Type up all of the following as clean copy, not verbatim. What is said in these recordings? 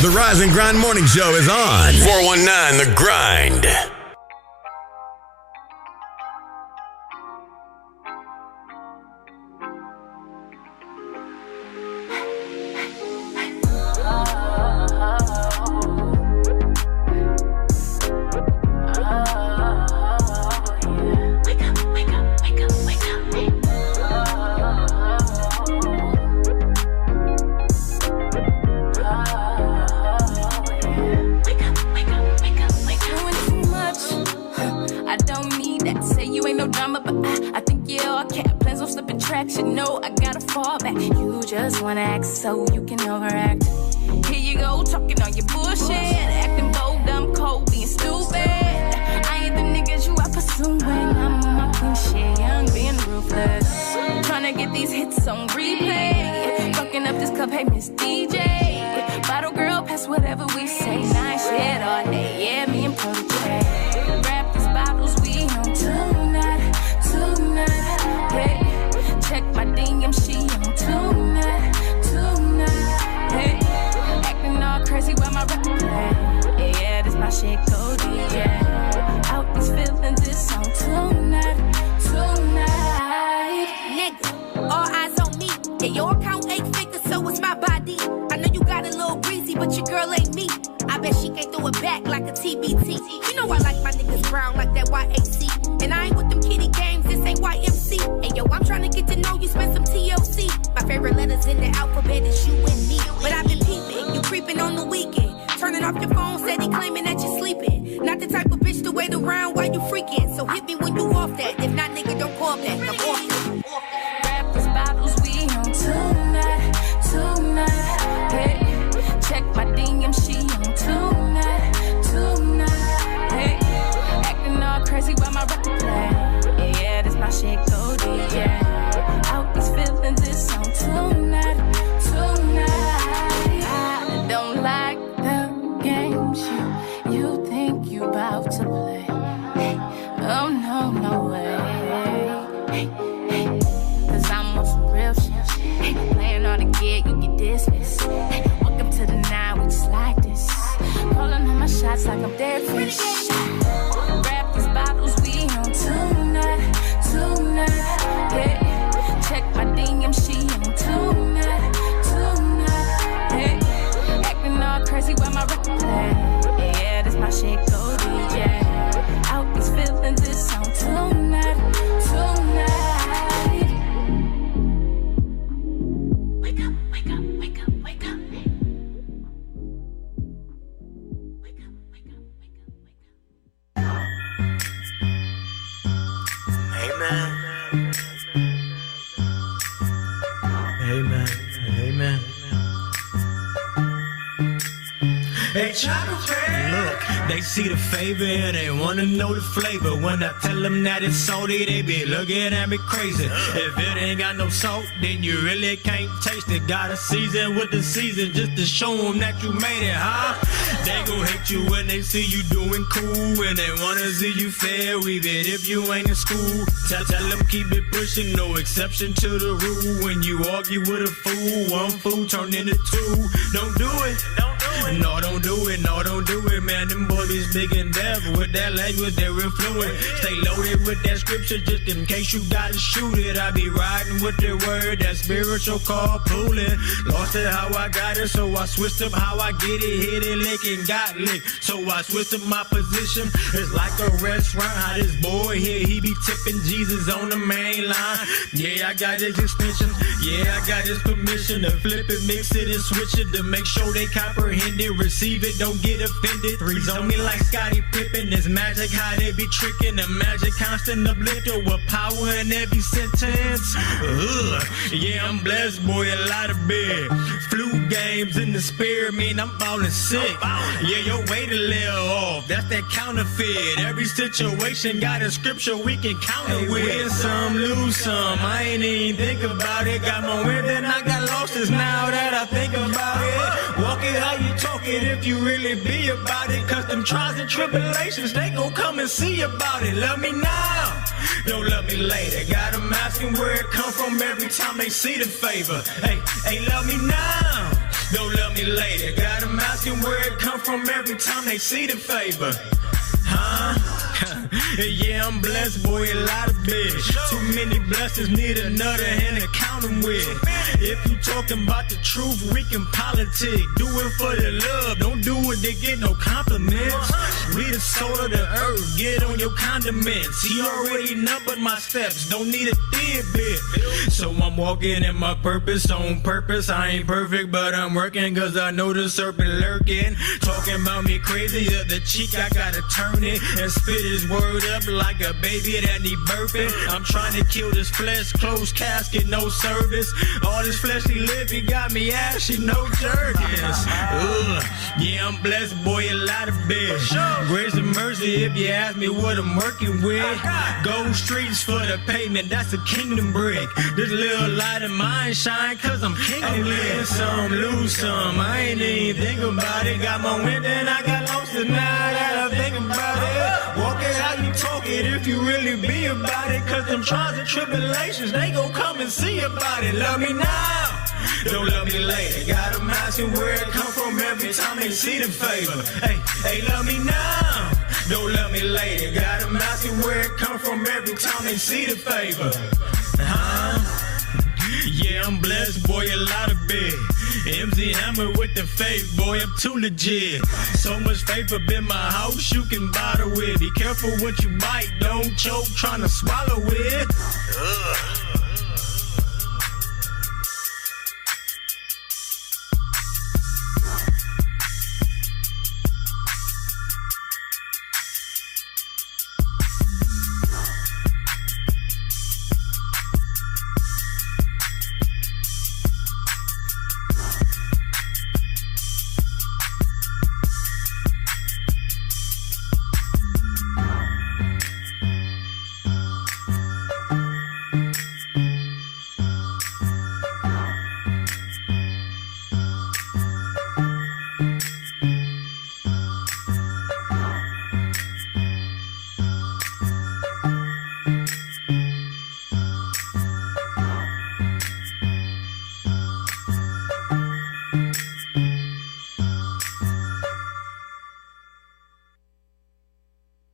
The Rise and Grind Morning Show is on 419 The Grind. So you can overact. Here you go, talking on your bullshit, acting bold, dumb, cold, being stupid. I ain't the niggas you are pursuing. I'm on my queen shit, young, being ruthless. Trying to get these hits on replay. Fucking up this club, hey Miss DJ. Bottle girl, pass whatever we say. Nice shit all day, yeah, me and Protege. Grab these bottles, we on tonight, tonight. Hey, check my DM, she on tonight. Crazy by my record play. Yeah, this my shit, go DJ. Out these feelings, it's on tonight, tonight. Nigga, all eyes on me. Yeah, your account 8 figures, so it's my body. I know you got a little greasy, but your girl ain't me. I bet she can't throw it back like a TBT. You know I like my niggas brown like that YAC. And I ain't with them kitty games, this ain't YMC. And yo, I'm trying to get to know you, spend some TLC. My favorite letters in the alphabet is you and me. But I've been peeping, you creeping on the weekend. Turning off your phone, steady claiming that you're sleeping. Not the type of bitch to wait around while you freaking. So hit me when you off that. If not, nigga, don't call back. I'm off that. Grab these bottles, we on tonight, tonight. Hey, check my DM, she on tonight, tonight. Hey, acting all crazy by my record play. Yeah, this my shit, go DJ. Out these feelings, it's on tonight, tonight. I don't like the games you think you about to play. Oh no, no way. Cause I'm on some real shit. Playing on the gig, you get dismissed. Welcome to the night, we just like this. Calling on my shots like I'm dead fish. Grab these bottles, we on tonight, tonight. Hey, check my DM, she on tonight, tonight. Hey, acting all crazy by my record play. Yeah, this my shit, go DJ. Out these feelings, it's on tonight, tonight. Wake up, wake up, wake up, wake up. Wake up, wake up, wake up, wake up. Amen. Hey, look, they see the favor and they wanna know the flavor. When I tell them that it's salty, they be looking at me crazy. If it ain't got no salt, then you really can't taste it. Gotta season with the season just to show them that you made it, huh? They gon' hate you when they see you doing cool, and they wanna see you fail, even if you ain't in school. Tell them keep it pushing, no exception to the rule. When you argue with a fool, one fool turn into two. Don't do it. No, don't do it. No, don't do it, man. Them boys is big and deaf. With that language, they're real fluent. Stay loaded with that scripture just in case you gotta shoot it. I be riding with the word, that spiritual carpooling. Lost it how I got it, so I switched up how I get it. Hit it, lick, and got licked. So I switched up my position. It's like a restaurant. How this boy here, he be tipping Jesus on the main line. Yeah, I got his extension. Yeah, I got his permission to flip it, mix it, and switch it to make sure they comprehend it. Receive it, don't get offended. Threes on me like Scottie Pippen. It's magic how they be tricking. The magic constant uplifter with power in every sentence. Yeah, I'm blessed, boy, a lot of beer. Flu games in the spirit mean I'm ballin' sick. Yeah, your weight a little off. That's that counterfeit. Every situation got a scripture we can counter with. Win some, lose some. I ain't even think about it. Got more win than I got losses now that I think about it. Walk it how you talk it if you really be about it. Cause them trials and tribulations, they gon' come and see about it. Love me now, don't love me later. Got them asking where it come from every time they see the favor. Hey, love me now, Don't love me later. Got them asking where it come from every time they see the favor. Huh? Yeah, I'm blessed, boy, a lot of bitch. Too many blessings, need another hand to count them with. If you talking about the truth, we can politic. Do it for the love, don't do it to get no compliments. We the soul of the earth, get on your condiments. He already numbered my steps, don't need a tidbit. So I'm walking in my purpose, on purpose. I ain't perfect, but I'm working, cause I know the serpent lurking. Talking about me crazy, up the cheek, I gotta turn it and spit his word up like a baby that need birthing. I'm trying to kill this flesh, closed casket, no service. All this fleshly living got me ashy, no jerkins. Yeah, I'm blessed, boy, a lot of bitch. Grace and mercy if you ask me what I'm working with. Gold streets for the pavement, that's a kingdom brick. This little light of mine shine cause I'm king of win some, lose some. I ain't even think about it. Got more win than I got lost tonight that I think about it. Walk it how you talk it if you really be about it. Cause them trials and tribulations, they gon' come and see about it. Love me now, don't love me later. Got them asking where it come from every time they see the favor. Hey, love me now, don't love me later. Got them asking where it come from every time they see the favor. Yeah, I'm blessed, boy, a lot of big. MZ Hammer with the faith, boy, I'm too legit. So much faith up in my house, you can bottle with. Be careful what you bite, don't choke trying to swallow it.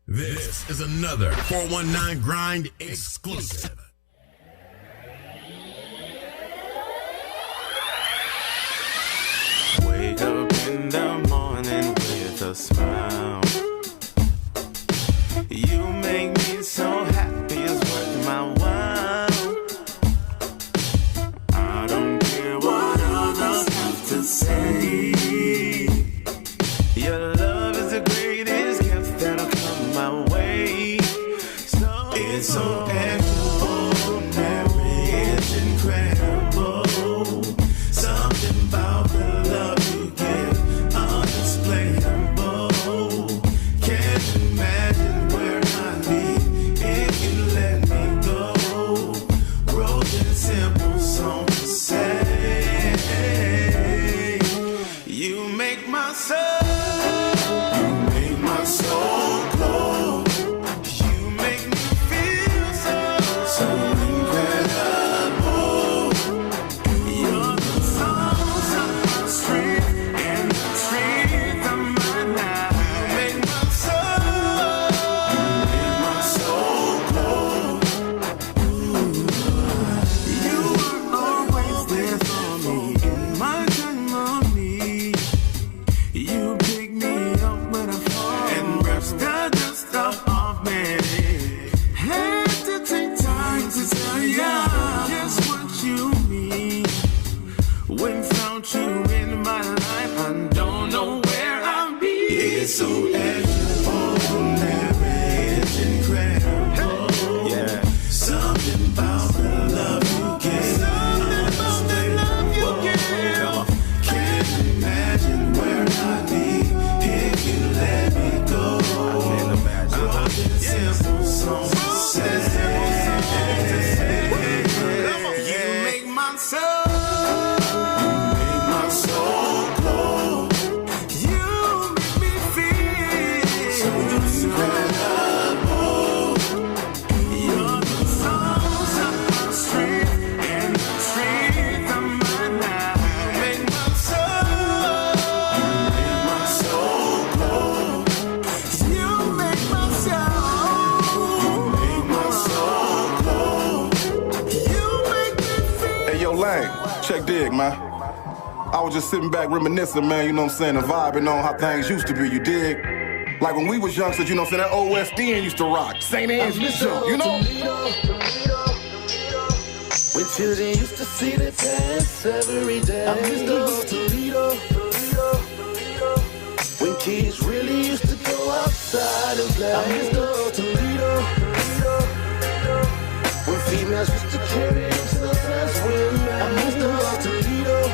This is another 419 Grind exclusive. Wake up in the morning with a smile. You make me so happy, it's worth my while. I don't care what others have to say. Your love is the greatest gift that'll come my way. So it's so extraordinary, it's incredible. Something about the love you give, unexplainable. was just sitting back reminiscing, man, you know what I'm saying, and vibing on how things used to be, you dig? Like when we was youngsters, you know what I'm saying, that OSDN used to rock. St. Anne's used to, you know? When children used to see the dance every day. I miss the old Toledo. When kids really used to go outside and play. I miss the old Toledo. When females used to carry themselves as women. I miss the old Toledo.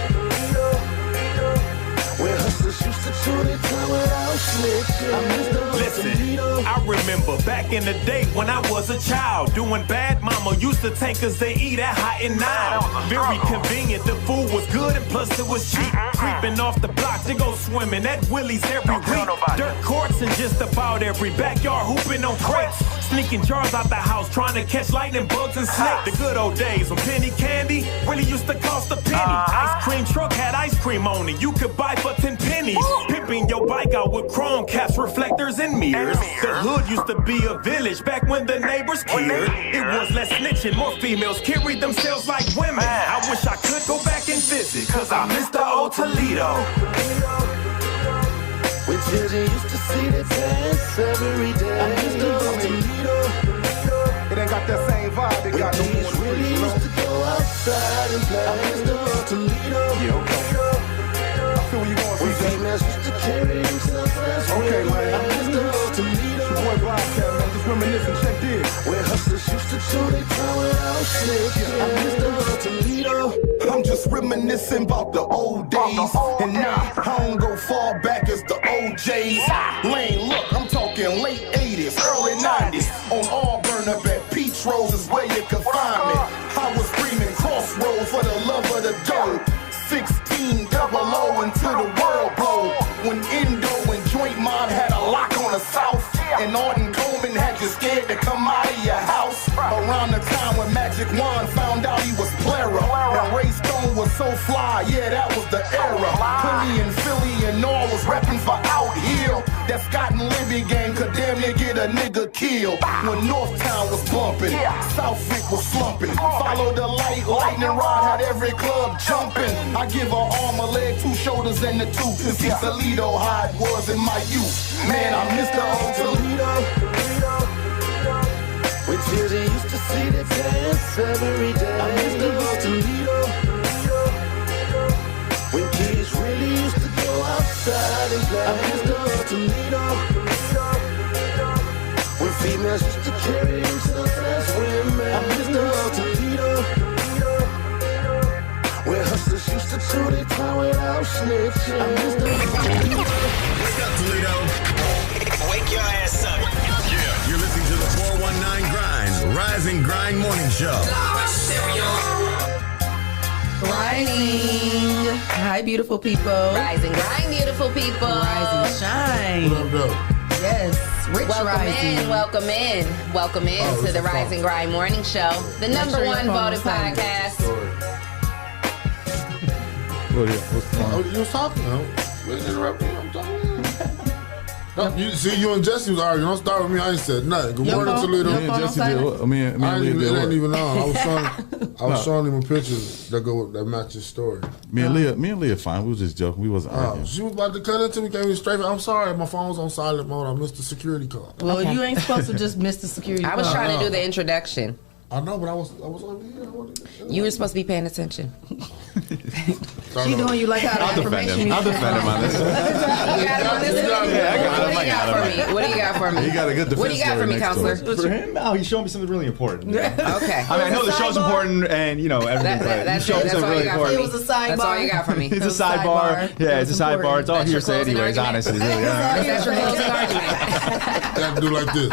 When hustlers used to do their time without snitching. I miss the old Toledo. I remember back in the day when I was a child, doing bad, mama used to take us to eat at Hot and Now. Very convenient, the food was good and plus it was cheap. Creeping off the block to go swimming at Willie's every week. Dirt courts in just about every backyard, hooping on crates. Sneaking jars out the house, trying to catch lightning bugs and snakes. The good old days when penny candy really used to cost a penny. Ice cream truck had ice cream on it, you could buy for 10 pennies. Pimping your bike out with chrome caps, reflectors, and mirrors. The hood used to be a village back when the neighbors cared. It was less snitching, more females carried themselves like women. I wish I could go back and visit, cause I miss the old Toledo. When children used to see the dance every day. I miss the old Toledo. It ain't got that same vibe, it got no more Kids really used to go outside and play. I miss the old Toledo. Yeah, okay. I feel where you going, When CJ. females used to carry themselves as Okay, women. man. I miss the old Toledo. Boy, Bobcat, man, just reminiscing, check this. When hustlers used to do their time without snitching. I miss the old Toledo. I'm just reminiscing about the old days. And nah, I don't go far back as the OJs. Lane, look, I'm talking late 80s, early 90s. On Auburn up at Peach Rose is where you can find me. I was screaming crossroads for the love of the dough. 1600 until the world blow. When Indo and Joint Mob had a lock on the South. And Arden Coleman had you scared to come out of your house. Around the time when Magic Wand found out he was Plera. And Ray Stone was so fly, yeah, that was the era. Philly and Philly and all was repping for Out Here. That Scott and Libby gang could damn near get a nigga killed. When Northtown was bumping, Southwick was slumping. Follow the light, lightning rod had every club jumping. I give her arm, a leg, 2 shoulders, and the tooth. To see Toledo how it was in my youth. Man, I miss the old Toledo. When children used to see the dance every day. I miss the old Toledo. When kids really used to go outside and play. I miss the old Toledo. When females used to carry themselves as women. I miss the old Toledo. When hustlers used to do their time without snitching. I miss the old Toledo. Wake up, Toledo. Wake your ass up. Yeah. You're listening to the 419 Grind, Rise and Grind Morning Show. Rising. Hi, beautiful people. Rise and grind, beautiful people. Rise and shine. What up, Yes, Rich Rising. Welcome in to the Rise and Grind Morning Show, the number sure your one phone voted is on. podcast. What's going on? You was talking. We didn't interrupt you. I'm talking. No, you and Jesse was arguing. Don't start with me. I ain't said nothing. Good morning, Toledo. Me and Jesse did what? Me and Leah did what? It ain't even on. I was showing him a picture that match his story. Me and Leah fine. We was just joking. We wasn't arguing. She was about to cut into me. Came in straight. I'm sorry. My phone was on silent mode. I missed the security call. Well, you ain't supposed to just miss the security. I was call. trying to do the introduction. I know, but I was over here. You were supposed to be paying attention. She doing you like how the information. I'll defend him on this. You got him on this one? What do you got for me? What do you got for me? He got a good defense. What do you got for me, counselor? For him, he showed me something really important. You know? Okay. I mean, I know the show's important and, you know, everything, but he showed me something really important. It was a sidebar. That's all you got for me. It's a sidebar. Yeah, it's a sidebar. It's all hearsay anyways, honestly. Really. That's your closing argument. Got to do like this.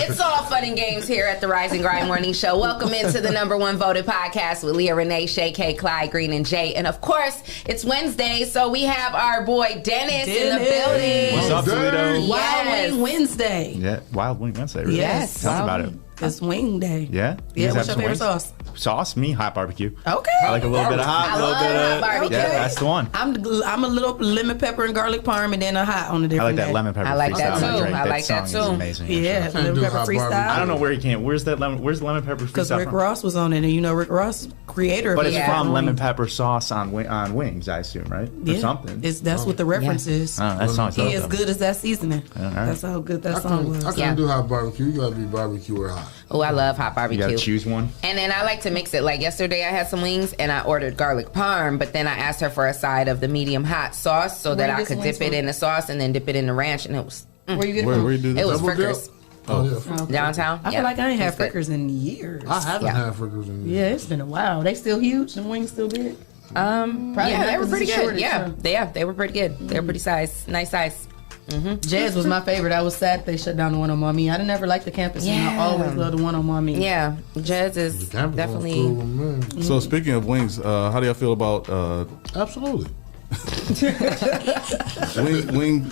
It's all fun and games here at the Rise and Grind Morning Show. Welcome into the number one voted podcast with Leah, Renee, Shae, Clyde, Green, and Jay. And of course, it's Wednesday, so we have our boy Dennis in the building. What's up, Toledo? Wild Wing Wednesday. Yeah, Wild Wing Wednesday. Really. Yes. Tell us about it. It's wing day. Yeah? Yeah, what's your favorite sauce? Sauce? Me, hot barbecue. Okay. I like a little bit of hot, a little bit of barbecue. Yeah, that's the one. I'm a little lemon pepper and garlic parm, and then a hot on a I different like that day. lemon pepper I like that freestyle. too. Drake. I like that song too. is amazing. Yeah, lemon do pepper hot freestyle. barbecue. I don't know where he came. Where's the lemon pepper freestyle Because Rick from? Ross was on it, and you know Rick Ross creator of But it. it's from lemon pepper sauce on wings, I assume, right? Yeah. Or something. That's what the reference is. Oh, that sounds He dope, as though. good as that seasoning. All right. That's how good that song was. I can't do hot barbecue. You gotta be barbecue or hot. Oh, I love hot barbecue. You gotta choose one. And then I like to mix it. Like yesterday, I had some wings and I ordered garlic parm, but then I asked her for a side of the medium hot sauce so that I could dip it in the sauce and then dip it in the ranch, and it was. Where you get it from? Where you do that? It was Double dip? Frickers. Oh, yeah. Downtown. I feel like I ain't had Frickers in years. I haven't had Frickers in years. Yeah, it's been a while. They still huge? Them wings still big? Probably yeah, not, they were 'cause pretty it's good. shortage, Yeah, huh? they were pretty good. They were pretty nice size. Jazz was my favorite. I was sad they shut down the one on Maumee. I didn't ever like the campus one. I always loved the one on Maumee. Yeah, Jazz is definitely. So speaking of wings, how do y'all feel about Absolutely.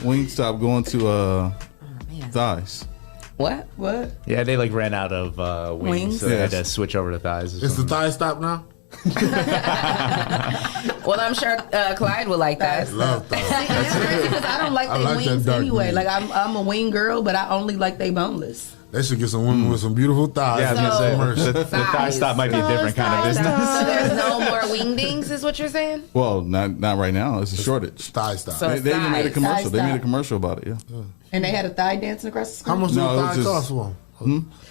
wing stop going to thighs? What? Yeah, they like ran out of wings, so they had to switch over to thighs. Is the thigh stop now? Well, I'm sure Clyde would like that. Love thighs. Because I don't like I they like that wings dark anyway. meat. Like I'm a wing girl, but I only like they boneless. They should get some women with some beautiful thighs. Yeah, I was gonna say, the thigh stop might be a different kind of business. So there's no more wingdings, is what you're saying? Well, not right now. It's a shortage. Thigh stop. So They even made a commercial. They Thigh made a stop. commercial about it. Yeah. And they had a thigh dancing across the screen. How much No, does it a was thigh just- cost for them?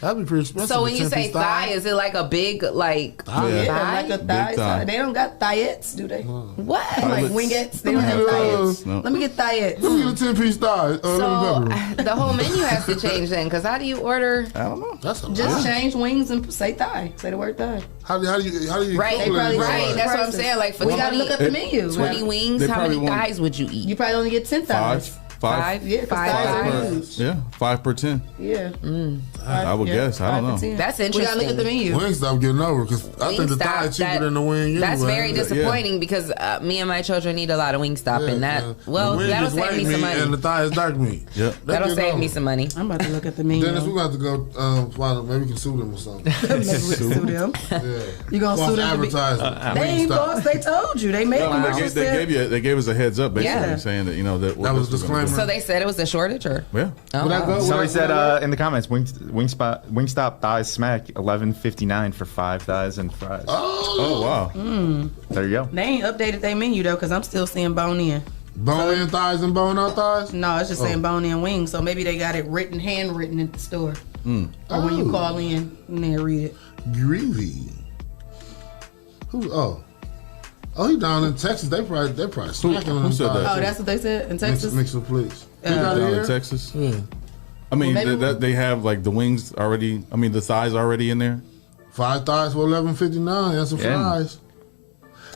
That'd be pretty expensive. So when a you say 10-piece thigh, is it like a big like Yeah, thigh? like a thigh. Big thigh. They don't got thighettes, do they? What? Like Thighlettes. wingettes. They don't have thighettes. No. Let me get thighettes. Let me get a 10-piece thigh. So the whole menu has to change then, because how do you order? I don't know. That's a lot. Just change wings and say thigh. Say the word thigh. How do you Right, calculate right. it? That's what I'm saying. Like for We gotta look at the menu. 20 wings, They how probably many want- thighs would you eat? You probably only get 10 thighs. Five. Yeah, 'cause Five thighs are thighs. huge. Yeah, 5 per 10. Yeah. I would guess. I don't know. That's We gotta look at the interesting. menu. Wings stop getting over because I think the thigh Wingstop, is cheaper that- than the wing. That's anyway. very disappointing because me and my children eat a lot of Wingstop, and that well, the wing that'll is save white me some meat money. and the thigh is dark meat. Yep. That'll save me some money. I'm about to look at the menu. Dennis, we got to go. Maybe we can sue them or something. Maybe we can sue them. Yeah. You gonna False sue them? advertising. They ain't Wingstop. false. They told you. They made No, commercials. they gave us a heads up, basically, Yeah. saying that that That was a this gonna disclaimer. So they said it was a shortage, or be. Yeah. oh, Would I wow. go? Somebody said in the comments, Wingstop thighs smack $11.59 for 5 thighs and fries. Oh wow. There you go. They ain't updated their menu though, cause I'm still seeing bone in. Bone in thighs and bone out thighs? No, it's just saying bone in wings. So maybe they got it handwritten at the store, or when you call in and they read it. Greavy. Who? Oh, he down in Texas. They probably smacking on who them said that? Oh, that's what they said in Texas. Mix with please. They got Down it in here? Texas. Yeah. I mean, Well, maybe they have like the wings already. I mean, the thighs already in there. 5 thighs for $11.59. That's some Yeah. fries.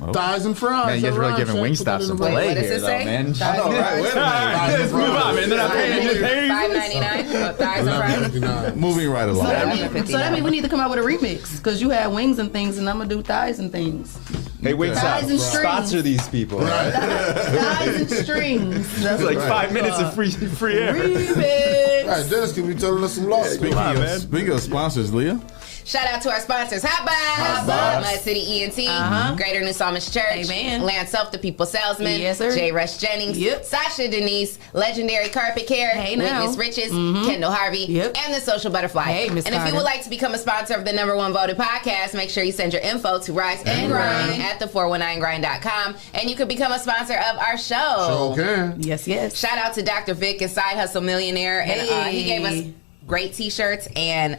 Oh. Thighs and fries. Man, you guys All really right, giving Shaq, put Wingstop that in some the play box. what does here, it though, say? man. Thighs and fries. Thighs and Let's move on, man. They're not paying you. $5.99 thighs and fries. $11.59. Moving right So along. that means we need to come out with a remix, because you had wings and things, and I'm gonna do thighs and things. Hey, Wingstop. Thighs and strings. Sponsor these people. Thighs and strings. That's like 5 minutes of free air. Remix. All right, Dennis could be telling us some lost. Speaking of sponsors, Leah. Shout out to our sponsors, Hot Box, Mud City ENT, Greater New Psalmist Church, Amen. Lance Self, the People Salesman, Yes, sir. J. Rush Jennings, Yep. Sasha Denise, Legendary Carpet Care, Hey, now. Witness Riches, Kendall Harvey, Yep. and the Social Butterfly. Hey, Miss and if you Carter. would like to become a sponsor of the #1 voted podcast, make sure you send your info to Rise and Grind at the419grind.com, and you could become a sponsor of our show. Sure can. Yes, yes. Shout out to Dr. Vic and Side Hustle Millionaire, and he gave us Hey. great t-shirts, and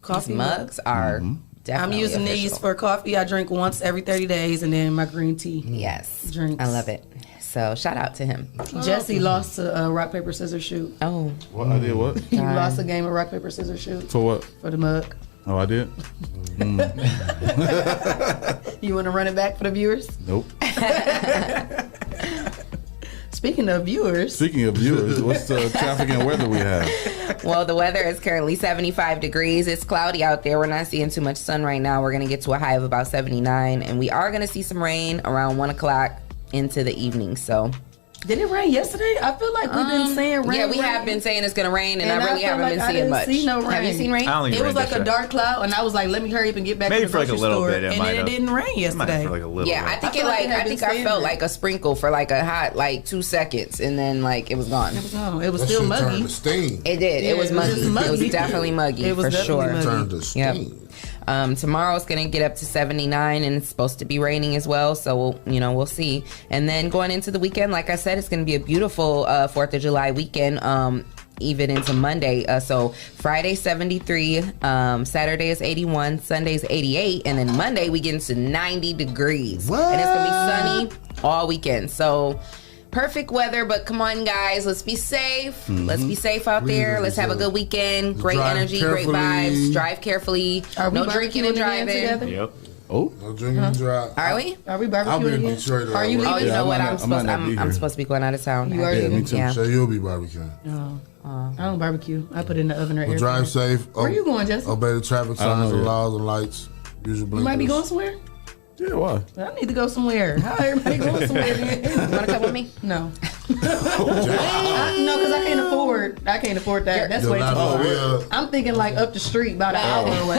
Coffee these mugs are I'm definitely using official. these for coffee. I drink once every 30 days, and then my green tea. Yes. Drinks. I love it. So shout out to him. Jesse lost to rock, paper, scissors, shoot. Oh. What I did? What You lost a game of rock, paper, scissors, shoot for what? for the mug. Oh, I did. You want to run it back for the viewers? Nope. Speaking of viewers, Speaking of viewers, what's the traffic and weather we have? Well, the weather is currently 75 degrees. It's cloudy out there. We're not seeing too much sun right now. We're going to get to a high of about 79, and we are going to see some rain around 1 o'clock into the evening. So, did it rain yesterday? I feel like we've been saying rain. yeah, we rain. have been saying it's going to rain, and I really feel haven't like been I seeing didn't much. see no Have you rain. seen rain? I don't think It was like a yesterday. dark cloud, and I was like, let me hurry up and get back Maybe to the for like a grocery little store, bit, it and might then it have. didn't rain It might yesterday. have for like a little Yeah, bit. I think feel like it had I been think I staying felt there. like a sprinkle for like a hot 2 seconds, and then like it was gone. No, it was That still shit turned muggy. to steam. It did. Yeah, it was it was muggy. just It was muggy. definitely muggy It was for definitely sure. muggy. Turned to Yep. steam. Tomorrow it's going to get up to 79, and it's supposed to be raining as well. So, we'll see. And then going into the weekend, like I said, it's going to be a beautiful 4th of July weekend. Even into Monday. So Friday 73, Saturday is 81, Sunday's 88, and then Monday we get into 90 degrees. What? And it's gonna be sunny all weekend. So perfect weather, but come on guys, let's be safe. Let's be safe out there. Let's have a good weekend. Great energy, great vibes. Drive carefully. No drinking and driving. Yep. Oh, No drinking and drive. Are we? Are we I'll be barbecuing in again? Detroit. Are you Oh, leaving? you know what? I might not be I'm here. supposed to be going out of town. You are Yeah, leaving? me too. Yeah. So you'll be barbecuing. No. I don't barbecue. I put it in the oven or air Well, drive fryer. safe. Where you going, Jesse? Obey the traffic I don't signs know and yet. laws and lights. Use your You blinkers. might be going somewhere? Yeah, why? I need to go somewhere. How everybody going somewhere then? You want to come with me? No. No, because I can't afford. I can't afford that. That's You're way too not far. over I'm thinking like up the street, about an hour away.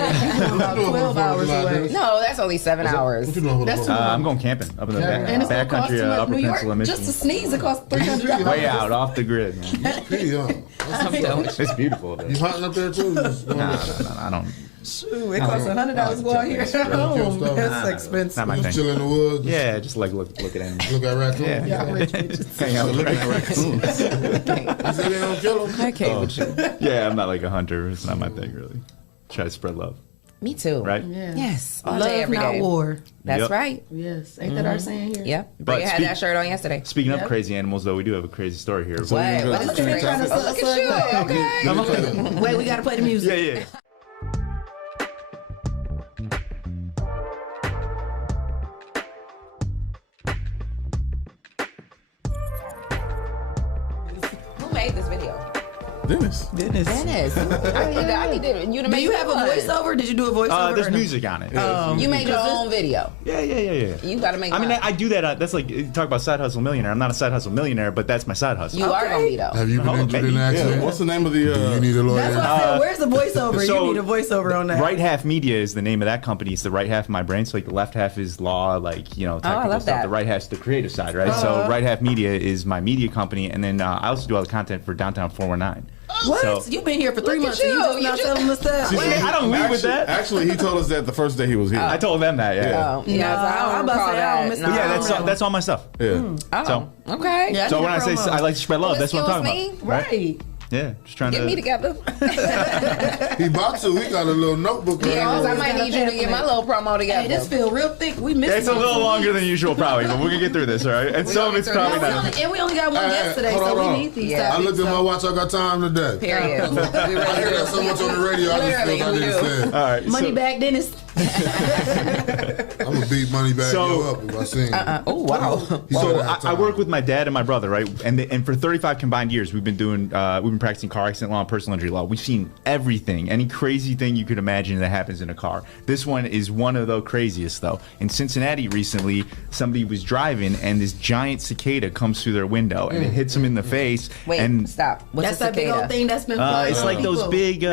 About 12 hours away. No, that's only 7 hours. What you doing for the That's football? too I'm going camping up in the And it's gonna back cost country, too much. Upper New Peninsula, York, just to Michigan. sneeze, it costs $300. Way out, off the grid, man. Pretty young. I'm done with It's beautiful though. You hunting up there too? Nah, I don't. Shoot, it costs $100 to go out here at home. That's expensive. Not my Just thing. chill in the woods. Yeah, just like look at animals. Look at raccoons. Yeah. Y'all rich bitches. Hang out with Looking at raccoons. You say they don't kill them? I can't with you. Yeah, I'm not like a hunter. It's not my thing really. Try to spread love, Me too. right? Yeah. Yes. All Love, day, every not day. war. That's Yep. right. Yes. Ain't that our saying here? Yep. But Bria had speak- that shirt on yesterday. Speaking of Yep. crazy animals, though, we do have a crazy story here. So What? you What gonna is go it? to traffic? Oh, look at you. Okay. Wait, we got to play the music. Yeah. Who made this video? Dennis. Goodness. Dennis. I need you to Do make you have a one. voiceover? Did you do a voiceover? There's or no? music on it. You made your own video. Yeah. You got to make I mean, one. I do that. That's like you talk about side hustle millionaire. I'm not a side hustle millionaire, but that's my side hustle. You are going to be, though. Have you been injured in an Yeah, accident? what's the name of the? You need a lawyer. That's what I said. Where's the voiceover? so- you need a voiceover on that. Right Half Media is the name of that company. It's the right half of my brain. So like the left half is law, like technical love stuff. that. The right half's the creative side, right? So Right Half Media is my media company, and then I also do all the content for Downtown 419. What? So- You've been here for 3 Look months at and you you. just You not just- telling us that? Wait, I don't lead with that. Actually, he told us that the first day he was here. I told them that, yeah. Oh, yeah. No, I I'm don't about to recall say, I don't that. miss No. But yeah, that's all my stuff. Yeah. Oh, So- okay. Yeah, So when I say promo. I like to spread love, that's what I'm talking Excuse about. Right. Yeah, just trying Get to. me together. He about to. We got a little notebook. Yeah, 'cause I right might gotta need you to get my little promo together. Hey, this feel real thick. We missed It's a little longer than usual, probably, but we're gonna get through this, all right? And some of it's probably not. And we only got one Hey, yesterday, hold so on. we need these Yeah. I topics, looked at my so- watch. I got time today. Period. We I ready hear that so much on the radio. I just Literally, feel like I we didn't do. say it. All right. Money so, back, Dennis. I'm gonna beat Moneybag So- Yo up if I sing. Oh, wow. He So said I that time. work with my dad and my brother, right? And for 35 combined years, we've been practicing car accident law and personal injury law. We've seen everything, any crazy thing you could imagine that happens in a car. This one is one of the craziest, though. In Cincinnati recently, somebody was driving and this giant cicada comes through their window and it hits them in the face. Wait, and stop. What's That's a that big cicada? old thing that's been flying it's on like those people. big.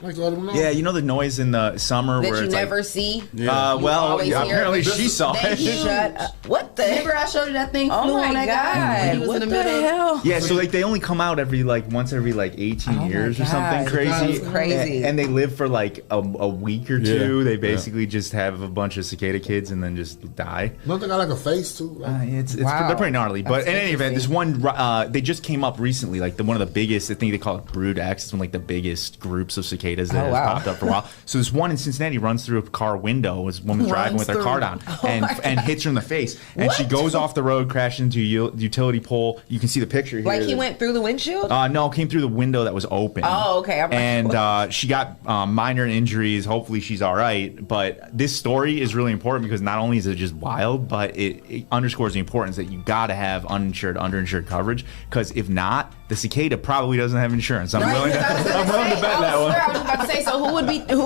Like all them Yeah, you know the noise in the summer That where you it's never like. see? Well, always hear apparently it. she saw They it. shut up. What the? Remember I showed you that thing Oh flew my on that guy? God. He was What in the the middle. hell? Yeah, so like they only come out once every 18 Oh my years or something God. crazy. That's crazy. And they live for like a week or two. Yeah. They basically just have a bunch of cicada kids and then just die. Don't they got like a face too? Like, It's Wow. they're pretty gnarly. But That's in any event, this interesting. one they just came up recently, like one of the biggest. I think they call it brood X. It's one of like the biggest groups of cicadas that Oh, has wow. popped up for a while. So this one in Cincinnati runs through a car window. This woman's driving with her car down and hits her in the face, and she goes off the road, crashed into a utility pole. You can see the picture here. Like he went through the windshield? No, came through the window that was open. Oh, okay. I'm like, And she got minor injuries. Hopefully she's all right. But this story is really important because not only is it just wild, but it underscores the importance that you got to have uninsured, underinsured coverage. Because if not, the cicada probably doesn't have insurance. I'm willing to bet that one. I was about to say, so who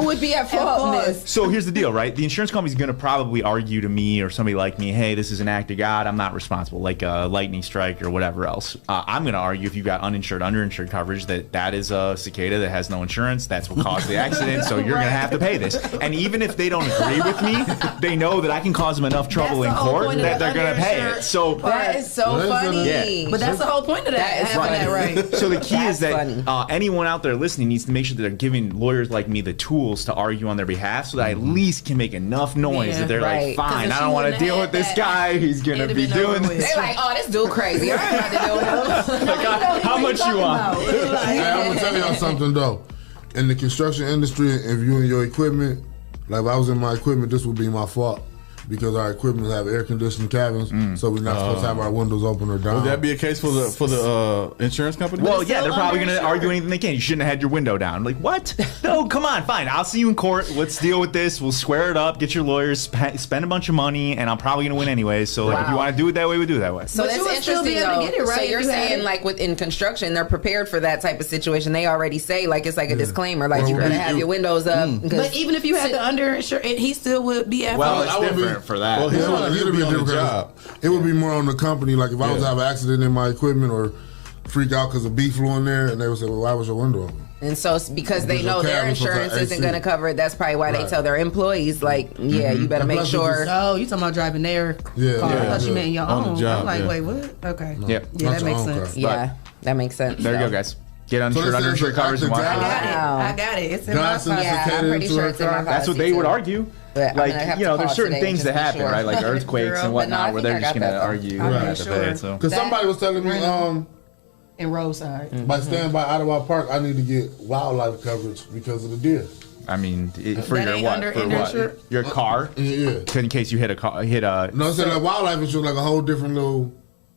would be at fault in this? So here's the deal, right? The insurance company's going to probably argue to me or somebody like me, hey, this is an act of God. I'm not responsible, like a lightning strike or whatever else. I'm going to argue if you've got uninsured, underinsured coverage, that is a cicada that has no insurance. That's what caused the accident. So you're going to have to pay this. And even if they don't agree with me, they know that I can cause them enough trouble in court that they're going to pay it. So That is so funny. Yeah. But that's the whole point of that. That is having funny. that right. So the key is That's that anyone out there listening needs to make sure that they're giving giving lawyers like me the tools to argue on their behalf so that I at least can make enough noise that they're like, fine, I don't want to deal with this guy. He's going to be doing this. They're like, oh, this dude crazy. I ain't about to deal with him. Like, how much you want? Hey, I'm going to tell y'all something, though. In the construction industry, if you and your equipment, like if I was in my equipment, this would be my fault. Because our equipment have air-conditioned cabins, so we're not supposed to have our windows open or down. Would that be a case for the insurance company? Well, yeah, they're probably going to argue anything they can. You shouldn't have had your window down. Like, what? No, come on, fine. I'll see you in court. Let's deal with this. We'll square it up. Get your lawyers. Spend a bunch of money, and I'm probably going to win anyways. So, like, if you want to do it that way, we do it that way. So that's interesting, though. So you're saying, like, within construction, they're prepared for that type of situation. They already say, like, it's like a disclaimer, like, you better have your windows up. But even if you had the underinsured, he still would be at fault. Well, it's different for that. Well, it'd be a different job. It would be more on the company. Like if I was to have an accident in my equipment or freak out because a bee flew in there, and they would say, "Well, why was your window open?" And so it's because they know their insurance isn't going to cover it. That's probably why they tell their employees, like, you better make sure. Oh, you talking about driving their car? I thought you meant your own. I'm like, wait, what? Okay. Yeah, that makes sense. Yeah, that makes sense. There you go, guys. Get underinsured coverage. I got it. It's in my file. Yeah, I'm pretty sure it's in my file. That's what they would argue. But like, there's certain things that happen, right? Like earthquakes and whatnot, where they're just going to argue. Because somebody was telling me, in Roadside, by staying by Ottawa Park, I need to get wildlife coverage because of the deer. I mean, for your what? For what? Your car? Yeah. In case you hit a. No, so like wildlife insurance, like a whole different little.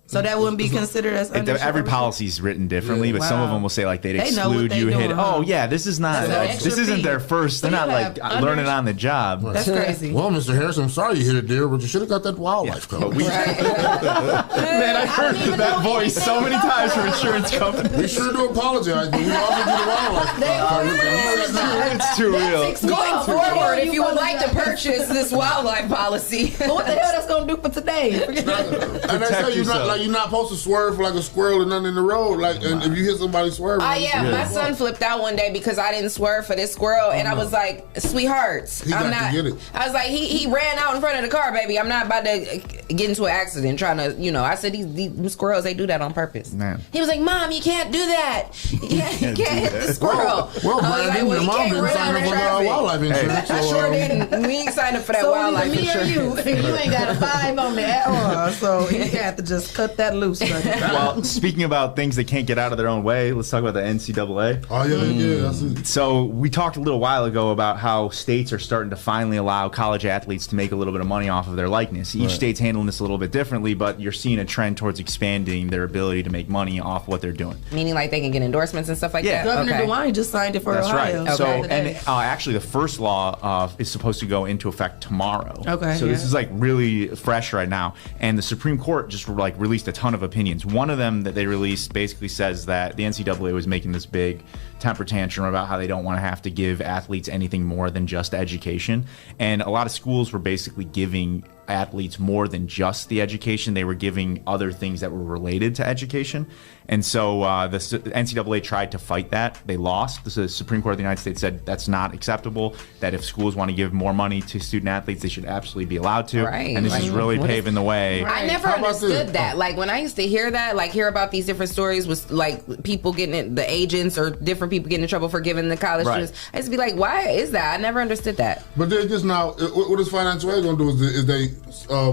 So that wouldn't be considered as underinsured? Every policy is written differently, but some of them will say like they'd exclude you. This is not. This isn't their first. They're not like learning on the job. That's crazy. Well, Mr. Harris, I'm sorry you hit a deer, but you should have got that wildlife coverage. Man, I've heard that voice so many times from insurance companies. We sure do apologize, but we offered you the wildlife coverage. It's too real. Going forward, if you would like to purchase this wildlife policy, but what the hell that's gonna do for today? And they say you're not supposed to swerve like a squirrel and nothing in the road. Like, and if you hit somebody swerving. My son flipped out one day because I didn't swerve for this squirrel, and I was like, sweethearts, I'm not. I was like, he ran out in front of the car, baby. I'm not about to get into an accident trying to, I said, these squirrels, they do that on purpose. Man. He was like, Mom, you can't do that. You can't hit the squirrel. Well, Brandon, your mom didn't sign up for that wildlife insurance. I sure didn't. We ain't signed up for that wildlife insurance. You ain't got a 5 on that at all, so you have to just cut that loose. Well, speaking about things that can't get out of their own way, let's talk about the NCAA. Oh, yeah. So we talked a little while ago about how states are starting to finally allow college athletes to make a little bit of money off of their likeness. Each state's handling this a little bit differently, but you're seeing a trend towards expanding their ability to make money off what they're doing. Meaning like they can get endorsements and stuff like that? Governor DeWine just signed it for Ohio. Right. So, and actually the first law is supposed to go into effect tomorrow. Okay. So this is like really fresh right now. And the Supreme Court just like released a ton of opinions. One of them that they released basically says that the NCAA was making this big temper tantrum about how they don't want to have to give athletes anything more than just education. And a lot of schools were basically giving athletes more than just the education. They were giving other things that were related to education. And so the NCAA tried to fight that. They lost. The Supreme Court of the United States said that's not acceptable, that if schools want to give more money to student athletes, they should absolutely be allowed to. Right. And this is really paving the way. I never understood that. Like, when I used to hear that, like, hear about these different stories with, like, people getting the agents or different people getting in trouble for giving the college students, I used to be like, why is that? I never understood that. But they're just now, what is financial aid going to do? Is they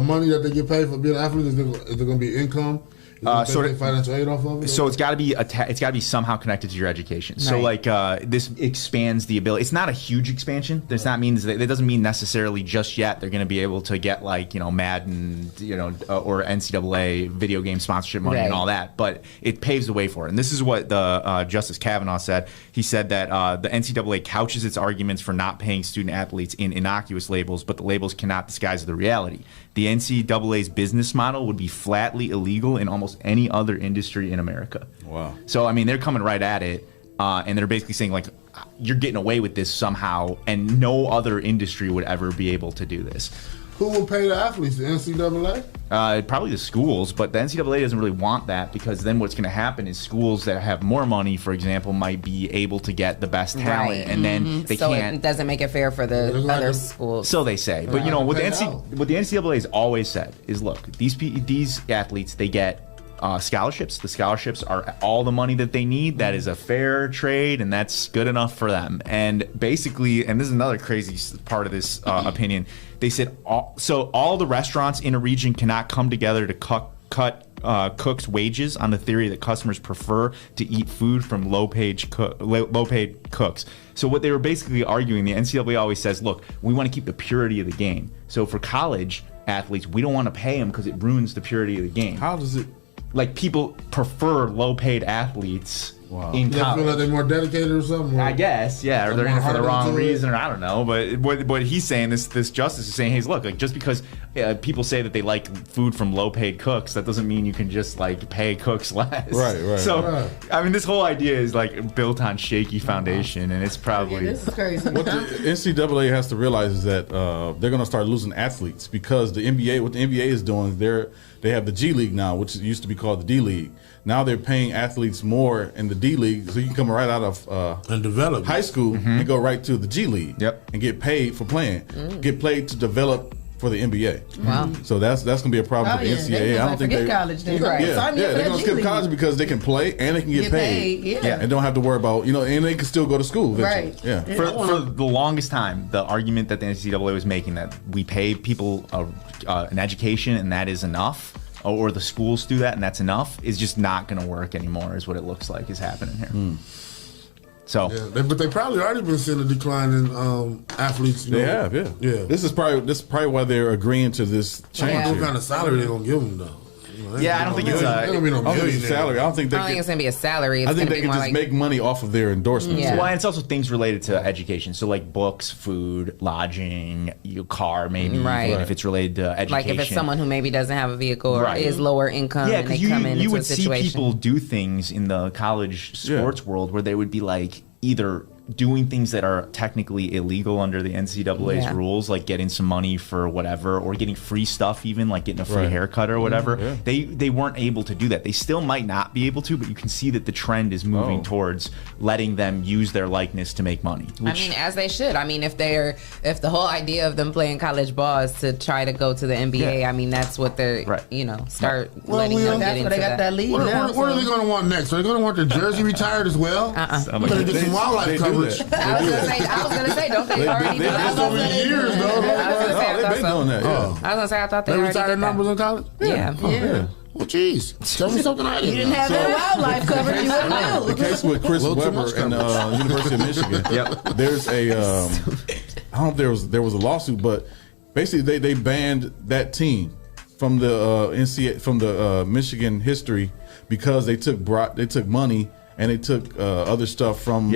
money that they get paid for being an athlete? Is there going to be income? Financial aid off of it? So it's got to be somehow connected to your education. So like this expands the ability. It's not a huge expansion. It doesn't mean necessarily just yet they're going to be able to get like Madden, or NCAA video game sponsorship money and all that. But it paves the way for it. And this is what the Justice Kavanaugh said. He said that the NCAA couches its arguments for not paying student athletes in innocuous labels, but the labels cannot disguise the reality. The NCAA's business model would be flatly illegal in almost any other industry in America. Wow. So, I mean, they're coming right at it, and they're basically saying, like, you're getting away with this somehow, and no other industry would ever be able to do this. Who will pay the athletes? The NCAA? Probably the schools, but the NCAA doesn't really want that, because then what's going to happen is schools that have more money, for example, might be able to get the best talent, and then they can't. It doesn't make it fair for the other schools. So they say. But, what the NCAA has always said is, look, these athletes, they get scholarships. The scholarships are all the money that they need. That is a fair trade, and that's good enough for them. And basically, and this is another crazy part of this opinion, they said all the restaurants in a region cannot come together to cut cooks' wages on the theory that customers prefer to eat food from low-paid cooks. So what they were basically arguing, the NCAA always says, look, we want to keep the purity of the game. So for college athletes, we don't want to pay them because it ruins the purity of the game. How does it? Like, people prefer low-paid athletes in college. You feel like they're more dedicated or something? I guess, yeah, or they're in it for the wrong reason, or I don't know. But what he's saying, this justice is saying, hey, look, like, just because people say that they like food from low-paid cooks, that doesn't mean you can just like pay cooks less. Right. So, I mean, this whole idea is like built on shaky foundation, and it's probably this is crazy. What the NCAA has to realize is that they're going to start losing athletes because the NBA, what the NBA is doing, they have the G League now, which used to be called the D League. Now they're paying athletes more in the D League, so you can come right out of and develop high school and go right to the G League. Yep. And get paid for playing, get paid to develop for the NBA. Wow. So that's going to be a problem for the NCAA. I don't think they college then. Right. Yeah, they're going to skip college because they can play and they can get paid. Yeah. And don't have to worry about, and they can still go to school eventually. Right. Yeah. For the longest time, the argument that the NCAA was making that we pay people an education and that is enough, or the schools do that and that's enough, is just not going to work anymore, is what it looks like is happening here. So, but they probably already been seeing a decline in athletes. They have, yeah. This is probably why they're agreeing to this change. What kind of salary they gonna give them though? I don't think it's a salary. I don't think it's gonna be a salary. I think they can just make money off of their endorsements. Yeah. Well, and it's also things related to education. So like books, food, lodging, your car, maybe. Right. If it's related to education. Like if it's someone who maybe doesn't have a vehicle or is lower income, and they come in you into would a see situation. people do things in the college sports world where they would be like either doing things that are technically illegal under the NCAA's rules, like getting some money for whatever, or getting free stuff, even like getting a free haircut or whatever. They weren't able to do that. They still might not be able to, but you can see that the trend is moving towards letting them use their likeness to make money. I mean, as they should. I mean, if the whole idea of them playing college ball is to try to go to the NBA, I mean, that's what they're start letting them get into that. league what now. What are they going to want next? Are they going to want their jersey retired as well? We're going to get some wildlife coverage. I was gonna say, don't they already do that? So many years, though. They've been doing that. I was gonna say, I thought they already retired did numbers that. in college. Yeah. Well, geez, tell me something I didn't know. You didn't have that wildlife coverage. You wouldn't know. The case with Chris Webber and University of Michigan. There's a I don't know if there was a lawsuit, but basically they banned that team from the Michigan history because they took money and they took other stuff from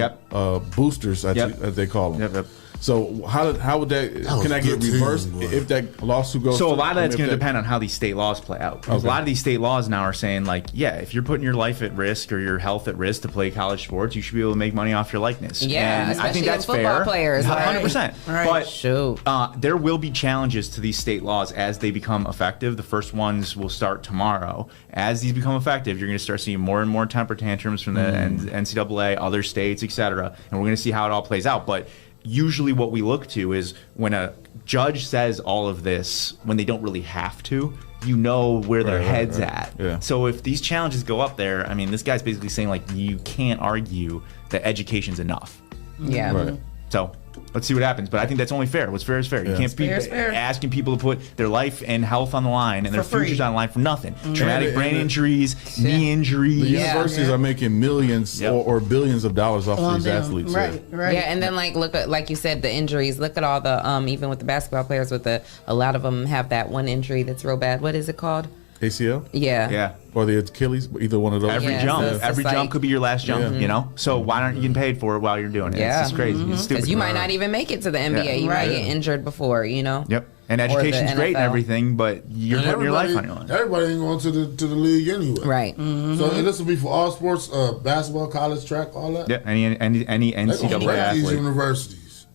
boosters, as they call them. So how would that can that get reversed if that lawsuit goes? So a lot of that's going to depend on how these state laws play out. Because a lot of these state laws now are saying like, if you're putting your life at risk or your health at risk to play college sports, you should be able to make money off your likeness. Yeah, and I think that's football fair. Players, 100%. Right. But there will be challenges to these state laws as they become effective. The first ones will start tomorrow. As these become effective, you're going to start seeing more and more temper tantrums from the NCAA, other states, etc. And we're going to see how it all plays out. But usually what we look to is when a judge says all of this, when they don't really have to, you know where their head's at. Yeah. So if these challenges go up there, I mean, this guy's basically saying, like, you can't argue that education's enough. Yeah. Right. So let's see what happens. But I think that's only fair. What's fair is fair. You can't be asking people to put their life and health on the line and their futures on the line for nothing. Traumatic brain injuries, knee injuries. The universities are making millions or billions of dollars off these athletes. Right. Yeah, and then look at, like you said, the injuries. Look at all the even with the basketball players, a lot of them have that one injury that's real bad. What is it called? ACL? Yeah. Or the Achilles, either one of those. Every jump could be your last jump, you know? So why aren't you getting paid for it while you're doing it? Yeah. It's just crazy. It's stupid. Because you might not even make it to the NBA. You might get injured before, you know? Yep. And education's great and everything, but you're putting your life on your line. Everybody ain't going to the league anyway. Right. So this will be for all sports, basketball, college, track, all that? Yeah, any NCAA athlete. These universities.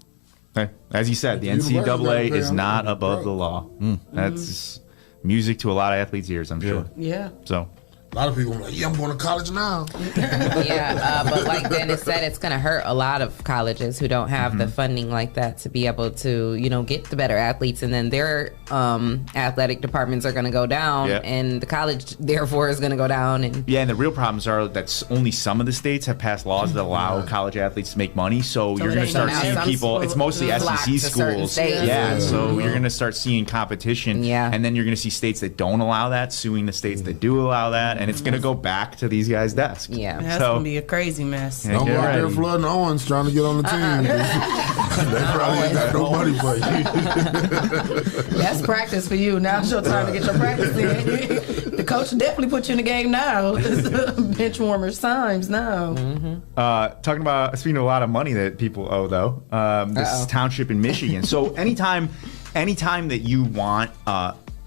Okay. As you said, the NCAA is not above the law. That's music to a lot of athletes' ears, I'm sure. Yeah. So A lot of people are like, yeah, I'm going to college now. But like Dennis said, it's going to hurt a lot of colleges who don't have the funding like that to be able to, get the better athletes, and then their athletic departments are going to go down, and the college therefore is going to go down. And the real problems are that only some of the states have passed laws that allow college athletes to make money. So you're going to start seeing people. It's mostly SEC schools. So you're going to start seeing competition, and then you're going to see states that don't allow that suing the states that do allow that. And it's going to go back to these guys' desks. That's going to be a crazy mess. Don't go out there flooding Owens trying to get on the team. They probably ain't got no money for you. That's practice for you. Now it's your time to get your practice in. The coach definitely put you in the game now. Bench warmers times now. Talking about, speaking of a lot of money that people owe, though, this township in Michigan. So anytime that you want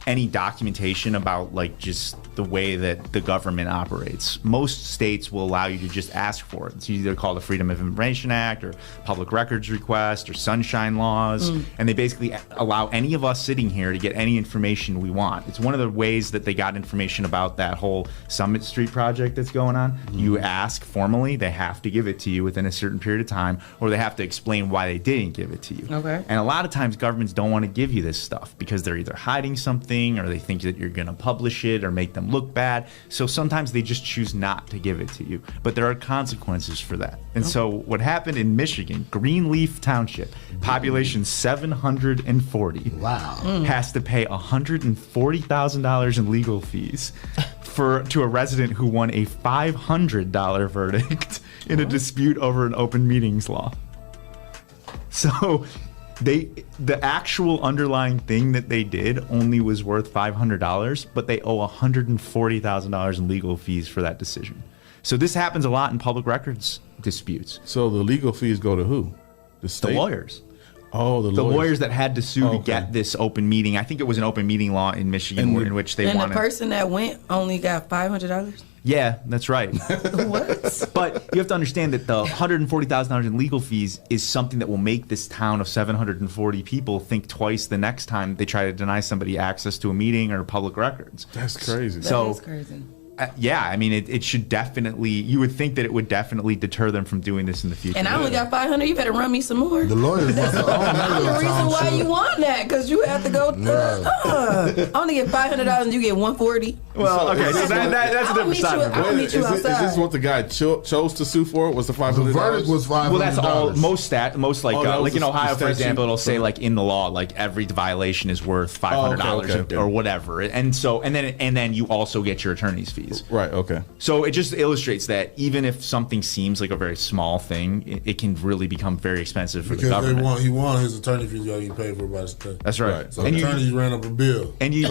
any documentation about just the way that the government operates, most states will allow you to just ask for it. It's either called the Freedom of Information Act or Public Records Request or Sunshine Laws, and they basically allow any of us sitting here to get any information we want. It's one of the ways that they got information about that whole Summit Street project that's going on. You ask formally, they have to give it to you within a certain period of time, or they have to explain why they didn't give it to you. And a lot of times governments don't want to give you this stuff because they're either hiding something or they think that you're going to publish it or make them look bad. So sometimes they just choose not to give it to you. But there are consequences for that. And so what happened in Michigan, Greenleaf Township, population 740, has to pay $140,000 in legal fees to a resident who won a $500 verdict in a dispute over an open meetings law. So the actual underlying thing that they did only was worth $500, but they owe $140,000 in legal fees for that decision. So this happens a lot in public records disputes. So the legal fees go to who? The state? The lawyers. Oh, the lawyers that had to sue to get this open meeting. I think it was an open meeting law in Michigan in which they wanted. And the person that went only got $500? Yeah, that's right. What? But you have to understand that the $140,000 in legal fees is something that will make this town of 740 people think twice the next time they try to deny somebody access to a meeting or public records. That's crazy. That is crazy. Yeah, I mean, it should definitely, you would think that it would definitely deter them from doing this in the future. And I only got $500. You better run me some more. The lawyers must have owned that the little reason town why shit. you want that, because you have to go. Only get $500 and you get $140. Well, okay, so that's a different side. I'll meet you outside. Is this what the guy chose to sue for? Was the $500? The verdict was $500. Well, that's all. Most like in Ohio, for statute. example, it'll say like in the law, like every violation is worth $500 or whatever, and then you also get your attorney's fees. Right. Okay. So it just illustrates that even if something seems like a very small thing, it can really become very expensive for the government. He won his attorney fees got to get paid for by the state. That's right. So the attorneys ran up a bill. And you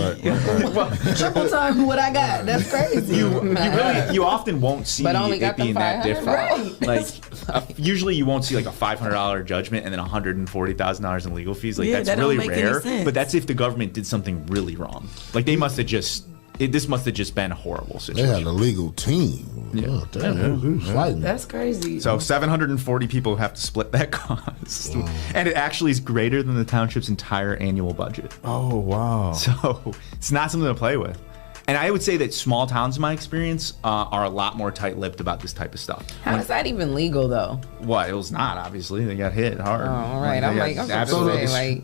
triple time what I got. That's crazy. You often won't see it being that different. Right. Like usually you won't see like a $500 judgment and then $140,000 in legal fees. Like Yeah, that's that really don't make any rare. sense. But that's if the government did something really wrong. Like they must have just. This must have just been a horrible situation. They had a legal team. Yeah. Oh, damn, fighting. That's crazy. So 740 people have to split that cost. And it actually is greater than the township's entire annual budget. Oh, wow. So it's not something to play with. And I would say that small towns, in my experience, are a lot more tight-lipped about this type of stuff. How is that even legal, though? What? It was not, obviously. They got hit hard. Oh, all right. I'm absolutely. like...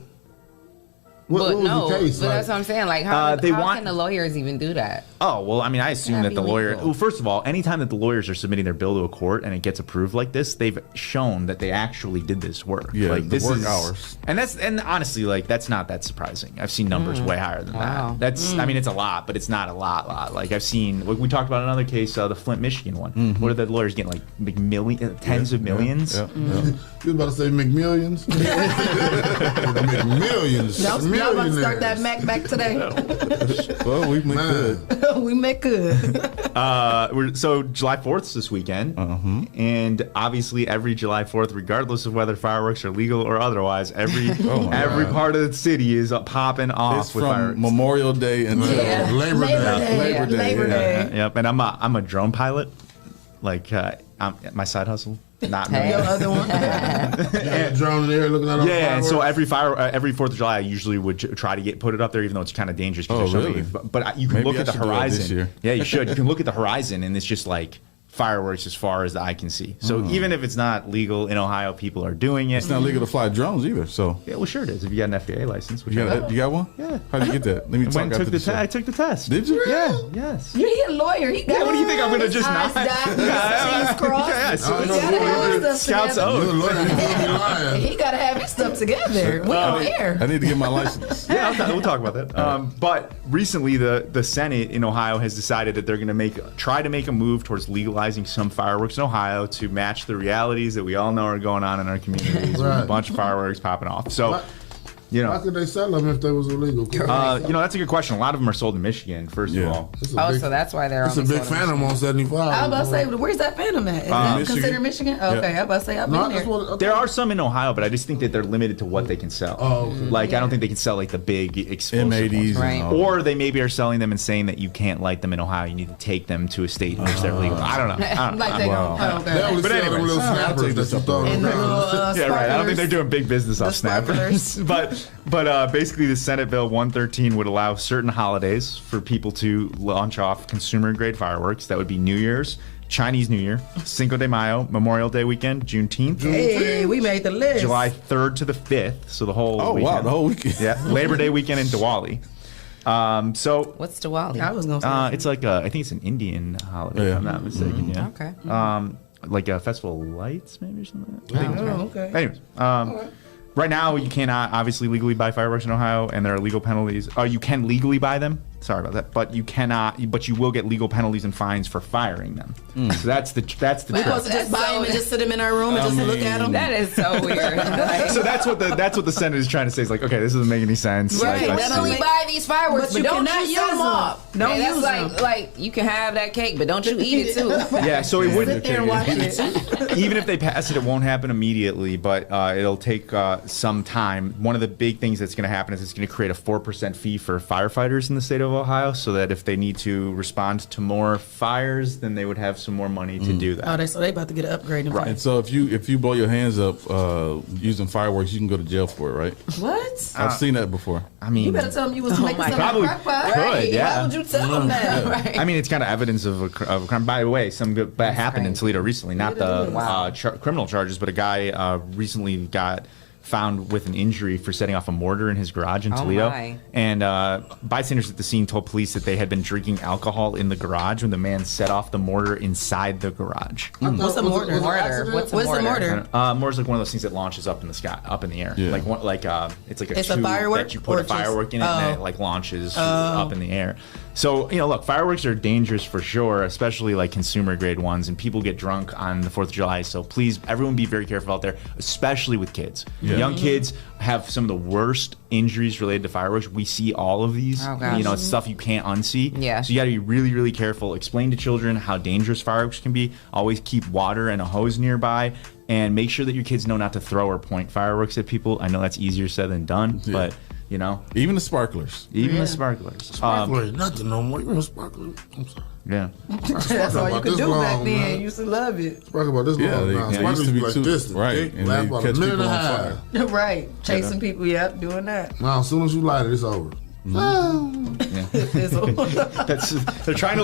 What was the case? But that's what I'm saying. Like, how can the lawyers even do that? Oh, well, I mean, I assume that the lawyer... Well, first of all, anytime that the lawyers are submitting their bill to a court and it gets approved like this, they've shown that they actually did this work. Yeah, like, the work hours. And honestly, like, that's not that surprising. I've seen numbers way higher than that. That's, I mean, it's a lot, but it's not a lot. Like, I've seen... Like, we talked about another case, the Flint, Michigan one. What are the lawyers getting? Like, tens of millions? Yeah. You was about to say McMillions? McMillions. Y'all about to start that Mac back today. Well, we make good. We make good. So July 4th's this weekend, and obviously every July 4th, regardless of whether fireworks are legal or otherwise, every part of the city is popping off It's with from fireworks. Memorial Day until Labor Day. Labor Day. Yep, and I'm a drone pilot. Like my side hustle. Not me. Your other one. Drone in the air looking at all the Yeah, and so fireworks. every 4th of July, I usually would try to put it up there, even though it's kind of dangerous. Really? But you can Maybe look I at the should do that this horizon. year. Yeah, you should. You can look at the horizon, and it's just like fireworks as far as the eye can see. So even if it's not legal in Ohio, people are doing it. It's not legal to fly drones either. So yeah, well, sure it is. If you got an FAA license, which you got one? Yeah. How did you get that? Let me talk after the show. I took the test. Did you? Yeah. Yes. You're a lawyer. He got Yeah, what do you think I'm gonna just eyes not? dotted, T's crossed. Yeah, so He gotta have his stuff Scouts together. You're a lawyer, you feel me lying. He gotta have his stuff together. We on air. I need to get my license. Yeah, we'll talk about that. But recently, the Senate in Ohio has decided that they're going to try to make a move towards legalizing some fireworks in Ohio to match the realities that we all know are going on in our communities. With a bunch of fireworks popping off. So, how could they sell them if they was illegal? That's a good question. A lot of them are sold in Michigan, first of all. So that's why they're. It's a big Phantom on 75. I was about to say, where's that Phantom at? Is that considered Michigan? Okay, I was about to say, I've been there. There are some in Ohio, but I just think that they're limited to what they can sell. I don't think they can sell like the big explosive M80s, ones. Right. Or they maybe are selling them and saying that you can't light them in Ohio. You need to take them to a state in which they're legal. I don't know. Like they don't. They only But sell them anyways, little snappers that you throw And the around. little Yeah, right. I don't think they're sparklers. doing big business off snappers. but basically, the Senate Bill 113 would allow certain holidays for people to launch off consumer-grade fireworks. That would be New Year's, Chinese New Year, Cinco de Mayo, Memorial Day weekend, Juneteenth. Hey, we made the list. July 3rd to the 5th, so the whole weekend. Wow, the whole weekend. Yeah, Labor Day weekend and Diwali. So What's Diwali? I was gonna say. it's like I think it's an Indian holiday, if I'm not mistaken. Yeah. Okay. Like a festival of lights, maybe or something. I think. Oh, okay. Anyways, right now you cannot obviously legally buy fireworks in Ohio, and there are legal penalties. You can legally buy them. Sorry about that, but you cannot. But you will get legal penalties and fines for firing them. So that's the We trick. supposed to just buy them and just sit them in our room and just look at them. That is so weird. So that's what the Senate is trying to say. Is like, okay, this doesn't make any sense. Right. Like, That let's Only see. buy these fireworks, But but you don't cannot you use set them them. off. Don't That's use them. like you can have that cake, but don't you eat it too. Yeah, so it would Sit there and watch it. even if they pass it, it won't happen immediately, but it'll take some time. One of the big things that's going to happen is it's going to create a 4% fee for firefighters in the state of Ohio, so that if they need to respond to more fires, then they would have some more money to do that. Oh, so they about to get an upgrade. Right. And so if you blow your hands up using fireworks, you can go to jail for it, right? What? I've seen that before. I mean, You better tell them you was making my some Probably crock pot. could, yeah. Why would you tell them that? Right. I mean, it's kind of evidence of a crime. By the way, that happened in Toledo recently. Not the criminal charges, but a guy recently got found with an injury for setting off a mortar in his garage in Toledo. My. And bystanders at the scene told police that they had been drinking alcohol in the garage when the man set off the mortar inside the garage. What's a mortar? What's a What's the mortar? mortar? Mortar's like one of those things that launches up in the sky, up in the air. Yeah. It's like a It's a tube firework that you put or a firework in it, and it like launches up in the air. So look, fireworks are dangerous for sure, especially like consumer grade ones, and people get drunk on the 4th of July. So please, everyone, be very careful out there, especially with kids. Yeah. Young kids have some of the worst injuries related to fireworks. We see all of these. Oh, gosh. It's stuff you can't unsee. Yeah. So you got to be really, really careful. Explain to children how dangerous fireworks can be. Always keep water and a hose nearby. And make sure that your kids know not to throw or point fireworks at people. I know that's easier said than done, but even the sparklers. the sparklers. Sparkler ain't nothing no more. You know sparkler? I'm sorry. Yeah. That's all you about could this do back long, then. man. You used to love it. Sparkler about this long now. they Sparkler used to be like too- this. right, and Last they about catch a minute and people a on half. Right. Chasing people, yep, doing that. Now, as soon as you light it, it's over. They're trying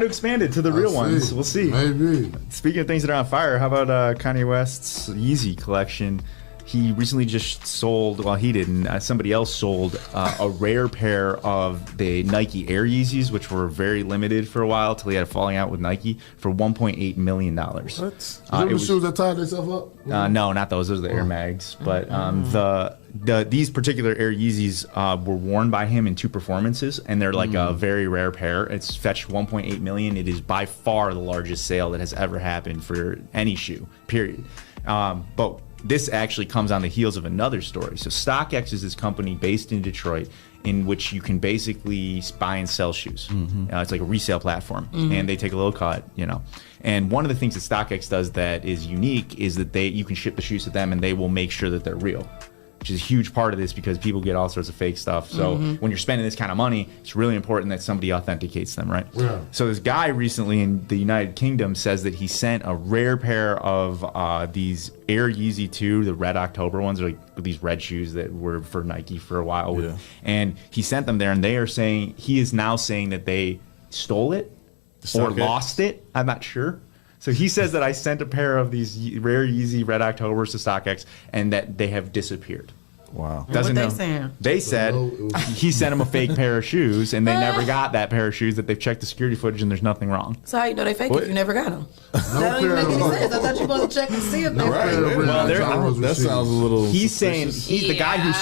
to expand it to the real ones. We'll see. Maybe. Speaking of things that are on fire, how about Kanye West's Yeezy collection? He recently just sold, well, he didn't, somebody else sold a rare pair of the Nike Air Yeezys, which were very limited for a while till he had a falling out with Nike, for $1.8 million. What? Is it the shoes that tied themselves up? No, not those. Those are the Air Mags. But these particular Air Yeezys were worn by him in 2 performances, and they're like a very rare pair. It's fetched $1.8 million. It is by far the largest sale that has ever happened for any shoe, period. But this actually comes on the heels of another story. So StockX is this company based in Detroit in which you can basically buy and sell shoes. It's like a resale platform, and they take a little cut, And one of the things that StockX does that is unique is that you can ship the shoes to them, and they will make sure that they're real. which is a huge part of this because people get all sorts of fake stuff. So when you're spending this kind of money, it's really important that somebody authenticates them, right? Yeah. So this guy recently in the United Kingdom says that he sent a rare pair of these Air Yeezy 2, the Red October ones, like these red shoes that were for Nike for a while. Yeah. And he sent them there, and he is now saying that they stole it or lost it. I'm not sure. So he says that I sent a pair of these rare Yeezy Red Octobers to StockX and that they have disappeared. Wow. What they saying? They said he sent them a fake pair of shoes and they never got that pair of shoes, that they've checked the security footage and there's nothing wrong. So how you know they fake if you never got them? That don't even make any sense. I thought you were supposed to check and see if they're fake. Well, that sounds a little. He's saying the guy who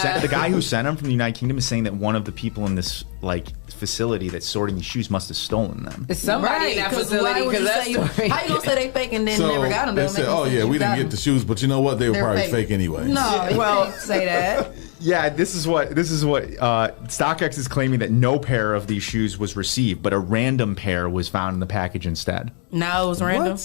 sent them from the United Kingdom is saying that one of the people in this facility that's sorting these shoes must have stolen them. It's somebody in that facility because how you gonna say they fake and then never got them? They said, "Oh yeah, we didn't get the shoes, but you know what? They were probably fake anyway." No, you can't say that. Yeah, this is what StockX is claiming, that no pair of these shoes was received, but a random pair was found in the package instead. No, it was random.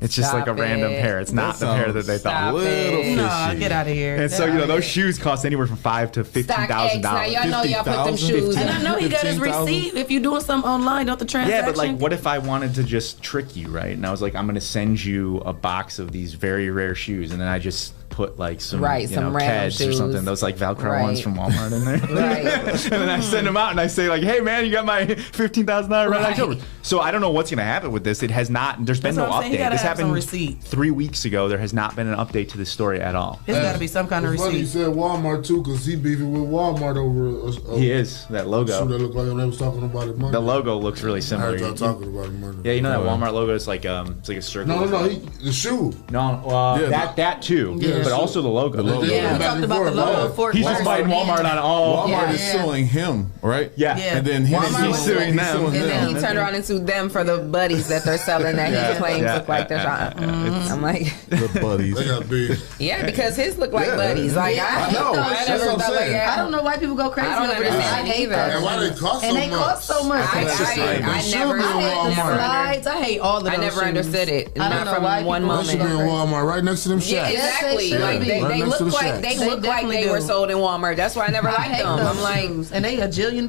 It's just like a random pair. It's not the pair that they thought. No, get out of here. And so those shoes cost anywhere from $5,000 to $15,000. Now y'all know y'all put them shoes. And I know he got his receipt. If you're doing something online, don't the transaction? Yeah, but like, what if I wanted to just trick you, right? And I was like, I'm going to send you a box of these very rare shoes, and then I just put like some random Keds or shoes. something, those like Velcro ones from Walmart in there. And then I send them out and I say like, hey man, you got my $15,000 Red October. So I don't know what's going to happen with this. It has not, there's been no update. This happened 3 weeks ago. There has not been an update to this story at all. There's got to be some kind of receipt. You said Walmart too, because he beefing with Walmart over he is, that logo. Shoe that looked like they was talking about it Monday. The logo looks really similar. I heard y'all talking about it Monday. Yeah, you know that Walmart logo is like it's like a circle. No, the shoe. No, that too, but also the logo. Yeah, we talked about the logo. He's just fighting Walmart on all. Walmart is suing him, right? Yeah. And then he's suing them. And then he turned around and sued them for the buddies that they're selling that he claims look like they're I'm like, the buddies. They got big. Yeah, because his look like buddies. Like I know. That's what I'm saying. I don't know why people go crazy. I don't understand either. And why they cost so much? And they cost so much. I never. I hate all of those. I never understood it. I don't Not know why from one people They should moment. be in Walmart right next to them Yeah, shacks. exactly. Yes, Like they Right next to look the like shacks. they look like they were sold in Walmart. That's why I never liked them. I'm like, and they $1 jillion.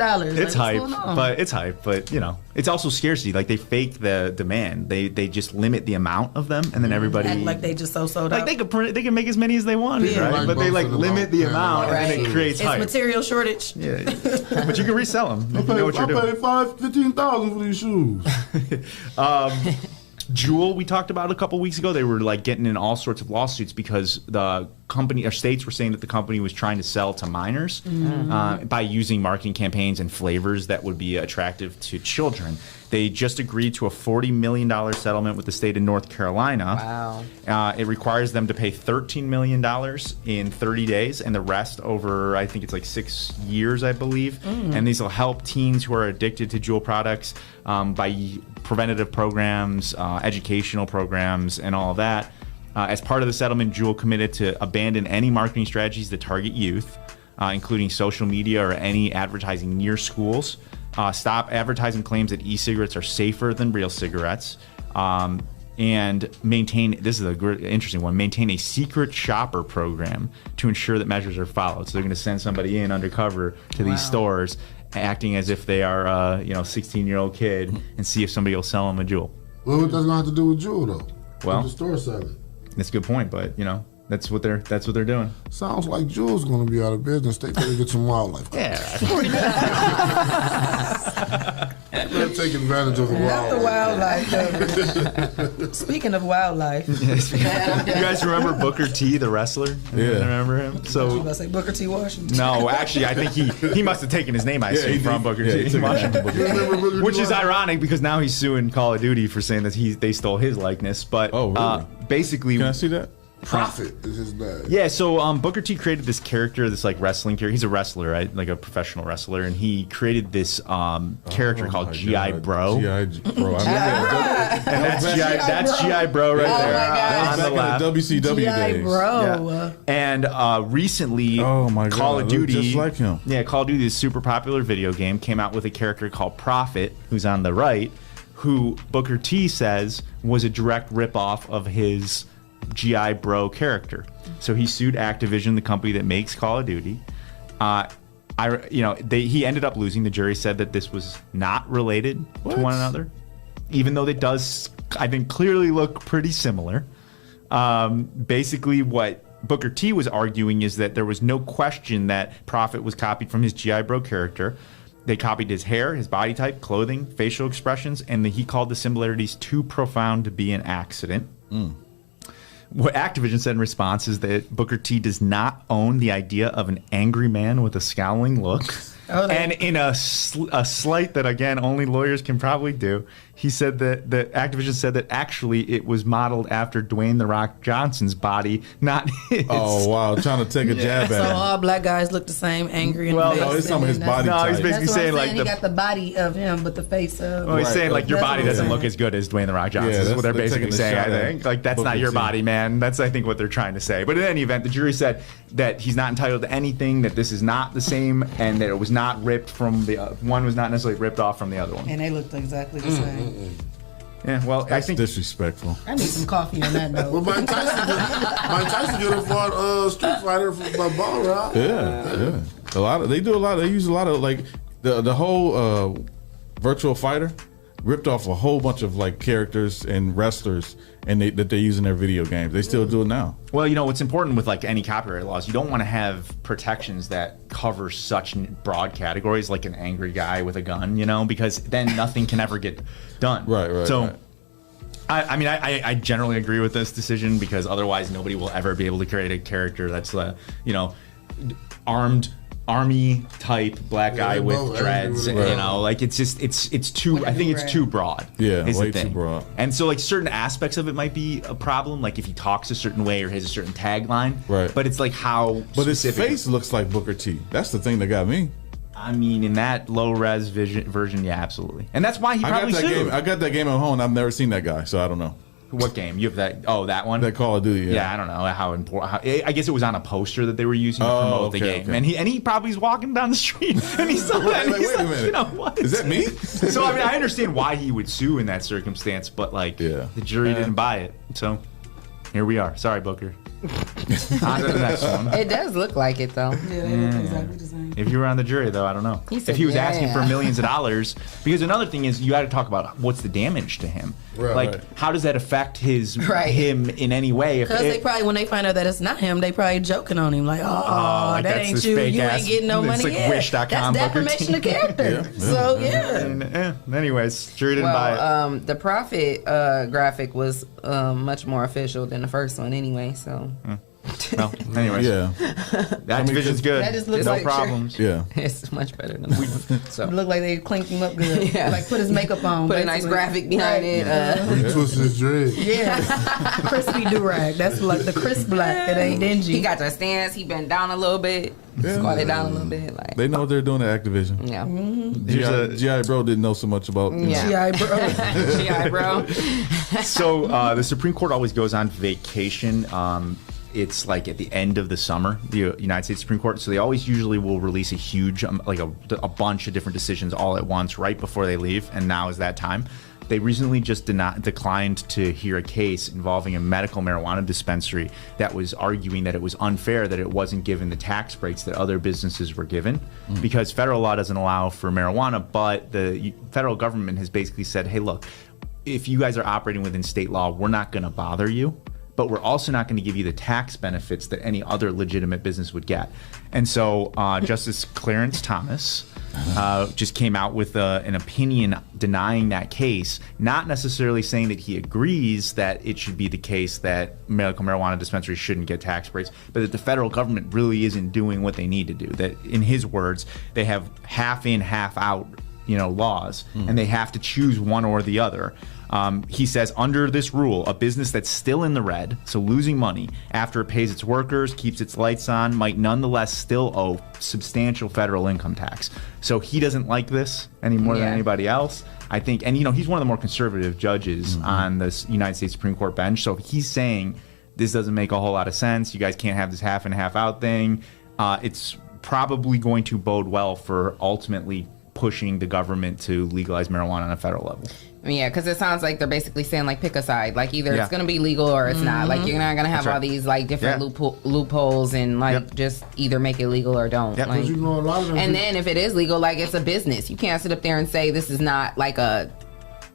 It's hype, but you know, it's also scarcity. Like they fake the demand. They just limit the amount of them, and then everybody act like they just sold like out. they can make as many as they want, Yeah. right? Like But they like most of the limit the amount, right. and then it creates It's hype. material shortage. Yeah, but you can resell them. If you know what you're doing. I paid $15,000 for these shoes. Jewel, we talked about a couple weeks ago. They were like getting in all sorts of lawsuits because the company or states were saying that the company was trying to sell to minors by using marketing campaigns and flavors that would be attractive to children. They just agreed to a $40 million settlement with the state of North Carolina. wow. It requires them to pay $13 million in 30 days and the rest over, I think it's like 6 years, I believe. And these will help teens who are addicted to Jewel products by preventative programs, educational programs, and all of that. As part of the settlement, Jewel committed to abandon any marketing strategies that target youth, including social media or any advertising near schools. Stop advertising claims that e-cigarettes are safer than real cigarettes. And maintain, this is an interesting one, maintain a secret shopper program to ensure that measures are followed. So they're going to send somebody in undercover to these stores, acting as if they are a 16-year-old kid, and see if somebody will sell them a Jewel. Well, what does that have to do with Jewel though? Well, the store selling. That's a good point, but that's what they're doing. Sounds like Jewel's going to be out of business. They better get some wildlife. Yeah. They're taking advantage of the Not the wildlife. wildlife. Speaking of wildlife, You guys remember Booker T, the wrestler? Yeah. Remember him? you So about to say Booker T. Washington? no, actually, I think he must have taken his name, I assume, from Booker he T. took it Washington. from Booker T. Which is ironic because now he's suing Call of Duty for saying that they stole his likeness. But basically, Can I see that? Profit is his name. yeah. So Booker T created this character, this like wrestling character. He's a wrestler, right? Like a professional wrestler, and he created this character called G.I. Bro. G.I. Bro. I remember And that's G.I. Bro right there. that on was the back left. in the WCW G.I. days. Bro. Yeah. And recently, Oh my God, Call of I look Duty, just like him. Yeah, Call of Duty, this super popular video game, came out with a character called Prophet, who's on the right, who Booker T says was a direct ripoff of his GI Bro character. So he sued Activision, the company that makes Call of Duty. He ended up losing. The jury said that this was not related to one another, even though it does, I think, clearly look pretty similar. Basically, what Booker T was arguing is that there was no question that Prophet was copied from his GI Bro character. They copied his hair, his body type, clothing, facial expressions, and he called the similarities too profound to be an accident. What Activision said in response is that Booker T does not own the idea of an angry man with a scowling look. And in a slight that, again, only lawyers can probably do, he said that Activision said that actually it was modeled after Dwayne "The Rock" Johnson's body, not his. Oh, wow. Trying to take a jab at So him. all black guys look the same, angry in the face. No, it's some of his body No, type. he's basically That's what saying I'm like he got the body of him, but the face of. Well, he's saying like your That's body what I'm doesn't saying. look as good as Dwayne "The Rock" Johnson. Yeah, That's that's- what they're they're basically taking a saying. I shot at think like that's Booker not your T. body, man. That's I think what they're trying to say. But in any event, the jury said that he's not entitled to anything. That this is not the same, and that it was not ripped from the one was not necessarily ripped off from the other one. And they looked exactly the same. Yeah, well, That's I think disrespectful. I need some coffee on that note. Well, Mike Tyson did it for Street Fighter for Ball Rock. Yeah. They use a lot of like the whole virtual fighter ripped off a whole bunch of like characters and wrestlers and that they use in their video games. They still do it now. Well, what's important with like any copyright laws, you don't want to have protections that cover such broad categories like an angry guy with a gun, because then nothing can ever get done. Right. So, right. I generally agree with this decision because otherwise nobody will ever be able to create a character that's armed army type black guy with dreads. It's too. I think it's too broad. Yeah, is way the thing. too broad. And so like certain aspects of it might be a problem, like if he talks a certain way or has a certain tagline. Right. But it's like how. But his specific. face looks like Booker T. That's the thing that got me. I mean, in that low res version, yeah, absolutely. And that's why he probably sued. I got that game at home. I've never seen that guy, so I don't know. What game? You have that? Oh, that one. That Call of Duty. Yeah, I don't know how important. I guess it was on a poster that they were using to promote the game, okay. and he probably's walking down the street and he saw that. Like, wait a minute. What is that me? So I mean, I understand why he would sue in that circumstance, but like, the jury didn't buy it. So here we are. Sorry, Booker. On to the next one. It does look like it though. Yeah, they look exactly the same. If you were on the jury, though, I don't know. He said, if he was yeah. asking for millions of dollars, because another thing is you got to talk about what's the damage to him. Right. How does that affect Right. him in any way? Because they probably, when they find out that it's not him, they probably joking on him like, like, that that's ain't this you. fake You ass- ain't getting no it's money. like Yeah. wish.com That's Booker defamation T. of character. So anyways, jury didn't buy it. The Prophet graphic was much more official than the first one anyway. So. Well, anyways, Yeah. that division's good. That just looks no like problems. Yeah. It's much better than that. So. it looked like they cleaned him up good. Yeah. Like put his makeup on. Put a nice basically. graphic behind it. He twisted his dread. Yeah. Crispy do-rag. That's like the crisp black that ain't dingy. He got the stance. He bent down a little bit. Squatted down a little bit. Like. They know what they're doing at Activision. Yeah. G.I. Bro didn't know so much about. Yeah. GI bro. GI bro. So the Supreme Court always goes on vacation. It's like at the end of the summer, the United States Supreme Court. So they always usually will release a huge, like a bunch of different decisions all at once right before they leave. And now is that time. They recently just declined to hear a case involving a medical marijuana dispensary that was arguing that it was unfair that it wasn't given the tax breaks that other businesses were given because federal law doesn't allow for marijuana, but the federal government has basically said, hey, look, if you guys are operating within state law, we're not going to bother you. But we're also not going to give you the tax benefits that any other legitimate business would get. And so Justice Clarence Thomas just came out with an opinion denying that case, not necessarily saying that he agrees that it should be the case that medical marijuana dispensaries shouldn't get tax breaks, but that the federal government really isn't doing what they need to do. That, in his words, they have half in, half out, laws, and they have to choose one or the other. He says, under this rule, a business that's still in the red, so losing money after it pays its workers, keeps its lights on, might nonetheless still owe substantial federal income tax. So he doesn't like this any more than anybody else. I think, and he's one of the more conservative judges on the United States Supreme Court bench. So he's saying this doesn't make a whole lot of sense. You guys can't have this half and half out thing. It's probably going to bode well for ultimately pushing the government to legalize marijuana on a federal level. Yeah, because it sounds like they're basically saying like pick a side. Like either it's going to be legal or it's not. Like you're not going to have all these like different loopholes and like just either make it legal or don't. Like, you know, a lot of them and then if it is legal, like it's a business. You can't sit up there and say this is not like a.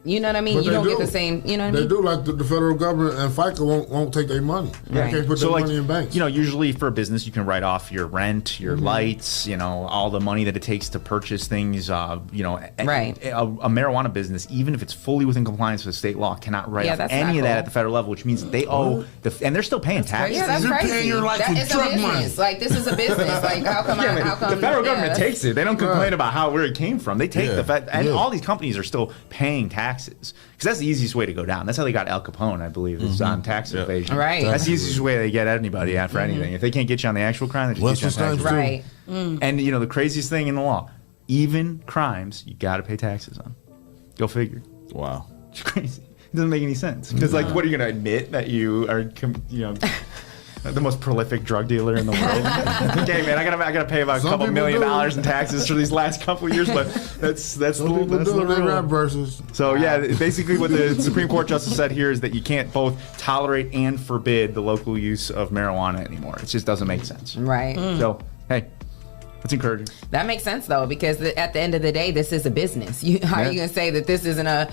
You know what I mean? But You don't get the same. You know what I mean? They do, like the federal government and FICA won't take their money. They can't put their money in banks. You know, usually for a business, you can write off your rent, your lights, you know, all the money that it takes to purchase things. You know, a marijuana business, even if it's fully within compliance with state law, cannot write off any of that at the federal level, which means they owe and they're still paying taxes. Yeah, that's crazy. It's a business. Like this is a business. Like how come? The federal government takes it. They don't complain about where it came from. They take the fact, and all these companies are still paying taxes. Because that's the easiest way to go down. That's how they got Al Capone, I believe, is on tax evasion. Right. That's the easiest way they get anybody out for anything. If they can't get you on the actual crime, they just get you on taxes. Right. And you know the craziest thing in the law, even crimes you got to pay taxes on. Go figure. Wow. It's crazy. It doesn't make any sense. Because like, what are you going to admit that you are, you know, the most prolific drug dealer in the world? Okay, man, I gotta pay about a couple $1 million in taxes for these last couple of years, but that's the rule. So yeah, basically what the Supreme Court justice said here is that you can't both tolerate and forbid the local use of marijuana anymore. It just doesn't make sense. Right. So hey, that's encouraging. That makes sense though, because at the end of the day, this is a business. How are you gonna say that this isn't a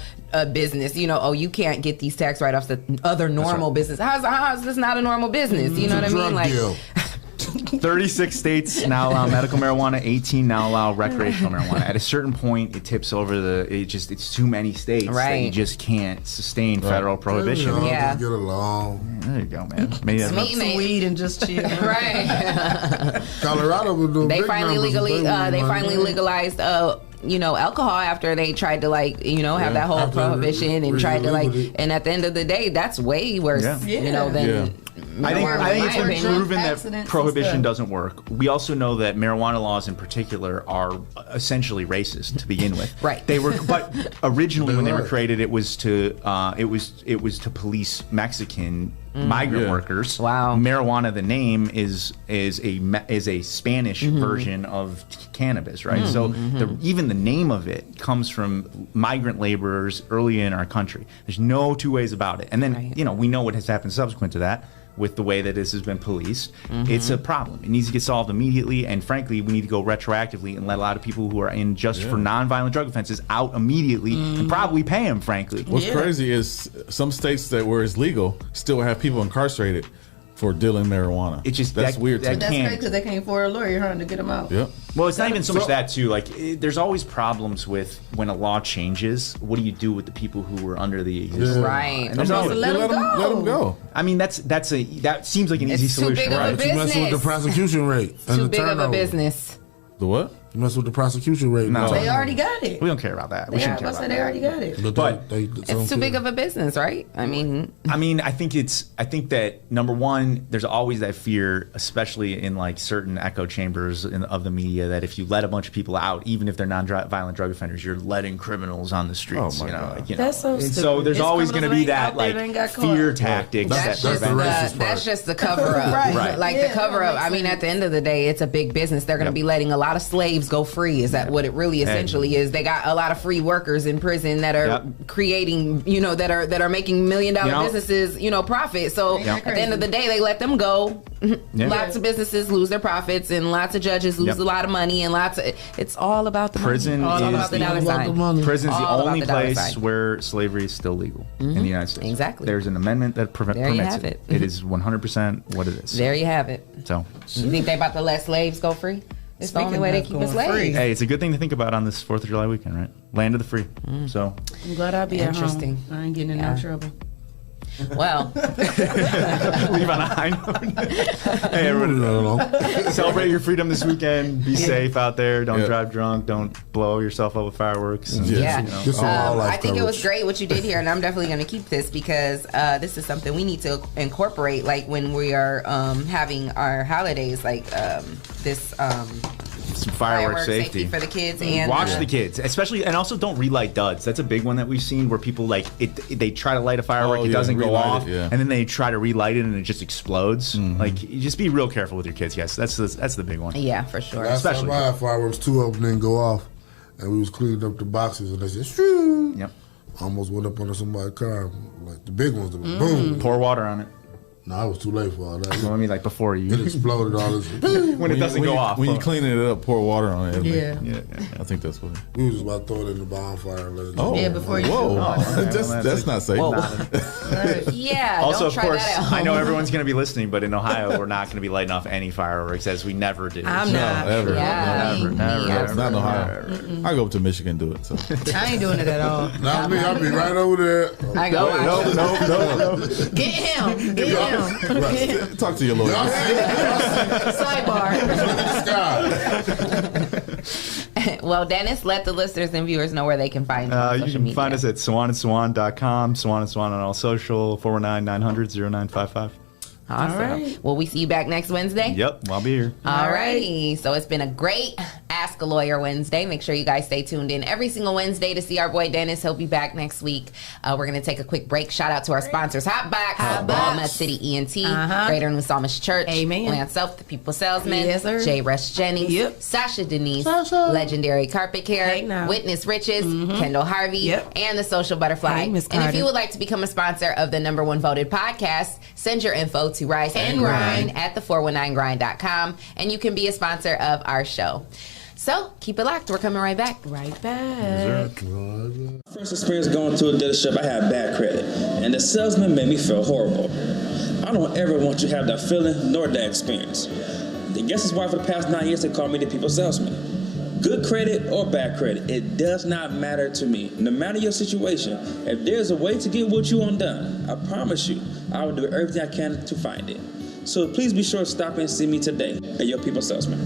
business? You know, oh, you can't get these tax write-offs that other normal business. How is this not a normal business? You know what I mean? Like. 36 states now allow medical marijuana, 18 now allow recreational marijuana. At a certain point, it tips over it's too many states that you just can't sustain federal prohibition. Just get along. There you go, man. Maybe smoke some weed and just chill. Right. Colorado will do. They finally legalized you know, alcohol after they tried to have that whole prohibition and tried to and at the end of the day, that's way worse, you know, than. I think it's been proven that prohibition doesn't work. We also know that marijuana laws in particular are essentially racist to begin with. Right. They were, but originally when they were created, it was to police Mexican migrant workers. Wow. Marijuana, the name is a Spanish version of cannabis, right? So even the name of it comes from migrant laborers early in our country. There's no two ways about it. And then you know, we know what has happened subsequent to that with the way that this has been policed. It's a problem. It needs to get solved immediately, and frankly, we need to go retroactively and let a lot of people who are in just for non-violent drug offenses out immediately and probably pay them, frankly. What's crazy is some states where it's legal still have people incarcerated for dealing marijuana. It's just that's weird. That's crazy because they can't afford a lawyer to get them out. Yep. Well, it's not even so much that too. Like, there's always problems with when a law changes. What do you do with the people who were under the existing law? Right. And there's always, let them go. I mean, that seems like an easy solution, too big of a right? business. You mess with the prosecution rate. And Too the big of a turnover. business. The what? You mess with the prosecution rate. No. They already got it. We don't care about that. We shouldn't care about that. They already got it. But It's too big of a business, right? I mean, I think that number one, there's always that fear, especially in like certain echo chambers of the media, that if you let a bunch of people out, even if they're non-violent drug offenders, you're letting criminals on the streets. Oh my God. Like, you That's know. so And stupid. so there's It's always going to criminals be ain't that out there, like they ain't got fear caught. tactic. That's the racist that's part. just the cover up. Right. Like the cover up. I mean, at the end of the day, it's a big business. They're going to be letting a lot of slaves go free. Is that what it really essentially is? They got a lot of free workers in prison that are creating, you know, that are making $1 million businesses, you know, profit. So at the end of the day, they let them go. Lots of businesses lose their profits, and lots of judges lose a lot of money, and it's all about the Prison money. All is about the dollar sign. Prison's the All about only the dollar place sign. where slavery is still legal in the United States. Exactly. There's an amendment that There you permits have it. it. It is 100% what it is. There you have it. So, You think they about to let slaves go free? It's the only way they keep us slaves. hey, it's a good thing to think about on this 4th of July weekend, right? Land of the free. So, I'm glad I'll be Interesting. at home. I ain't getting in no trouble. Well, leave on a high note. Hey, everybody, celebrate your freedom this weekend. Be safe out there. Don't drive drunk. Don't blow yourself up with fireworks. And, yeah. you know. I think it was great what you did here, and I'm definitely going to keep this because this is something we need to incorporate, like when we are having our holidays, like this. Some firework safety for the kids and watch the kids, especially, and also don't relight duds. That's a big one that we've seen where people they try to light a firework, it doesn't go off, and then they try to relight it and it just explodes. Like, you just be real careful with your kids, guys. That's the big one. Yeah, for sure. Last time I had fireworks, 2 of them didn't go off. and we was cleaning up the boxes, and they said, shoo. Yep. Almost went up under somebody's car, like the big ones. Boom. Pour water on it. No, it was too late for all that. Well, I mean, like before you. It exploded all this. when it doesn't go off. When you cleaning it up, pour water on it. Yeah. I think that's what. We was just about to throw it in the bonfire. And let it Yeah, before you. Whoa. Right, that's not safe. Yeah. Also, don't of try course, that at I know home. everyone's going to be listening, but in Ohio, we're not going to be lighting off any fireworks, as we never do. I'm not. Ever. Yeah. Never. Not in Ohio. I go up to Michigan and do it. So. I ain't doing it at all. Not me. I'll be right over there. I go. No. Get him. Get him. Get him. Talk to your lawyer. Sidebar. Well, Dennis, let the listeners and viewers know where they can find you on You social can media. find us at SawanandSawan.com, Sawan and Swan on all social, 419-900-0955. Awesome. All right. Will we see you back next Wednesday? Yep, I'll be here. All righty. So it's been a great Ask a Lawyer Wednesday. Make sure you guys stay tuned in every single Wednesday to see our boy Dennis. He'll be back next week. We're going to take a quick break. Shout out to our sponsors, Hot Box, Met City ENT, Greater New Psalmist Church, Amen. Lance Self, the People Salesman, Yes, sir. J. Rush Jennings, Yep. Sasha Denise, Sasha. Legendary Carpet Care, Hey, now. Witness Riches, Kendall Harvey, Yep. and the Social Butterfly. Hey, Miss and if Carter. you would like to become a sponsor of the #1 voted podcast, send your info to Rise and Grind at the419grind.com, and you can be a sponsor of our show. So keep it locked. We're coming right back. Right back. First experience going to a dealership, I had bad credit, and the salesman made me feel horrible. I don't ever want you to have that feeling nor that experience. I guess that's why for the past 9 years they call me the people salesman. Good credit or bad credit, it does not matter to me. No matter your situation, if there's a way to get what you want done, I promise you, I will do everything I can to find it. So please be sure to stop and see me today at your people salesman.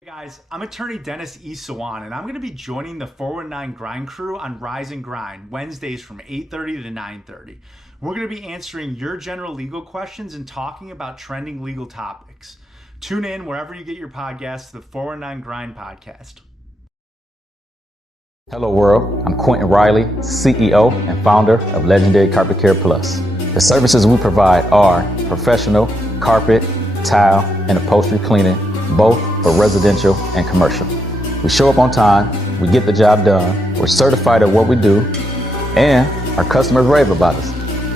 Hey guys, I'm attorney Dennis E. Sawan, and I'm going to be joining the 419 Grind crew on Rise and Grind Wednesdays from 8:30 to 9:30. We're going to be answering your general legal questions and talking about trending legal topics. Tune in wherever you get your podcasts to the 419 Grind podcast. Hello world, I'm Quentin Riley, CEO and founder of Legendary Carpet Care Plus. The services we provide are professional carpet, tile, and upholstery cleaning, both for residential and commercial. We show up on time, we get the job done, we're certified at what we do, and our customers rave about us.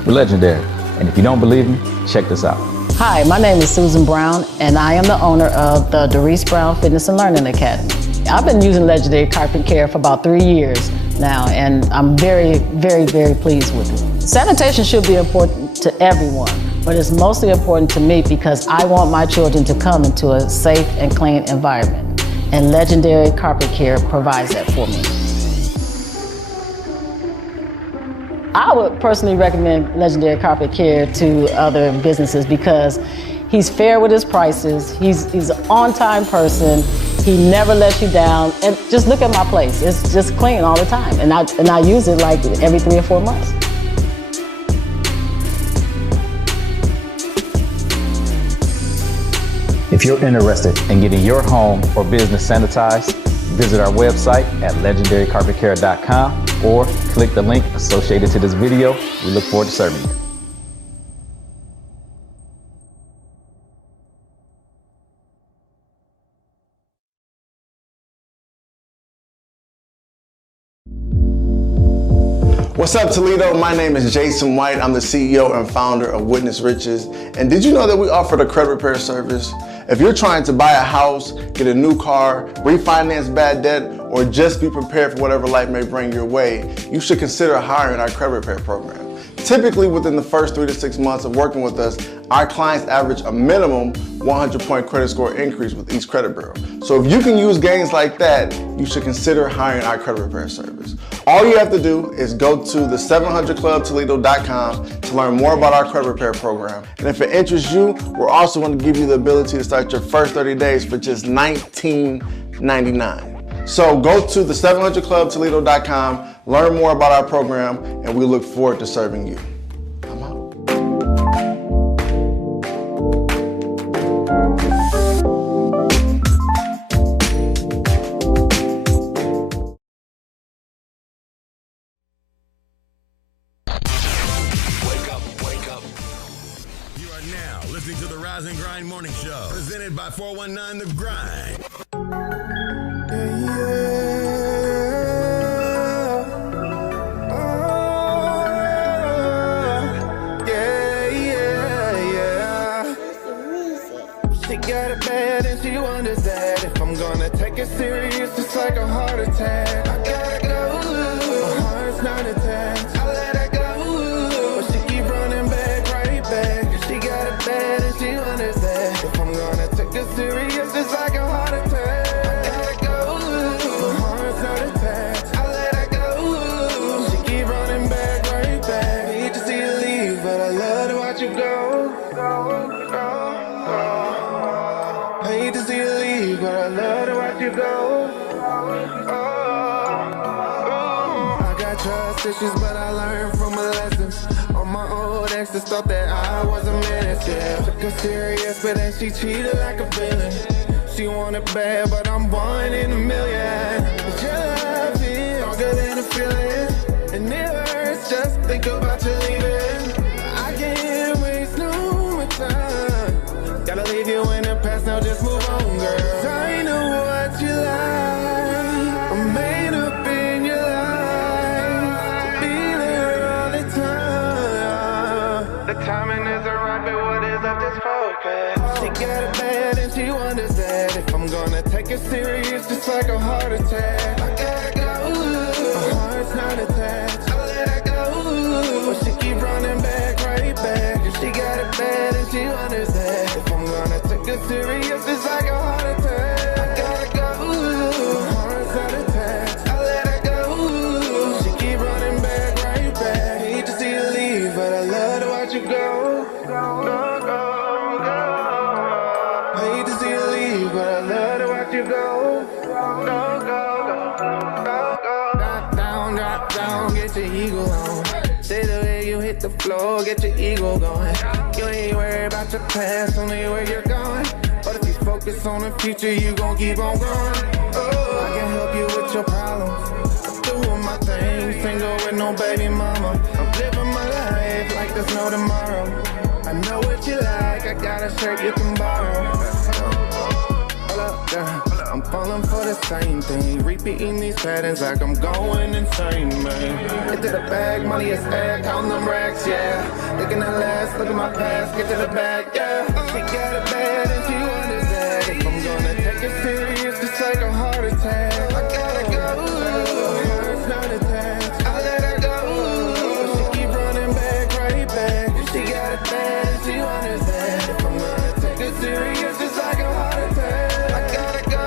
We're legendary, and if you don't believe me, check this out. Hi, my name is Susan Brown, and I am the owner of the Doris Brown Fitness and Learning Academy. I've been using Legendary Carpet Care for about 3 years now, and I'm very, very, very pleased with it. Sanitation should be important to everyone, but it's mostly important to me because I want my children to come into a safe and clean environment, and Legendary Carpet Care provides that for me. I would personally recommend Legendary Carpet Care to other businesses because he's fair with his prices, he's an on-time person, he never lets you down, and just look at my place. It's just clean all the time, and I use it like every 3 or 4 months. If you're interested in getting your home or business sanitized, visit our website at legendarycarpetcare.com or click the link associated to this video. We look forward to serving you. What's up, Toledo? My name is Jason White. I'm the CEO and founder of Witness Riches. And did you know that we offer the credit repair service? If you're trying to buy a house, get a new car, refinance bad debt, or just be prepared for whatever life may bring your way, you should consider hiring our credit repair program. Typically, within the first 3 to 6 months of working with us, our clients average a minimum 100-point credit score increase with each credit bureau. So if you can use gains like that, you should consider hiring our credit repair service. All you have to do is go to the 700clubtoledo.com to learn more about our credit repair program. And if it interests you, we're also going to give you the ability to start your first 30 days for just $19.99. So go to the 700clubtoledo.com, learn more about our program, and we look forward to serving you. I'm out. You are now listening to the Rise and Grind Grind Morning Show, presented by 419 The Grind. She got it bad and she wonders that if I'm gonna take it serious, it's like a heart attack. I gotta go, my heart's not attached. I let her go, but she keep running back, right back. She got it bad and she wonders that if I'm gonna take it serious, it's like a heart attack. I gotta go, my heart's not attached. I let her go, she keep running back, right back. I hate to see you leave, but I love to watch you go, go, go. I hate to see you leave, but I love to watch you go. I got trust issues, but I learned from my lessons. All my old exes thought that I was a menace, yeah. Took her serious, but then she cheated like a villain. She wanted bad, but I'm one in a million. But your love is stronger than a feeling, and it hurts just think about you leaving. I can't waste no more time. Gotta leave you in the past, now just move on, girl. I know what you like. I'm made up in your life to be there all the time. The timing isn't right, but what is up, just focus. She got it bad and she wonders that if I'm gonna take it serious, just like a heart attack. I gotta go, my heart's not attached. I let her go, but she keep running back, right back. If she got it bad and she wonders that if I'm gonna take it serious, it's like a heart attack. I gotta go, my heart's not attached. I let her go, she keep running back, right back. Hate to see you leave, but I love to watch you go, go, go, go. Hate to see you leave, but I love to watch you go, go, go, go, go, go. Drop down, get your ego on. Say the way you hit the floor, get your ego going. You ain't worried about your past, only where you're going. But if you focus on the future, you gon' keep on going. Oh, I can help you with your problems. I'm doing my thing, single with no baby mama. I'm living my life like there's no tomorrow. I know what you like, I got a shirt you can borrow. Hold up, girl. I'm falling for the same thing, repeating these patterns like I'm going insane, man. Get to the bag, money is air, counting them racks, yeah. Looking at last, look at my past, get to the bag, yeah. She got it bad and she wonders that if I'm gonna take it serious, it's like a heart attack. I gotta go, my heart's not attached. I let her go, she keep running back, right back. She got it bad and she wonders that if I'm gonna take it serious, it's like a heart attack. I gotta go.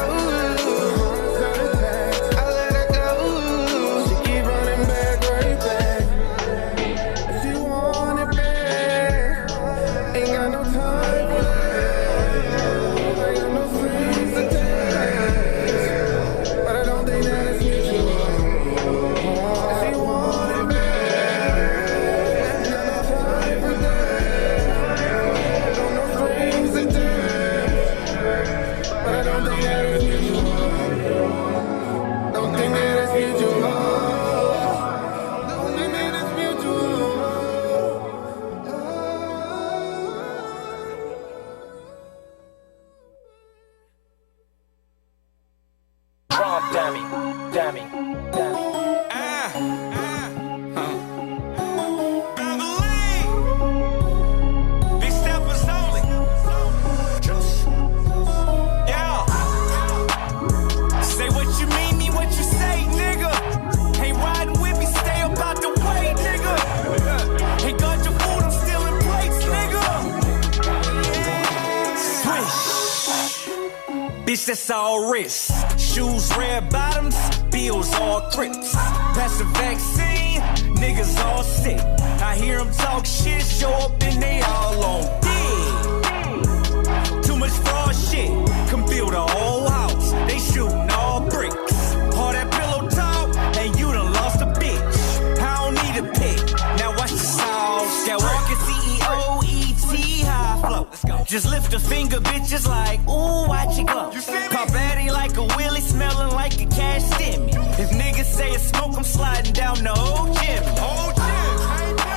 Bitch, that's all wrist. Shoes, red bottoms, bills, all crips. That's the vaccine, niggas all sick. I hear them talk shit, show up and they all on dick. Too much fraud shit, can build a whole house. They shooting all bricks. All that pillow talk, and you done lost a bitch. I don't need a pick, now watch the sauce. Got walking CEO, ET, high flow. Just lift a finger, bitches like, ooh, watch it go. Pop baddie like a willy, smelling like a cash stimmy. If niggas say it's smoke, I'm sliding down the old gym.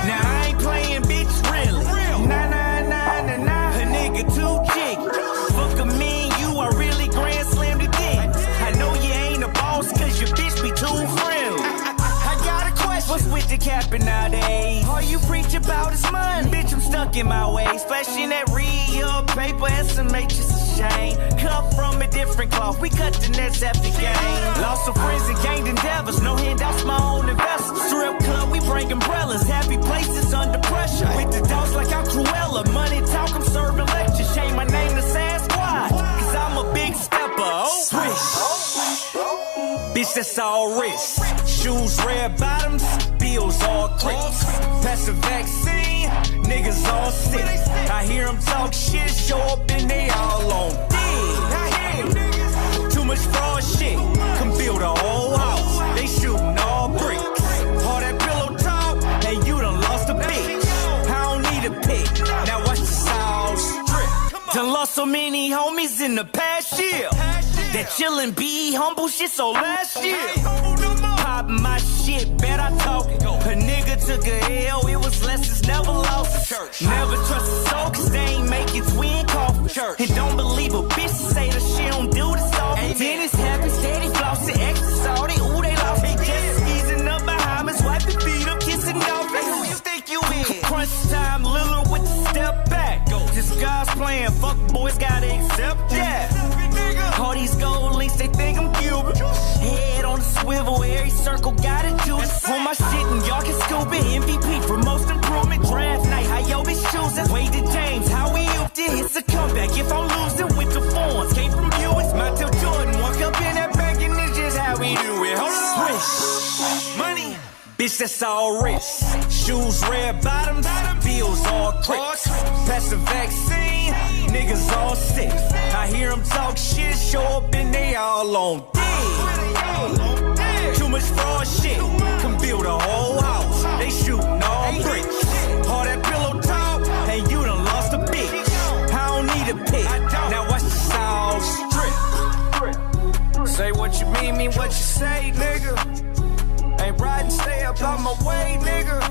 Now I ain't playing, bitch, really. Nah, nah, nah, nah, nah. A nigga too chick. nigga capping nowadays. All you preach about is money. Bitch, I'm stuck in my ways. Splashing that real paper, estimate just a shame. Cut from a different cloth, we cut the nets after game. Lost some friends and gained endeavors, no handouts, my own investment. Strip club, we bring umbrellas, happy places under pressure. With the dogs like I'm Cruella, money talk, I'm serving lectures. Change my name to Sasquatch, cause I'm a big stepper. Oh, swish. Bitch, that's all wrist. Shoes, red bottoms, bills all crips. Pass the vaccine, niggas all sick. I hear them talk shit, show up and they all on dick. Too much fraud shit, come build a whole house. They shooting all bricks. All that pillow talk, and you done lost a bitch. I don't need a pick, now watch the sauce drip. Done lost so many homies in the past year. That chillin' be humble shit, so last year pop my shit, bet I talk it. A nigga took a L, it was lessons never lost. Never trust a soul, cause they ain't making twin coffin. And don't believe a bitch say that she don't do this often. Then it's happy, steady flossing, extra salty. Ooh, they lost me just easing up behind us, wiping feet up, kissing off. Like who you think you is? Crunch time, Lil with the step back. Just God's plan, fuck boys gotta accept that. All these gold links, they think I'm Cuban. Head on the swivel, every circle got a juice. On my shit and y'all can scoop it. MVP for most improvement. Draft night, how yo bitch choosing. Wade to James, how we upped it. It's a comeback if I'm losing with the phones. Came from you, it's Montel Jordan. Walk up in that bank and it's just how we do it. Hold on. Swish. Money. Bitch, that's all wrist. Shoes, red bottoms, bills all crips. Pass the vaccine, niggas all sick. I hear them talk shit, show up and they all on dick. Too much fraud shit, come build a whole house. They shooting all bricks. All that pillow talk, and you done lost a bitch. I don't need a pick, now watch the sauce drip. Say what you mean what you say, nigga. Ain't riding, stay up on my way, nigga.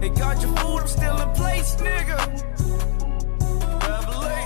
They got your food, I'm still in place, nigga. Revelate.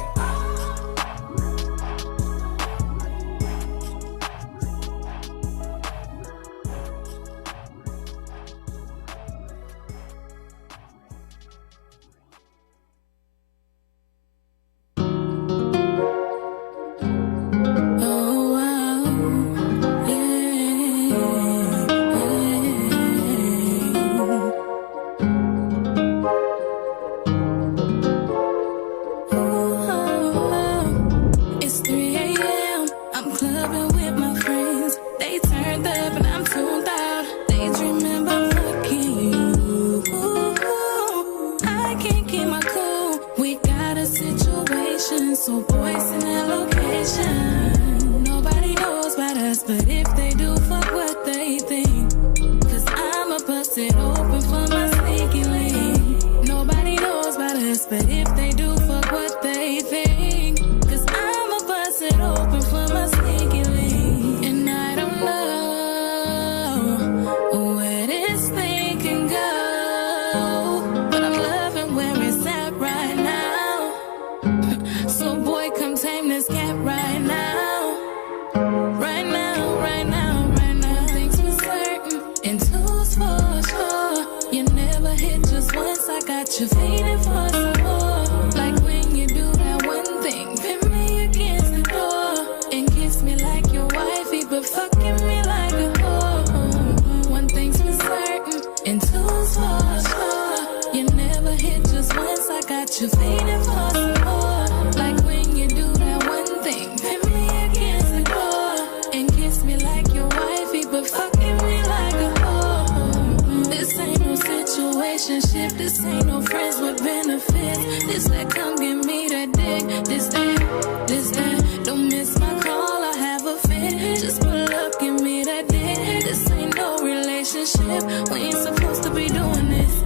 We ain't supposed to be doing this.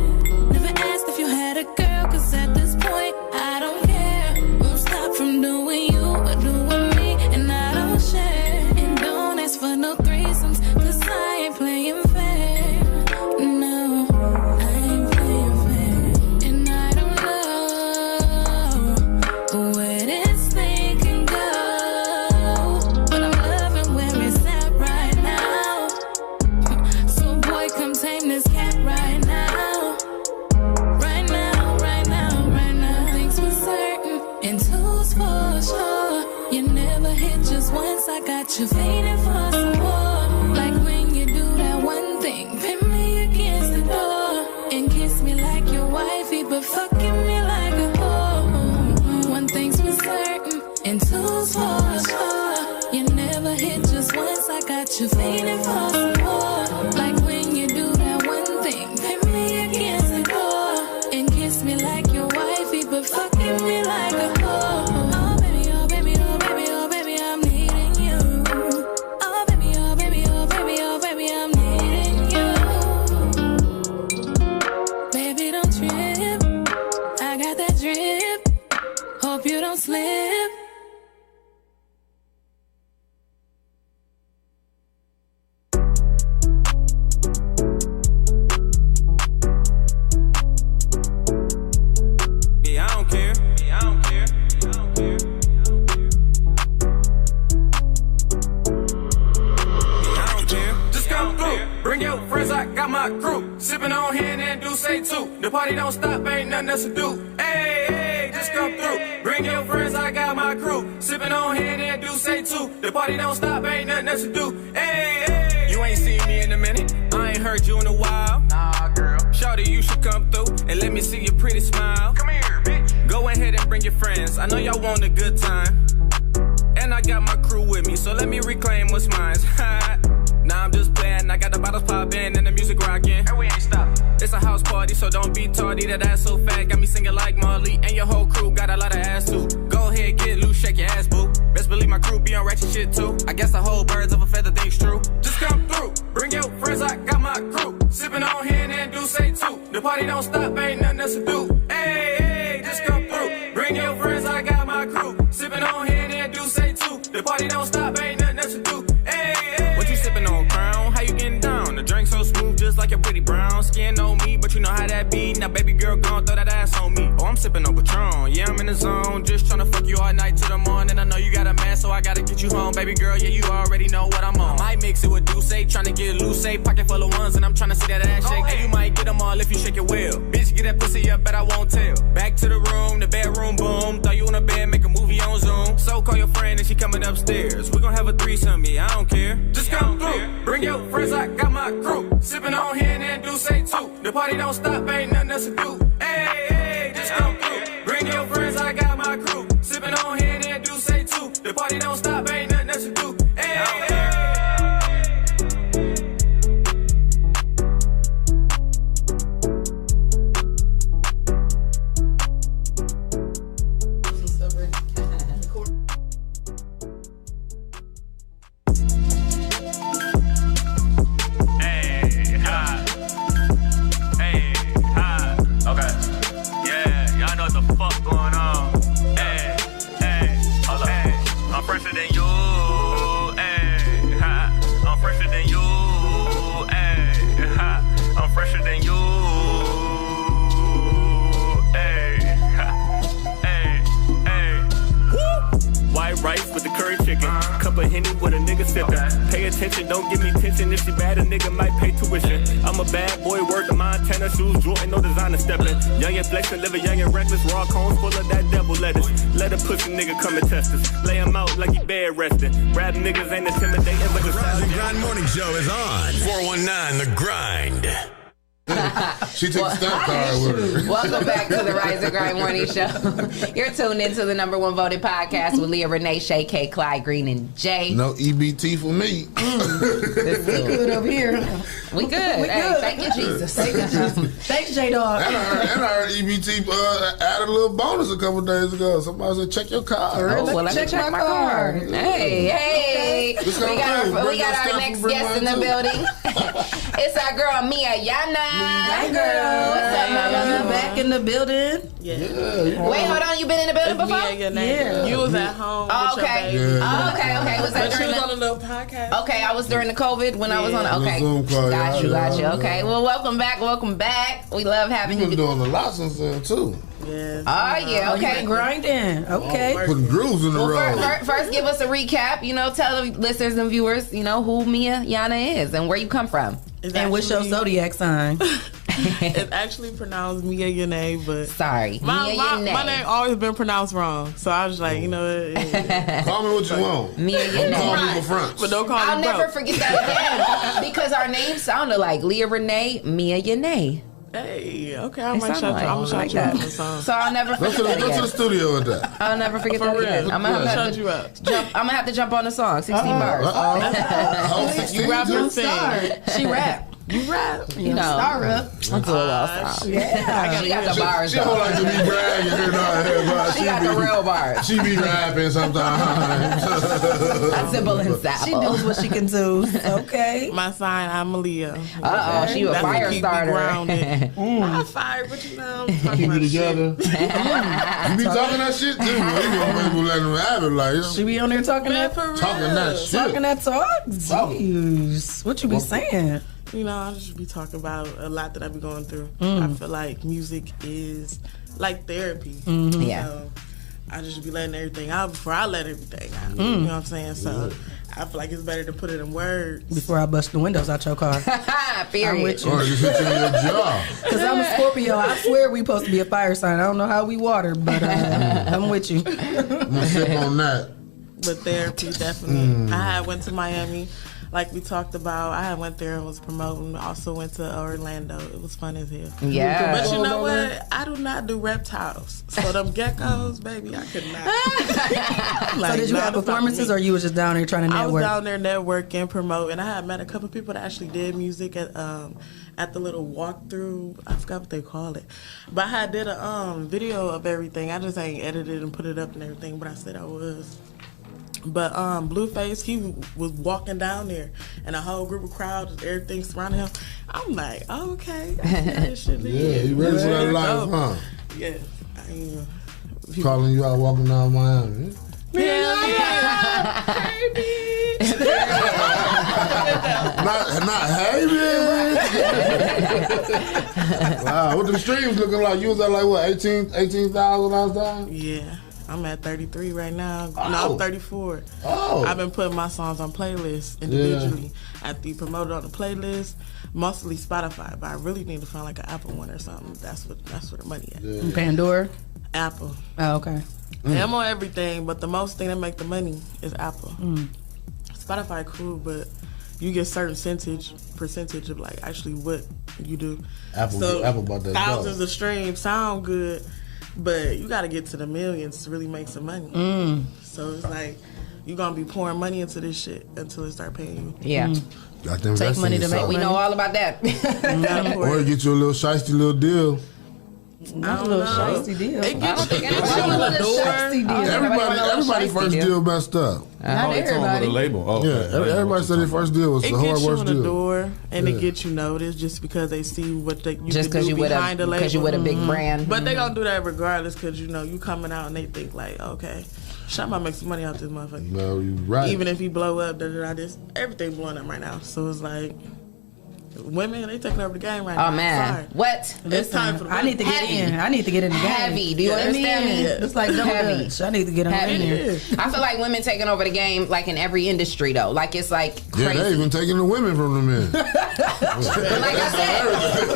Never asked if you had a girl, cause at this point, I don't care. I got you feeling for some more. Like when you do that one thing, pin me against the door and kiss me like your wifey, but fucking me like a whore. One thing's for certain, and two's for sure. You never hit just once. I got you feeling for some more. Like when you do that one thing, pin me against the door and kiss me like your wifey, but fucking me like a whore. Oh baby, oh baby, oh baby, oh baby, I'm needing you. Oh baby, oh baby, oh baby, oh baby, I'm needing you. Baby, don't trip. I got that drip. Hope you don't slip. Sipping on hand and do say too. The party don't stop, ain't nothing else to do. Hey, hey, just come through. Bring your friends, I got my crew. Sipping on hand and do say too. The party don't stop, ain't nothing else to do. Hey, hey. You ain't seen me in a minute. I ain't heard you in a while. Nah, girl. Shawty, you should come through and let me see your pretty smile. Come here, bitch. Go ahead and bring your friends. I know y'all want a good time. And I got my crew with me, so let me reclaim what's mine. Nah, I'm just playing. I got the bottles poppin' and the music rockin'. And we ain't stopped. It's a house party, so don't be tardy. That ass so fat, got me singing like Marley. And your whole crew got a lot of ass too. Go ahead, get loose, shake your ass, boo. Best believe my crew be on ratchet shit too. I guess the whole birds of a feather thing's true. Just come through, bring your friends, I got my crew. Sippin' on hand and do say too. The party don't stop, ain't nothing else to do. Hey, hey, just come through. Bring your friends, I got my crew. Sippin' on hand and do say too. The party don't stop, ain't nothing else to do. Hey, hey. What you sippin' on, Crown? How you getting down? The drink so smooth, just like your pretty brown skin on me, but you know how that be. Now, baby girl, gon' throw that ass on me. Oh, I'm sippin' on Patron. Yeah, I'm in the zone. Just tryna fuck you all night till the morning. I know you got a man, so I gotta get you home. Baby girl, yeah, you already know what I'm on. Might mix it with Douce, tryna get loose, pocket full of ones, and I'm tryna see that ass shake. And you might get them all if you shake it well. Bitch, get that pussy up, but I won't tell. Back to the room, the bedroom, boom. Throw you in a bed, make a movie on Zoom. So call your friend and she coming upstairs. We gon' have a threesome, yeah, I don't care. Just come through, bring your friends, I got my crew. Sippin' on hand and do say too. The party don't stop, ain't nothing else to do. Hey, hey, just come through. Bring your friends, I got my crew. Sippin' on hand and do say too. The party don't stop, ain't nothing else to do. Hey, hey. Fresher than you, ayy, ha. I'm fresher than you, ayy, ha. I'm fresher than you, ayy, ha. Ayy, ayy. Woo! White rice with the curry chicken, cup of Henny with a nigga sippin'. Pay attention, don't give me tension. If she bad, a nigga might pay tuition. I'm a bad boy, word to Montana, shoes, Jordan, no designer steppin'. Young and flexin', living young and reckless, raw cones full of that devil lettuce. Let a pussy nigga come and test us. Lay him out like he bed resting. Rap niggas ain't intimidating, but the Rise and Grind Morning Show is on. 419 The Grind. She took the stamp card with her. Welcome back to the Rise and Grind Morning Show. You're tuned into the #1 voted podcast with Leah, Renee, Shae, K, Clyde, Green, and Jay. No EBT for me. We good over here. We good. We hey, good. Thank you, Jesus. Thank you, Jesus. Thanks, J-Dog. And I heard EBT added a little bonus a couple days ago. Somebody said, check your card. Oh, well, let me check my card. Hey. Okay. We got our next guest in the building. It's our girl, Yana. Hi, girl. What's up, mama? You back in the building? Yeah. Wait, hold on. You been in the building before? Yeah. You was at home. Oh, okay. With your baby. Oh, okay. Was that but during you was on a little podcast. Okay, I was during the COVID when I was on. Okay. Got you. Okay. Well, welcome back. We love having you. You've been doing a lot since then, too. Yes. Oh, yeah. Okay. You been grinding. Okay. Putting grooves in the road. First, give us a recap. Tell the listeners and viewers, who Yana is and where you come from. And what's your zodiac sign? It's actually pronounced Mia Yana, but sorry, my Yana. name always been pronounced wrong. So I was like, you know, call me what you want. Mia Yana. Don't call me for French. But don't call I'll me never broke. forget that again because our names sounded like Leah Renee, Mia Yana. Hey, okay, I might shout you. I'm gonna shout you out on the song. So I'll never forget Go that to again. the studio with that. I'll never forget that again. I'm gonna have to jump. I'm gonna have to jump on the song. 16 bars. You rap and sing. She rap. You rap. You know. Star up. I'm doing well. Yeah. She got the bars. She don't like to be bragging. She got the real bars. She be rapping sometimes. That's simple and She simple. knows what she can do. Okay. My sign, I'm a Leo. She a That's fire what keep me starter. grounded. Not fire, but you know, I'm talking Keep about it together. shit. You be talking that shit too. You gonna people let them have it like She be on there talking that talking that shit. Talking that talk? Jeez. What you be saying? You know, I just be talking about a lot that I be going through. Mm. I feel like music is like therapy. Mhm. Yeah. So I just be letting everything out before I let everything out. Mm. You know what I'm saying? So I feel like it's better to put it in words. Before I bust the windows out your car. Period. I'm with you. Or just hit you in your jaw. Because I'm a Scorpio. I swear we supposed to be a fire sign. I don't know how we water, but I'm with you. I'm gonna sip on that. But therapy, definitely. I had went to Miami, like we talked about. I had went there and was promoting. Also went to Orlando. It was fun as hell. Yeah. But you know what? I do not do reptiles. So them geckos, baby, I could not. So did you have performances or you was just down there trying to I network? was down there networking, promoting. I had met a couple people that actually did music at the little walkthrough. I forgot what they call it. But I had did a video of everything. I just ain't edited and put it up and everything, but I said I was. But Blueface, he was walking down there, and a whole group of crowds, everything surrounding him. I'm like, oh, okay. I see how this shit is. Yeah, you ready for that life, huh? Yeah. Calling you out walking down Miami. Yeah, baby. not hey, bitch. Wow, what the streams looking like? You was at like what, 18,000 last time? Yeah. I'm at 33 right now. Oh. No, I'm 34. Oh. I've been putting my songs on playlists individually. After you promote it on the playlist, mostly Spotify, but I really need to find like an Apple one or something. That's where the money at. Yeah. Pandora? Apple. Oh, okay. And I'm on everything, but the most thing that make the money is Apple. Spotify cool, but you get certain percentage of like actually what you do. Apple about that thousands of streams sound good, but you got to get to the millions to really make some money. So it's like you're gonna be pouring money into this shit until it start paying you. Yeah. Got them Take money to make. We know all about that. Or get you a little shiesty little deal. Not a little shiesty deal. It gets you Everybody first deal messed up. Not everybody. With a label. Oh, Yeah, okay. everybody said their first deal was It the hard gets you worst in the deal. door, and it gets you noticed just because they see what you Just can do behind the label. because you with a big brand. But they gonna do that regardless, because you coming out and they think like, okay, Shae might make some money out this motherfucker. No, you right. Even if he blow up, everything blowing up right now. So it's like, women, they taking over the game right now. Oh man, Sorry. what? It's time for the I need to get in. I need to get in the game. Heavy. Do you understand me? It's like double Heavy. Dutch. I need to get on in there. I feel like women taking over the game, like in every industry, though. Like it's like Yeah, crazy. they even taking the women from the men. But like I said,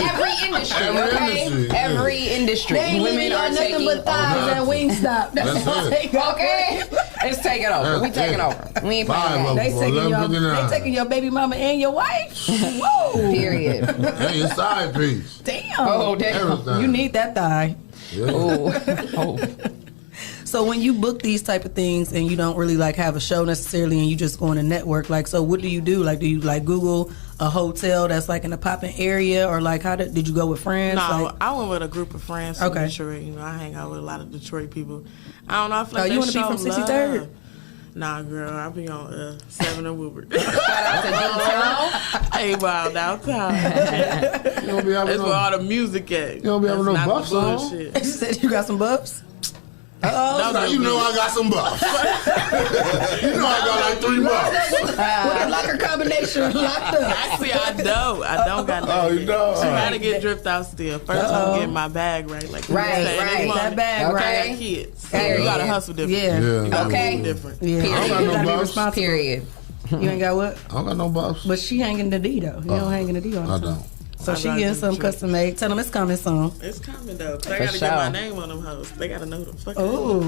every industry, okay? Every industry. They ain't Women leaving are on taking nothing but thighs at Wingstop. That's all it. they got. Okay, it's taking over. We taking over. We ain't playing that. They taking your baby mama and your wife. Whoa. Period. Hey, your side piece. Damn. Oh, damn. Everything. You need that thigh. Yeah. Oh. So when you book these type of things and you don't really like have a show necessarily and you just go on a network, like, so what do you do? Like, do you like Google a hotel that's like in a popping area, or like how did you go with friends? No, Like, I went with a group of friends from Okay. Detroit. You know, I hang out with a lot of Detroit people. I don't know. I feel like Oh, you want to be from 63rd? Nah, girl, I be on 7 and Woodward. Shout out to D-Town. Hey, wild downtown. You don't be having That's no, where all the music at. you don't be having no That's not buffs the on. bullshit. you said you got some buffs? Now you know I got some buffs. You know I got like 3 buffs. With a locker combination locked up. Actually, I don't got that. Oh, you don't? So I gotta get dripped out still. First, I'm getting my bag right. Like you Right, say, right. this That bag, month, right. I got kids. So Period. you gotta hustle different. Yeah. Yeah. You gotta Okay. move different. Yeah. I don't got You no gotta be buffs. responsible. Period. You ain't got what? I don't got no buffs. But she hanging the D though. You don't hang in the D all the I time. don't. So she getting some custom made. Tell them it's coming soon. It's coming though. I gotta get my name on them hoes. They gotta know the fuck. Oh,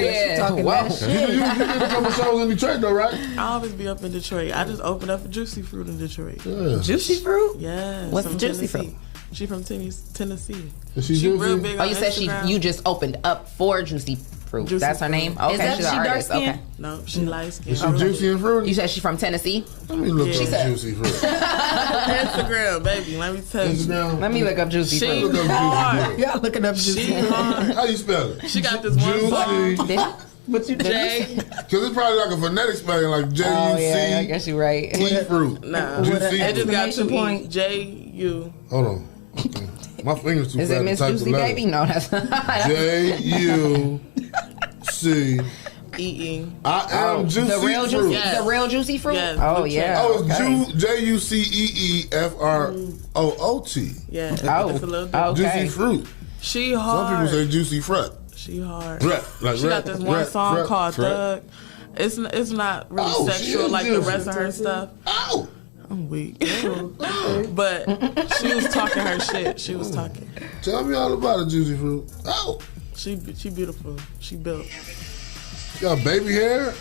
yeah. Talking that shit. You did a couple shows in Detroit though, right? I always be up in Detroit. I just opened up a Juicy Fruit in Detroit. Yeah. Juicy Fruit? Yeah. What's from Juicy Tennessee. Fruit? She from Tennessee. Is she real big Oh, on you said Instagram. you just opened up for Juicy Fruit. Juicy That's her Fruit. name? Okay, Is that she's an she dark artist. skin? Okay. No, she light skin. Is she juicy and fruity? You said she's from Tennessee? Let me look Yeah. up Juicy Fruit. Instagram, baby. Let me tell you. Instagram. Let me look up Juicy She Fruit. Look up hard. Juicy Fruit. Y'all looking up Juicy She hard. How you spell it? She got this one song. Juicy. But you J. Because it's probably like a phonetic spelling, like J Oh, U yeah, I C guess you're right. T fruit. Nah. Juicy. It just got Exclamation 2 point. E's. J-U. Hold on. My fingers too Is fat it to Miss type Juicy the letter. Baby? No, that's J-U-C. E-E. I am Juicy the real Fruit. Juicy, Yes. the real Juicy Fruit. Yes, Oh blue check. yeah. Oh, it's okay. Juiceefroot. Yeah. Oh, It's a little different. okay. Juicy Fruit. She Some hard. people say Juicy Fruit. She hard. Rat, like She rat, got this one rat, song rat, called rat. Thug. It's not really Oh, she sexual is like the juicy. rest of her stuff. Ow! I'm weak. But she was talking her shit. She was talking. Tell me all about it, Juicy Fruit. Oh, She beautiful. She built. you got baby hair?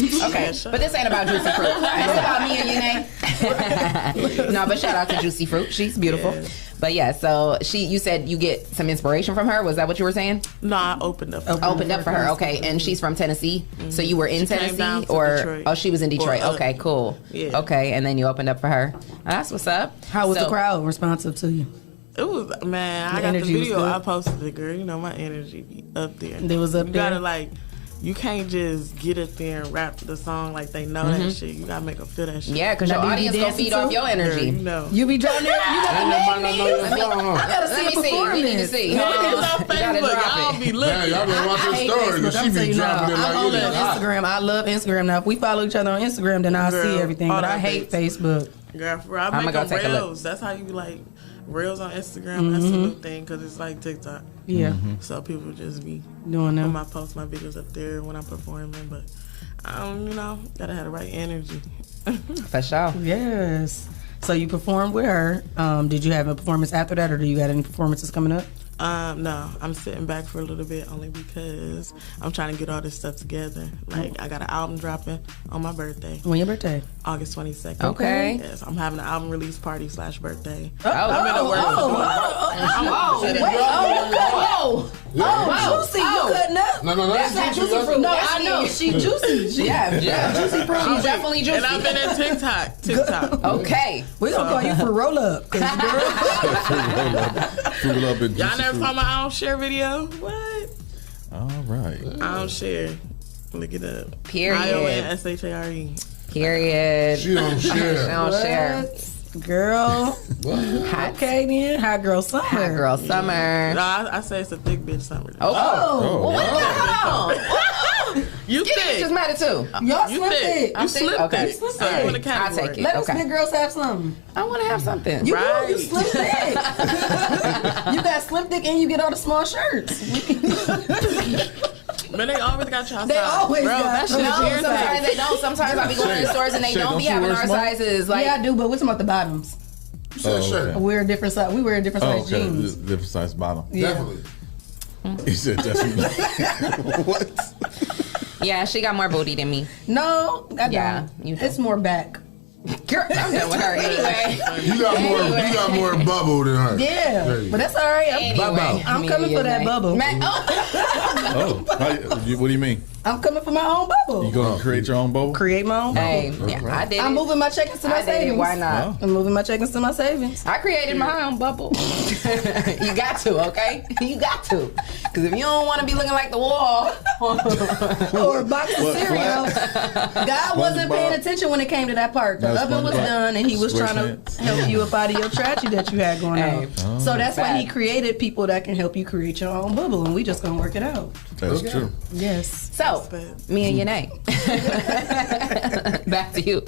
Okay, but this ain't about Juicy Fruit. It's about me and Yana. No, but shout out to Juicy Fruit. She's beautiful. Yeah. But yeah, so you said you get some inspiration from her. Was that what you were saying? No, I opened up. Opened up for her. Okay, and she's from Tennessee. So you were in She came down Tennessee, to or Detroit. oh, she was in Detroit. Or, Okay, cool. yeah. Okay, and then you opened up for her. Oh, that's what's up. How was So- the crowd responsive to you? It was, man, I The got the energy was video. good? I posted it, girl. You know, my energy be up there. They was up you there? gotta, like, you can't just get up there and rap the song like they know that shit. You gotta make them feel that shit. Yeah, because your Now, do you audience be gonna dancing feed off too? your energy. Girl, you know. You be down there. You got That might not know your the song, huh? I gotta see Let a me see. We need to performance. see. Look Hold at on. our You gotta Facebook. drop Y'all it. be Man, looking. y'all better watch I her hate story Facebook. because she I'm be telling you now. dropping it I'm like only it on is hot. Instagram. I love Instagram. Now, if we follow each other on Instagram, then I'll see Girl, everything. all But I that hate bitch. Facebook. Girl, for real, I I'ma make go them take a look. reels. That's how you, like, reels on Instagram. That's the new thing because it's like TikTok. Yeah, So people just be doing when them. I post my videos up there when I'm performing, but you know, gotta have the right energy. For sure. Yes. So you performed with her. Did you have a performance after that, or do you got any performances coming up? No, I'm sitting back for a little bit only because I'm trying to get all this stuff together. Like, I got an album dropping on my birthday, When your birthday? August 22nd. Okay. Yes, I'm having an album release party / birthday. Oh, I'm in the works. Juicy, you cutting up? No, That's not Juicy. Juicy Fruit. No, That's I know. me. She juicy. She, Yeah, Juicy Fruit. She's definitely juicy. And I've been in TikTok. Okay. We gonna call you for roll up. 'Cause girl, Fruit up and Y'all Juicy never Fruit. saw my I don't share video? What? All right. I don't share. Look it up. Period. IONSHARE. Period. She don't share. She don't share. girl. Hot. Okay then, hot girl summer. Hot girl summer. No, I say it's a thick bitch summer. Oh. Oh, Hold on. You Skinny thick. bitches matter too. Y'all You slim thick. thick. You I'm thick? slim Okay. thick. So Alright. you in the I'll category. take it. Let us Okay. big girls have something. I want to have something. You Right. do. You slim thick. You got slim thick and you get all the small shirts. Man, they always got y'all They size. always Bro, got that shit No, is sometimes irritating. they don't. Sometimes I be going to the stores and they Shae, don't be don't you having wear our small? sizes. Like, Yeah, I do, but we're talking about the bottoms. You said shirt. okay. We're a different size. We wear different Oh, size okay. jeans. Different size bottom. Yeah. Definitely. He said definitely. What? yeah, she got more booty than me. No, I Yeah, don't. you It's more back. Girl, I'm done with her anyway. You got more. You got more bubble than her. Yeah, There you but that's all right. Anyway, I'm me coming and for that Renee. bubble. Oh, what do you mean? I'm coming for my own bubble. You gonna create your own bowl? Create my own bubble. Hey, yeah, I did I'm it. moving my checkings to my I did it. savings. Why not? I'm moving my checkings to my savings. I created my own bubble. You got to, okay? You got to. Because if you don't want to be looking like the wall. Or a box of cereal. God wasn't paying attention when it came to that part. The That's oven was SpongeBob. done and he was trying SquarePants. to help you up out of your tragedy that you had going Hey. on. So that's why he Bad. created people that can help you create your own bubble and we just gonna work it out. That's Okay. true. Yes. So, me and Yana. Back to you.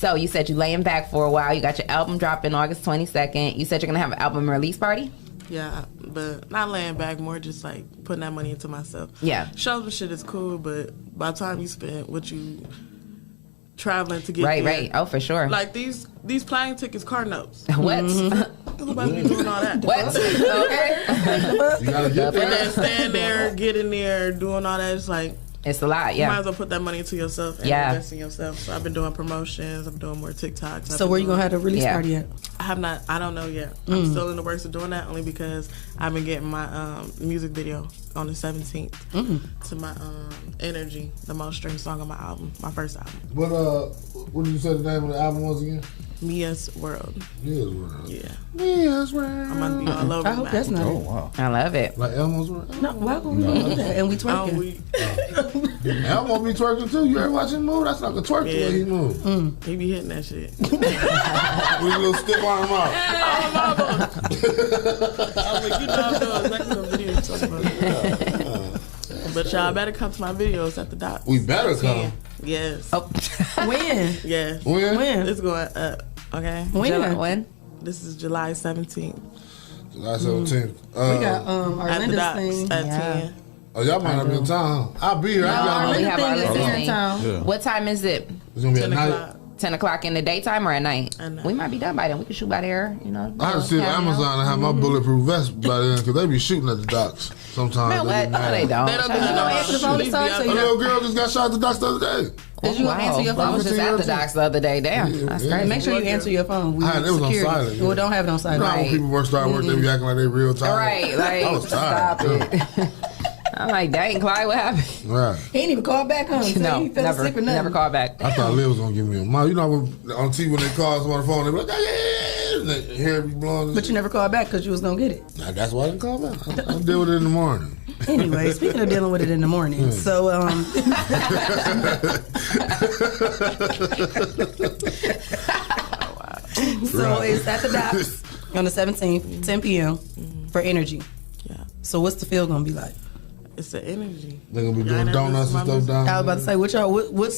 So, you said you laying back for a while. You got your album dropping August 22nd. You said you're going to have an album release party? Yeah, but not laying back, more just like putting that money into myself. Yeah. Shows and shit is cool, but by the time you spend what you traveling to get Right, there. right. Oh, for sure. Like these plane tickets, car notes. What? Nobody be doing all that. What? Okay. You gotta get And there. then stand there, get in there, doing all that. It's like, it's a lot, you might yeah. as well put that money into yourself and invest in yourself. So I've been doing promotions. I'm doing more TikToks. So where you gonna have the release party at? I have not. I don't know yet. I'm still in the works of doing that only because I've been getting my music video on the 17th to my Energy, the most streamed song on my album, my first album. What did you say the name of the album was again? Mia's World. Mia's World. Yeah. Mia's World. I'm gonna be all over. I hope that's nice. Oh wow. I love it. Like Elmo's World. No, why would we do that? And we twerking. Elmo be twerking too. You ever watch him move? That's like a twerk the way he move. He be hitting that shit. We little stick on him out. I was like, you know, I know exactly what video you're talking about. But y'all better come to my videos at the dock. We better come. Yes. Oh. When? Yes. When? It's going up. Okay. When? This is July 17th. July 17th. We got our at the Linda's docks thing. at 10. Oh, y'all might not be in town, huh? I'll be here. No, I we have our thing is Linda's in thing. town. Yeah. What time is it? It's gonna be at 10 night. o'clock. 10 o'clock in the daytime or at night? At night. We might be done by then. We can shoot by there, you know. I had to see if Amazon and have my bulletproof vest by then because they be shooting at the docks sometimes. Man, what? No, they don't. They don't do You don't answer the phone this time, so A you little girl just got shot at the docks the other day. Did you answer your I phone? was just at the docks the other day. Damn. That's crazy. Make sure you answer your phone. We It was on security. silent. Well, don't have it on You silent. know how when people start work, they be acting like they real tired. Right, like, I was tired. stop it. I'm like, dang, Clyde, what happened? Right. He ain't even called back home. No, he fell never, asleep or nothing. never called back. I thought Leah was gonna give me a mouth. You know when on TV when they call someone on the phone, they be like, yeah, and their hair be blowing. But you never called back because you was gonna get it. Nah, that's why I didn't call back. I'll deal with it in the morning. Anyway, speaking of dealing with it in the morning, so so it's at the docks on the 17th, 10 p.m. for Energy. Yeah. So what's the feel gonna be like? It's the energy. They're gonna be doing donuts and stuff down I was about to say, what's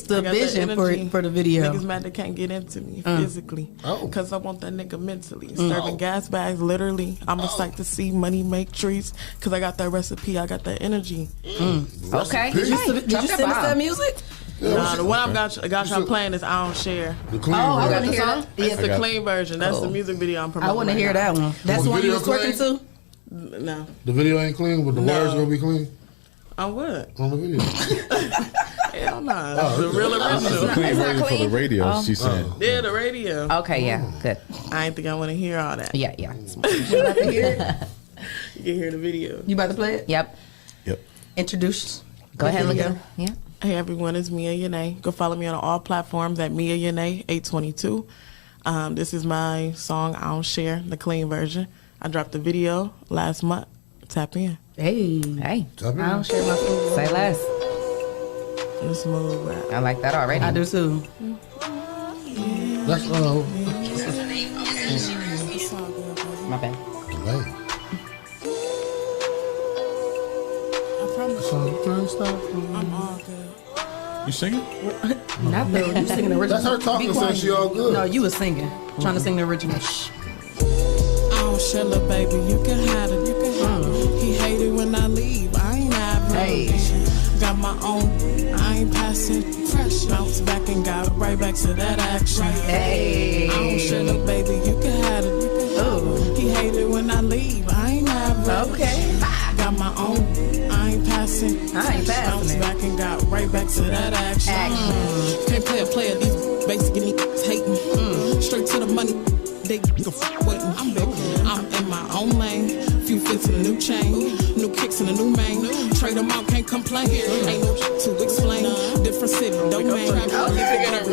the I got vision that energy. for the video? Niggas mad they can't get into me physically. Because I want that nigga mentally. Serving gas bags, literally. I'm excited to see money make trees. Because I got that recipe. I got that energy. Okay. Did you send us that music? Nah, the one I got y'all playing is I Don't Share. The clean I version. want to hear that. It's the clean version. That's the music video I'm promoting. I want to right hear now. that one. That's the one you was twerking to? No. The video ain't clean, but the words gonna be clean On what? on the video. Hell no. That's the real It's a original. clean It's not version for the clean? radio. Oh. She said. Yeah, the radio. Okay, yeah, good. I ain't think I want to hear all that. Yeah, yeah. You about to hear it? You can hear the video. You about to play it? Yep. Yep. Introduce. Go ahead, look video. at it. Yeah. Hey everyone, it's Mia Yana. Go follow me on all platforms at Mia Yana 822. This is my song I Don't Share, the clean version. I dropped the video last month. Tap in. Hey. Hey. Tap in. I don't share my food. Say less. Let's move rap. I like that already. I do too. That's My bad. delay. I'm all good. You singing? Not the you singing the original. That's her talking, Be saying quiet. she all good. No, you was singing. Trying to sing the original. Shh. I don't share, little baby. You can hide it. You can hide it. He hate it when I leave. I ain't having Got my own. I ain't passing pressure. Bounce back and got right back to that action. Hey. I don't share, little baby. You can hide it. You can hide it. He hate it when I leave. I ain't having Okay. Got my own. I ain't passing. I ain't passing Bounce it. back and got right back to that action. Can't play a player. These basic and these hating. Straight to the money. They go f with me. I'm big. I'm in my own lane. Few fits in a new chain. New kicks in a new main. Trade them out, can't complain. Ain't no to explain. Different city, domain.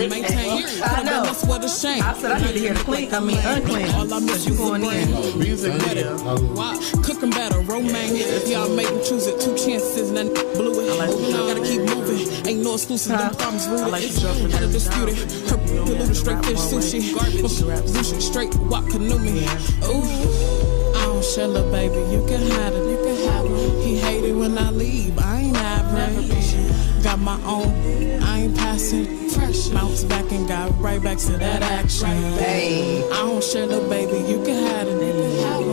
Maintain. I know. That's what a shame. I said I need to hear the clean. I mean unclean. All I miss You is going the in? brain. Music better. Wow. Cooking better. Romaine. If y'all make them choose it, 2 chances and then blew it. Gotta keep moving. Ain't no exclusive. Them problems rooted. Had to dispute it. Her polluted straight fish sushi. Sushi straight walk canoe me. Ooh. I don't share, little baby. You can hide it. You can have it. He hate it when I leave. I ain't having it. Got my own. I ain't passing. passing, fresh. Bounce back and got right back to that action. Hey. I don't share the baby, you can have it.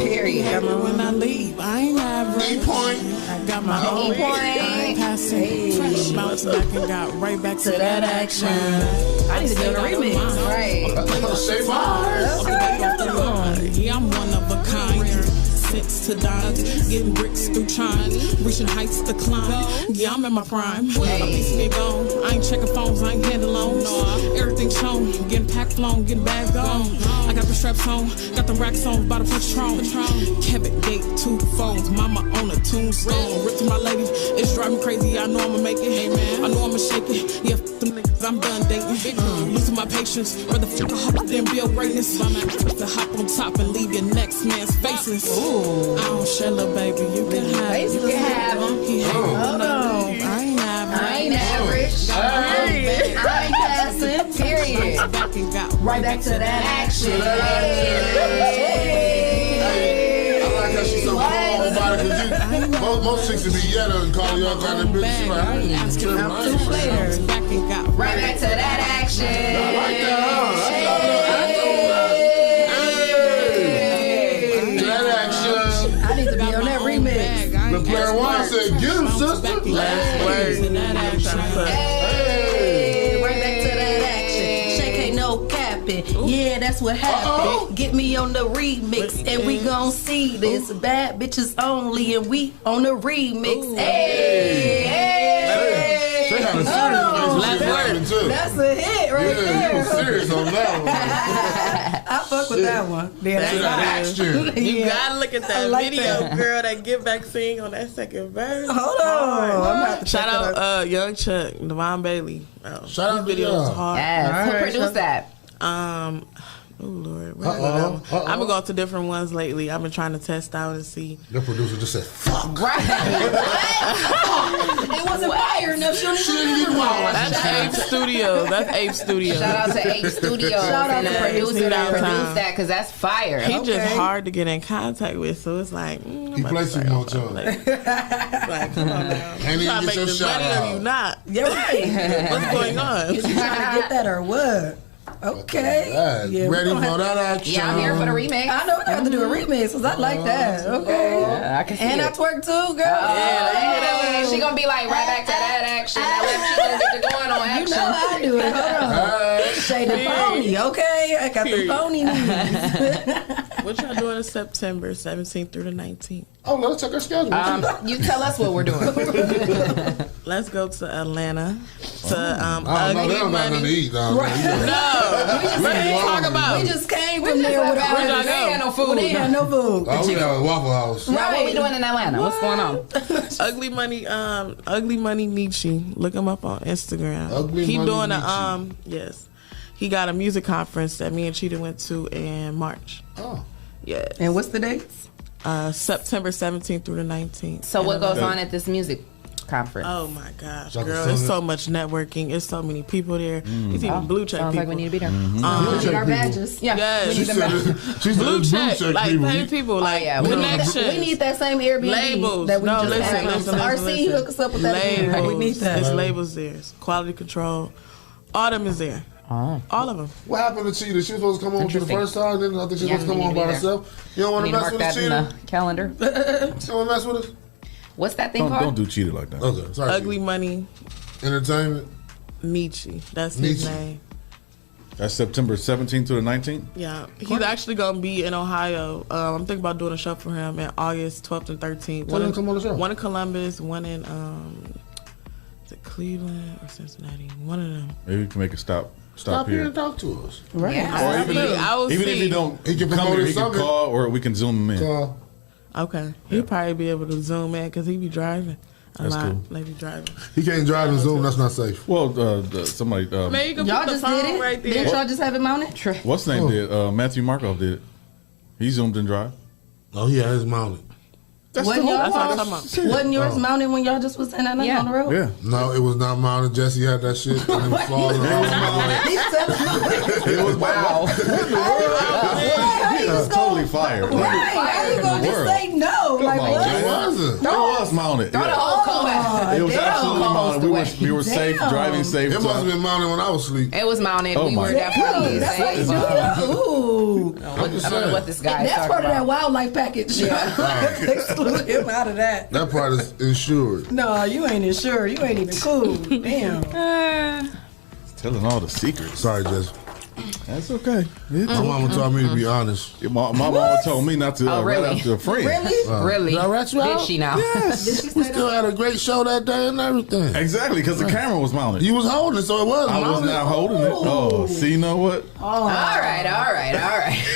Period. When I leave, I ain't average. E-point. I got my own E-point. passing, fresh. Bounce back and got right back to that action. I need to do a remix. Right. Shae Yeah, I'm one of a kind. Six to dime, getting bricks through chine, reaching heights to climb. Yeah, I'm in my prime. I be skip on. I ain't checking phones, I ain't handling loans. Everything shown, getting packed flown, getting bagged on. I got the straps on, got the racks on, by the Patron. Kevin Gate, 2 phones, mama on a tombstone. Rip to my lady, it's driving me crazy. I know I'ma make it. Hey man, I know I'ma shake it. Yeah, f them niggas, I'm done dating. Losing my patience, rather fuck a hop than build greatness. I'm at to hop on top and leave your next man's faces. Ooh. I don't share the baby, you can have it. You can have him. Hold on. I ain't average. I ain't average. I ain't passing. Period. Back and got Right back to that action. I like how she's so cool about it. Most chicks would be Yana and call you all kind of bitch. She's like, I ain't even tripping. I ain't players. Back and got Right back to that action. I like that, huh? I need to be on that remix. The player one said, get him, sister. Last words in that action. Hey, right back to that action. Shake ain't no capping. Yeah, that's what happened. Get me on the remix, and we gon' see this. Bad bitches only, and we on the remix. Hey, Shae had a serious too. That's a hit right there. Yeah, you was serious on that one. I fuck with that one. You gotta look at that like video, that. girl, that get back sing on that second verse. Hold on. Shout out Young Chuck, Devon Bailey. Shout out video to is hard. Yes. Who produced that? Oh Lord, where did that one? I've been going to different ones lately. I've been trying to test out and see. Your producer just said, "Fuck." Right. It wasn't fire enough. She didn't even That's Ape Studios. That's Ape Studios. Shout out to Ape Studios and the producer that produced that because that's fire. He just hard to get in contact with, so it's like he plays too much on. Like, come on now. And trying to make your this shout better out. than you not. You're right. What's going on? Is you trying to get that or what? Okay. Yeah, ready for that action? Yeah, I'm here for the remix. I know we got to do a remix because I like that. Okay. I can see and it. I twerk too, girl. Hey, she gonna be like right back to that action. That way she gonna get to going on action. You know I do it. Hold on. Shae the pony, okay? I got the pony knees. What y'all doing in September 17th through the 19th? Oh, let's check our schedule. You tell us what we're doing. Let's go to Atlanta. To I don't know. They don't got nothing to eat down there. We just came from there with our We ain't had no food. We ain't had no food. Oh, we got a Waffle House. Right. What we doing in Atlanta? What's going on? Ugly Money Nietzsche. Look him up on Instagram. Ugly he Money doing Nietzsche. a yes. He got a music conference that me and Cheetah went to in March. Oh. Yes. And what's the dates? September 17th through the 19th. So what goes on at this music conference? Oh my gosh, Like girl! a It's song? so much networking. It's so many people there. It's even blue check Sounds people. like we need to be there. Blue We check need our people. badges. Yeah. Yes. We She need them said, badges. she said Blue check, check like people. pay people, like yeah, connections. We need that same Airbnb Labels. that we No, just listen, had. listen, RC, listen. hook us up with that. Labels. Again. We need that. It's labels there. It's quality control. All them is there. Oh. All of them. What happened to Cheetah? She was supposed to come on to the first time, then I think she was Yeah, supposed to come we on need by to be herself. You don't want We to need mess to mark with us, that in Cheetah? the calendar. You don't want to mess with us? What's that thing called? Don't do Cheetah like that. Okay, sorry. Ugly Money Entertainment. Nietzsche. That's his Nietzsche. name. That's September 17th to the 19th. Yeah, he's actually gonna be in Ohio. I'm thinking about doing a show for him in August 12th and 13th. Tell him to come on the show. One in Columbus, one in is it Cleveland or Cincinnati? One of them. Maybe we can make a stop Stop here here. and talk to us. Right. Yeah. Or even I will even see. if he don't He can come promote here, his he can summit. call or we can zoom him in. Okay, he'll probably be able to zoom in because he be driving a That's lot. cool. Lady driving. He can't drive and Zoom. That's not safe. Well, somebody. Man, you can Y'all put the just phone did it? right there. Didn't y'all just have it mounted? What's his name did? Matthew Markov did it. He zoomed and drive. Oh, yeah, his mounted. Wasn't That's what I'm yours, talking about. wasn't yours mounted when y'all just was in Atlanta Yeah. on the road? Yeah. No, it was not mounted. Jesse had that shit and it was falling off. He's telling me. It was Wow. How you Yeah, just totally gonna- fired. Right. How you gonna just world. say no? Like on, what? Jay. It wasn't. It was mounted. Throw the Yeah. whole coat back. It was damn. absolutely mounted. We were Damn. safe safe, driving safe. It must have been mounted when I was asleep. It was mounted. Oh we my were definitely That's what safe. you do. Ooh. I don't know what this guy is That's talking part of that about. wildlife package. Yeah. Exclude him out of that. That part is insured. No, you ain't insured. You ain't even cool. Damn. Telling all the secrets. Sorry, Jess. That's okay. My mama told me to be honest. My mama told me not to Oh, really? rat out your friend. Really? Really? Did I rat you out? Did she now? Yes. We still had a great show that day and everything. Exactly, because the camera was mounted. You was holding it, so it was I was mounted. not holding it. Oh, see, you know what? All right.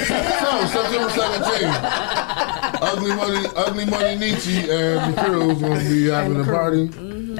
So, September 17th, Ugly Money Nietzsche and the crew was going to be having a party.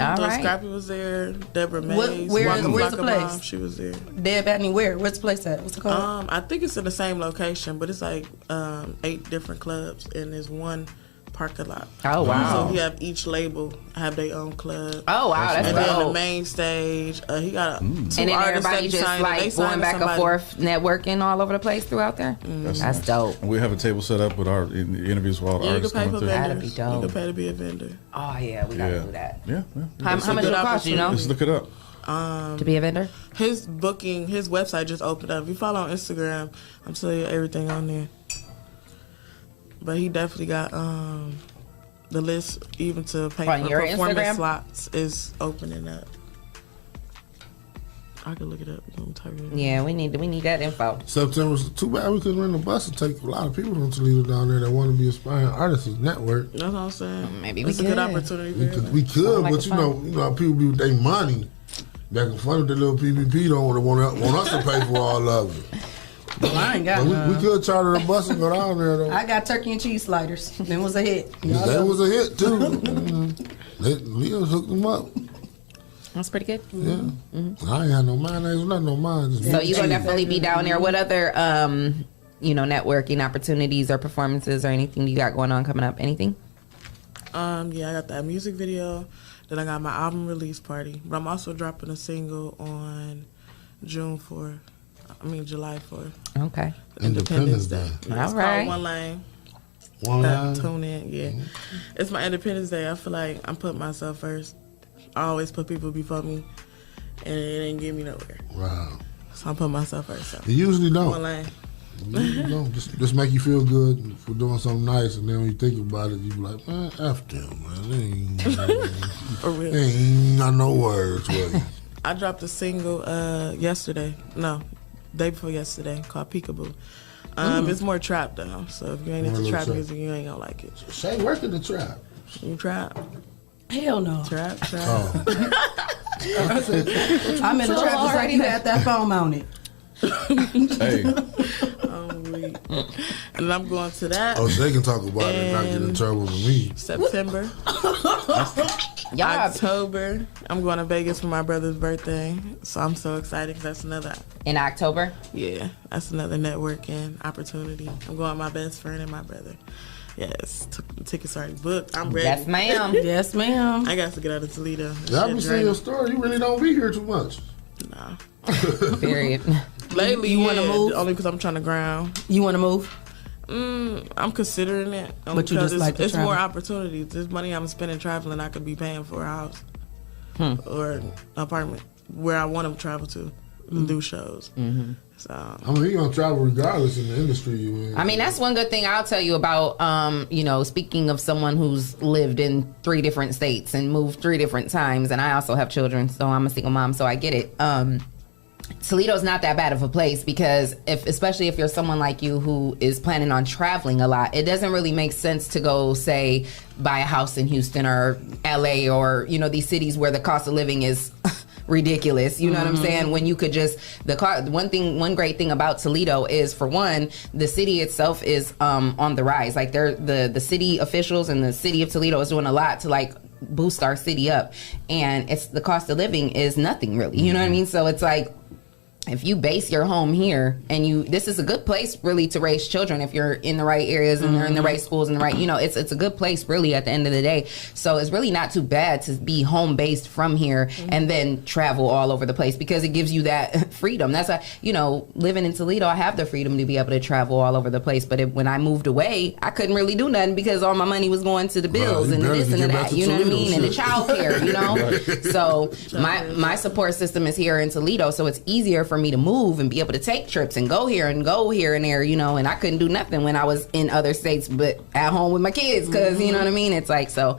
All right. Scrappy was there. Deborah Mays. Where's the Waka place? Mom, she was there. Dead Batney, where? What's the place at? What's it called? I think it's in the same location, but it's like 8 different clubs and there's one parking lot. Oh, wow. So you have each label have their own club. Oh, wow, that's And then dope. the main stage, he got two And then artists everybody that he just signed, and they like signed going back and somebody. forth, networking all over the place throughout there. That's dope. And we have a table set up with our interviews with all the Yeah, you can artists pay coming for through. That'd vendors. be dope. You can pay to be a vendor. Oh yeah, we gotta do that. Yeah. How much it cost? You know, Just look it up. to be a vendor. His website just opened up. If you follow on Instagram, I'm telling you everything on there. But he definitely got the list, even to pay On for your performance Instagram? slots, is opening up. I can look it up. Let me type it in. Yeah, we need that info. September's too bad we couldn't rent a bus to take a lot of people from Toledo down there that want to be aspiring artists network. That's what I'm saying. Maybe it's we a good could. opportunity. We could, like but a you know, people be with their money. Back in front of the little PPP don't want us to pay for all of it. Well, I ain't got But none. we could charter a bus and go down there though. I got turkey and cheese sliders. That was a hit. That was a hit too. Leah hooked them up. That's pretty good. Yeah. I ain't had no mayonnaise, nothing on mine. Just So meat you and gonna cheese. definitely be down there. What other networking opportunities or performances or anything you got going on coming up? Anything? Yeah, I got that music video. Then I got my album release party. But I'm also dropping a single on July 4th. Okay. Independence Day. Yeah, All it's right. called One Lane. One Lane? Tune in, yeah. It's my Independence Day. I feel like I'm putting myself first. I always put people before me, and it ain't get me nowhere. Wow. So I'm putting myself first. So. It usually don't. One Lane. You don't. Just make you feel good for doing something nice, and then when you think about it, you be like, man, F them, man. For real. They ain't got no words for you. I dropped a single day before yesterday, called Peekaboo. It's more trap though, so if you ain't More into little trap trap. music, you ain't gonna like it. Shae working the trap. You trap? Hell no. Trap. Oh. I'm in the trap just like you had that phone mounted. Hey. Weak. And I'm going to that. Oh, they can talk about it and not get in trouble with me. September. October. I'm going to Vegas for my brother's birthday. So I'm so excited because that's another. In October? Yeah, that's another networking opportunity. I'm going with my best friend and my brother. Yes, tickets already booked. I'm ready. Yes, ma'am. Yes, ma'am. I got to get out of Toledo. Y'all be seeing your story. You really don't be here too much. Nah. Period. Lately, You wanna move? Only because I'm trying to ground. You want to move? I'm considering it. But you just like to it's travel. more opportunities. This money I'm spending traveling, I could be paying for a house or an apartment where I want to travel to and do shows. Mm-hmm. So I mean, you're gonna travel regardless in the industry you in. I mean, that's one good thing I'll tell you about, speaking of someone who's lived in 3 different states and moved 3 different times, and I also have children, so I'm a single mom, so I get it. Toledo's not that bad of a place because especially if you're someone like you who is planning on traveling a lot, it doesn't really make sense to go, say, buy a house in Houston or LA or, these cities where the cost of living is ridiculous. You know what I'm saying? When you could just, one great thing about Toledo is, for one, the city itself is on the rise. Like the city officials and the city of Toledo is doing a lot to boost our city up. And it's the cost of living is nothing really. You know what I mean? So it's like, if you base your home here and this is a good place really to raise children if you're in the right areas and they're in the right schools and the right, it's a good place really at the end of the day. So it's really not too bad to be home based from here and then travel all over the place because it gives you that freedom. That's why, living in Toledo, I have the freedom to be able to travel all over the place. But when I moved away, I couldn't really do nothing because all my money was going to the bills and this and that, you know what I mean? And the child care, So my support system is here in Toledo, so it's easier for me to move and be able to take trips and go here and there, and I couldn't do nothing when I was in other states but at home with my kids because, you know what I mean? It's like, so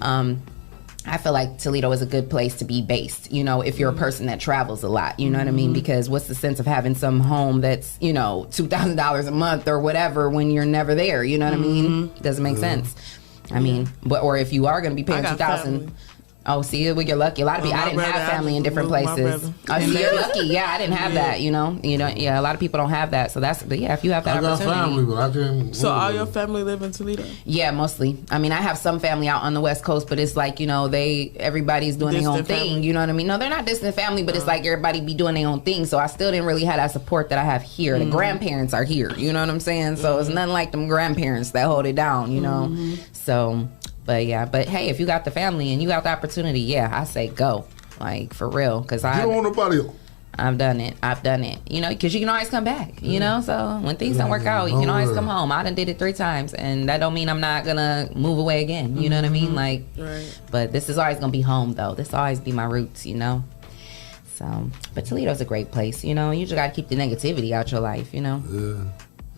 I feel like Toledo is a good place to be based, if you're a person that travels a lot, you know what I mean? Because what's the sense of having some home that's, $2,000 a month or whatever when you're never there, you know what I mean? Doesn't make sense. I mean, or if you are going to be paying $2,000. Oh, see, you're lucky. A lot of people, I didn't have family in different places. Oh, see, you're lucky. Yeah, I didn't have that. Yeah, a lot of people don't have that. So but yeah, if you have that opportunity. I got family, but I can't. So all your family live in Toledo? Yeah, mostly. I mean, I have some family out on the West Coast, but it's like everybody's doing their own thing. You know what I mean? No, they're not distant family, but it's like everybody be doing their own thing. So I still didn't really have that support that I have here. The grandparents are here. You know what I'm saying? So it's nothing like them grandparents that hold it down. So. But hey, if you got the family and you got the opportunity, I say go, like for real, because you don't want nobody else. I've done it, because you can always come back, so when things don't work out, you can always come home. I done did it 3 times, and that don't mean I'm not gonna move away again, you know what I mean? Like, but this is always gonna be home though. This will always be my roots, So, but Toledo's a great place, you just gotta keep the negativity out your life, Yeah.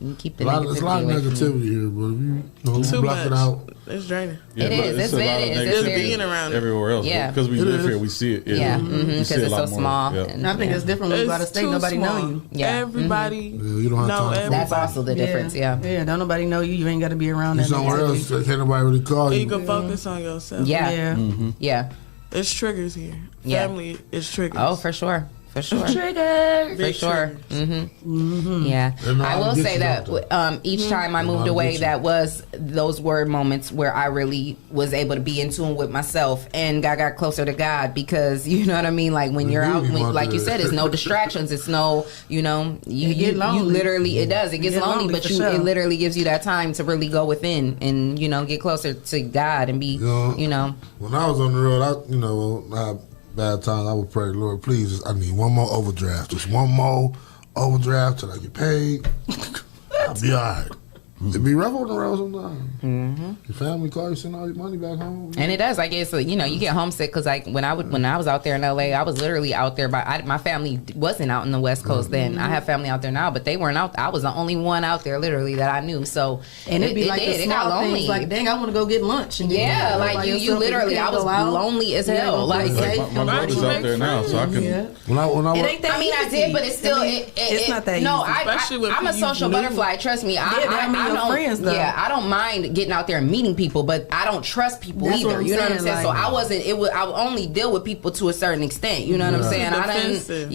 You keep the There's a lot of negativity here, but if you block it out, it's draining. Yeah, it is. It's just being around everywhere else. Yeah, because we live here, we see it. Yeah, because it's so small. Yeah. And I think it's different when you go out of state. Nobody know you. Yeah, everybody. You don't have time. Everybody. That's also the difference. Yeah, don't nobody know you. You ain't got to be around. You somewhere else. Can't nobody really call you. You can focus on yourself. Yeah. It's triggers here. Family is triggers. Oh, for sure. For sure. Trigger. For sure. Yeah. I will say that each time I moved away, that was those word moments where I really was able to be in tune with myself and got closer to God because, you know what I mean? Like when you're out, like you said, it's no distractions. It's no, you literally, it does. It gets lonely, but it literally gives you that time to really go within and, get closer to God and be, When I was on the road, I bad times, I would pray, Lord, please, I need one more overdraft. Just one more overdraft till I get paid. I'll be all right. It'd be rough on the road sometimes. Your family call you, send all your money back home. And it does. I guess you get homesick because like when I was out there in LA, I was literally out there. My family wasn't out in the West Coast then. I have family out there now, but they weren't out. I was the only one out there literally that I knew. So it'd be like the small things, like dang, I want to go get lunch. And like you literally, I was lonely as hell. Like my brother's out there now, so I can. I did, but it's still it's not that easy. No, I'm a social butterfly. Trust me. I don't, friends, though. Yeah, I don't mind getting out there and meeting people, but I don't trust people either. You know what I'm saying? So I wasn't. I would only deal with people to a certain extent. You know what I'm saying? Defensive.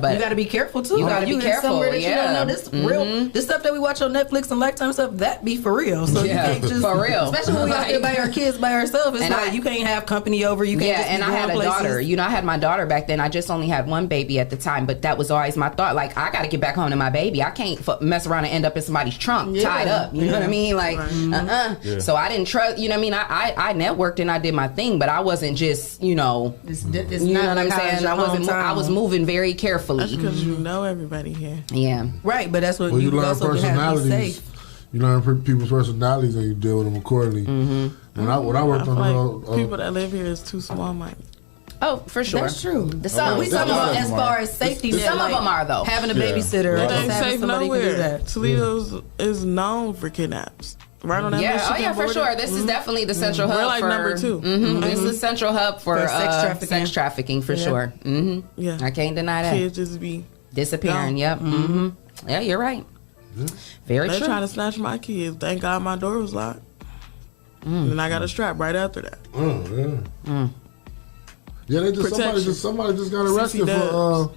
But you got to be careful too. You got to be careful. That you don't know this real. This stuff that we watch on Netflix and Lifetime stuff that be for real. So you can't just for real. Especially when we out there by our kids by ourselves. It's like you can't have company over. You can't. And I had a daughter. I had my daughter back then. I just only had one baby at the time, but that was always my thought. Like I got to get back home to my baby. I can't mess around and end up in somebody's trunk tied up. You know what I mean? Like, So I didn't trust. You know what I mean? I networked and I did my thing, but I wasn't just, it's you know what I'm saying? I was moving very carefully. That's because you know everybody here. Yeah. Right, but that's what you learn personalities. You learn people's personalities and you deal with them accordingly. When I worked on the road, people that live here is too small-minded. Oh, for sure. That's true. Some of them, as far as safety, some of them are though. Having a babysitter, it ain't safe nowhere. Do that. Toledo is known for kidnaps. Right on that Michigan for sure. This is definitely the central hub. We're like number 2. This is the central hub for sex trafficking for sure. Yeah, I can't deny that. Kids just be disappearing. Yep. Yeah, you're right. Very true. They're trying to snatch my kids. Thank God my door was locked. And then I got a strap right after that. Yeah, somebody just got arrested for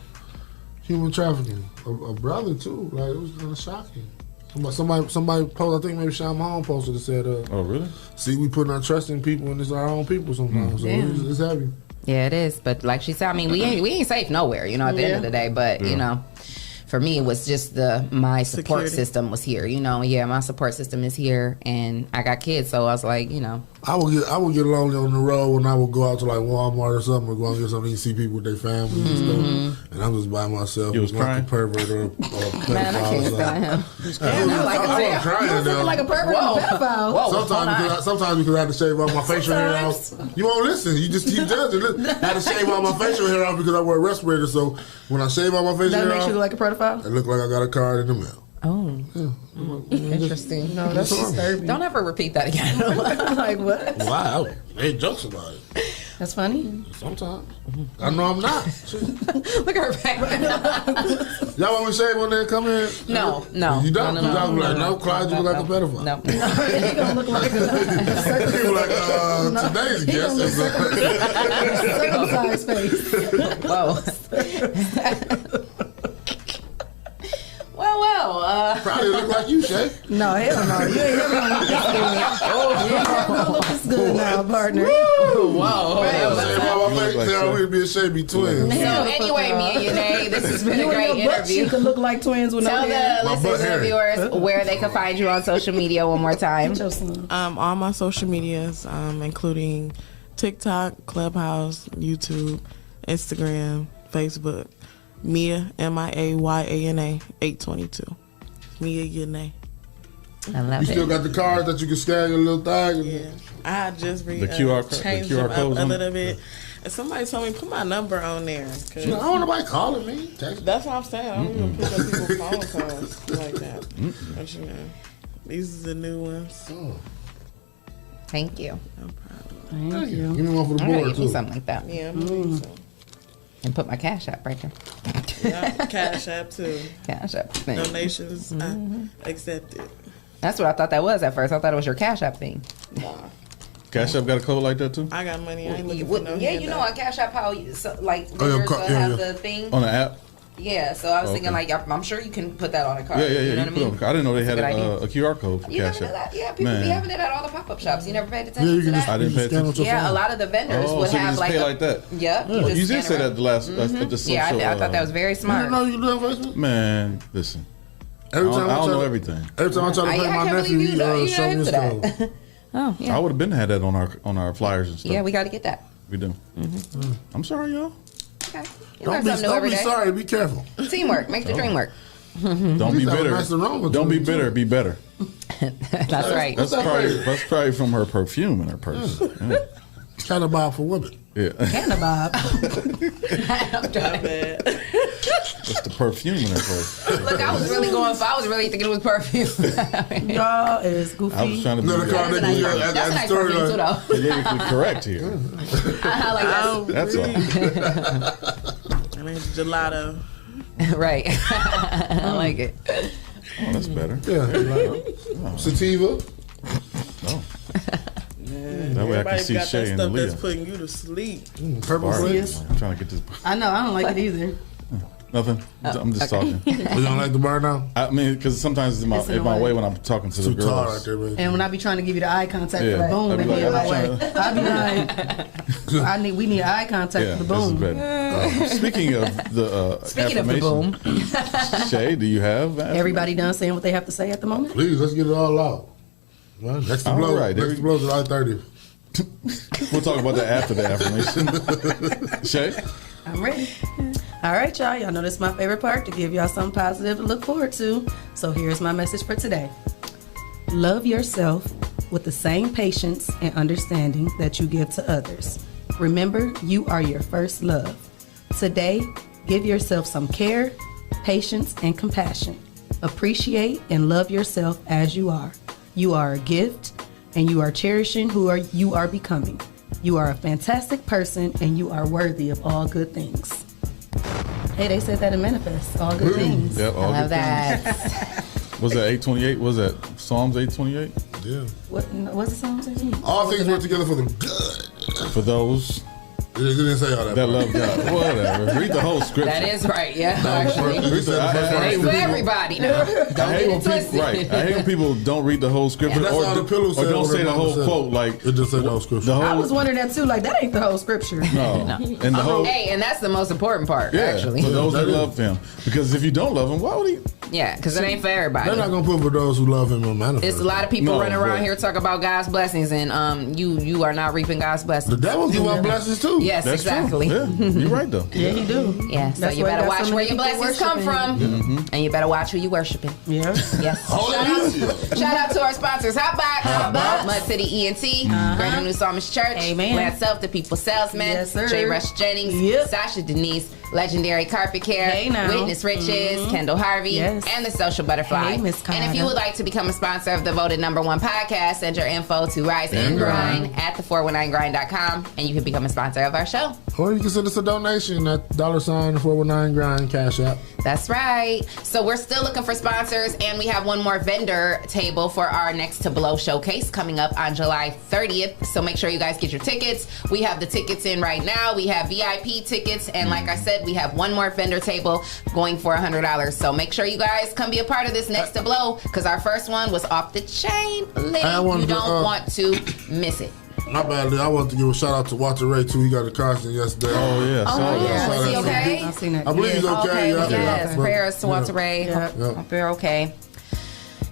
human trafficking. A brother too. Like it was kind of shocking. Somebody posted. I think maybe Shae Mahone posted and said, "Oh really? See, we putting our trust in people, and it's our own people sometimes. So it's heavy." Yeah, it is. But like she said, I mean, we ain't safe nowhere, you know, at the end of the day. But, you know, for me, it was just my support system was here, you know. Yeah, my support system is here, and I got kids, so I was like, you know. I would get along on the road when I would go out to like Walmart or something, or go out and get something and see people with their families and stuff. And I'm just by myself. You was like crying? a pervert or a pedophile. Man, I can't stand him. I was crying though. Like a pervert or a pedophile. Sometimes because I had to shave all my facial hair off. You won't listen. You just keep judging. I had to shave all my facial hair off because I wear a respirator. So when I shave all my facial hair That makes off, you look like a pedophile? it look like I got a card in the mail. Oh. Interesting. No, that's disturbing. Don't ever repeat that again. Like what? Wow. They jokes about it. That's funny. Sometimes. I know I'm not. Look at her back. Y'all want me to shave on there? Come in. No. You don't. No, Clyde, you look like a pedophile. No. He gonna look like today's guest is circumcised face. Whoa. Well. Probably look like you, Shae. No, hell no. You ain't ever gonna look this good. You ain't ever gonna look this good now, partner. We'd be a Shae be twins. So anyway, me and Yana, this has been a great interview. You can look like twins with Tell no hair. the listeners and viewers where they can find you on social media one more time. All my social medias, including TikTok, Clubhouse, YouTube, Instagram, Facebook. Mia, Miayana 822. Mia Yana. I love You still got the cards that you can scan your little thing? Yeah. I just The QR changed the QR them up codes a on little bit. And somebody told me put my number on there. I don't want nobody calling me. That's what I'm saying. I don't even pick up people's phone calls like that. But you know, these are the new ones. Thank you. No problem. Thank you. Give me one for the board, Give me too. something like that. Yeah, I'm gonna so. And put my Cash App right there. Yeah, Cash App too. Cash App thing. Donations accepted. That's what I thought that was at first. I thought it was your Cash App thing. Cash App got a code like that too? I got money. I ain't looking for no Yeah, you know on Cash App how like Oh, yeah, vendors will yeah, have yeah. the thing. On the app? Yeah, so I was Okay. thinking like I'm sure you can put that on a card. Yeah. You know what I mean? I didn't know they had That's a good a QR code for You Cash never know App. that? Yeah, people be having it at all the pop-up shops. You never paid attention Yeah, you to can that? just- I didn't pay attention. Yeah, a lot of the vendors would so you have just like pay like that. Yep. You just did scan say it that right. the last at the social. Yeah, I thought that was very smart. You do on Facebook? Man, listen. Every time I don't try know to- everything. Every time I try to pay my nephew, he show me his code. Oh, yeah. I would have been had that on our flyers and stuff. Yeah, we got to get that. We do. I'm sorry, y'all. Okay. You learn something new every day. sorry. Be careful. Teamwork. Make the dream work. Don't be bitter. Don't be bitter. Be better. That's right. That's probably from her perfume in her purse. Yeah. Cannabis for women. Yeah. Cannabis. That's the perfume in her purse. Look, I was really thinking it was perfume. Y'all is goofy. I was trying to be That's a nice perfume too, though. politically correct here. I like that. That's all. I mean, gelato. Right. I like it. Oh, that's better. Yeah. Sativa. Oh. That way I can see got Shae that and stuff Leah. that's putting you to sleep. Purple Yes. I'm trying to get this. I know. I don't like it either. Nothing. I'm just talking. You don't like the bar now? I mean, because sometimes it's It's in my the way way. when I'm talking to Too the tall girls. right there, baby. And when I be trying to give you the eye contact Yeah. for the boom, I'd be and like, be I'm like, I be like, we need eye contact Yeah, for the this is boom. better. Speaking of the Speaking of the affirmation, Shae, do you have? Everybody done saying what they have to say at the moment? Please, let's get it all out. Well, next to All blow. right, Next to blow July 30th. We'll talk about that after the affirmation. Shae? I'm ready. All right, y'all. Y'all know this is my favorite part, to give y'all something positive to look forward to. So here's my message for today. Love yourself with the same patience and understanding that you give to others. Remember, you are your first love. Today, give yourself some care, patience, and compassion. Appreciate and love yourself as you are. You are a gift, and you are cherishing who you are becoming. You are a fantastic person, and you are worthy of all good things. Hey, they said that in Manifest. All good things. Yep, all I love good things. that. Was that 828? Was that Psalms 828? Yeah. What's the song? All things work together for the good. For those It didn't say all that. That love God. Whatever. Read the whole scripture. That is right. Yeah, actually. Read the- I It's for everybody now. Don't I hate get when it twisted. people, right. I hate when people don't read the whole scripture That's or, all the pillow or said don't when say their the mama whole said quote. it. Like It just said the whole scripture. The whole, I was wondering that too. Like that ain't the whole scripture. No. And the whole. Hey, and that's the most important part, Yeah, actually. for those that love him. Because if you don't love him, why would he? Yeah, because it ain't for everybody. They're not gonna put for those who love him on manifest. It's a lot of people No, running around but- here talking about God's blessings, and you are not reaping God's blessings. The devil give out blessings too. Yes, That's exactly. true. Yeah, you're right though. Yeah, he do. Yeah, so That's you why better got watch so where many your people blessings come worshiping. from, and you better watch who you worshiping. Yeah. Yes. Shout out to our sponsors, Hotbox, Mud City ENT, Greater New Psalmist Church, Amen. Land Self, The People Salesman, Yes, sir. J. Rush Jennings, Yep. Sasha Denise, Legendary Carpet Care, Hey, now. Witness Riches, Kendall Harvey, Yes. and The Social Butterfly. Hey, Miss And if you Carter. would like to become a sponsor of the voted #1 podcast, send your info to Rise and Grind at the419grind.com, and you can become a sponsor of our show. Or you can send us a donation at $419grind Cash App. That's right. So we're still looking for sponsors, and we have one more vendor table for our Next to Blow showcase coming up on July 30th. So make sure you guys get your tickets. We have the tickets in right now. We have VIP tickets, and like I said, we have one more vendor table going for $100. So make sure you guys come be a part of this Next to Blow, because our first one was off the chain. You don't want to miss it. My bad, Leah. I want to give a shout out to Walter Ray too. He got a car accident yesterday. Oh yeah, Is he okay? I've seen that. I believe he's okay. Okay, yeah, yes. yeah. Prayers to Walter Ray. Yeah. Hope you're okay.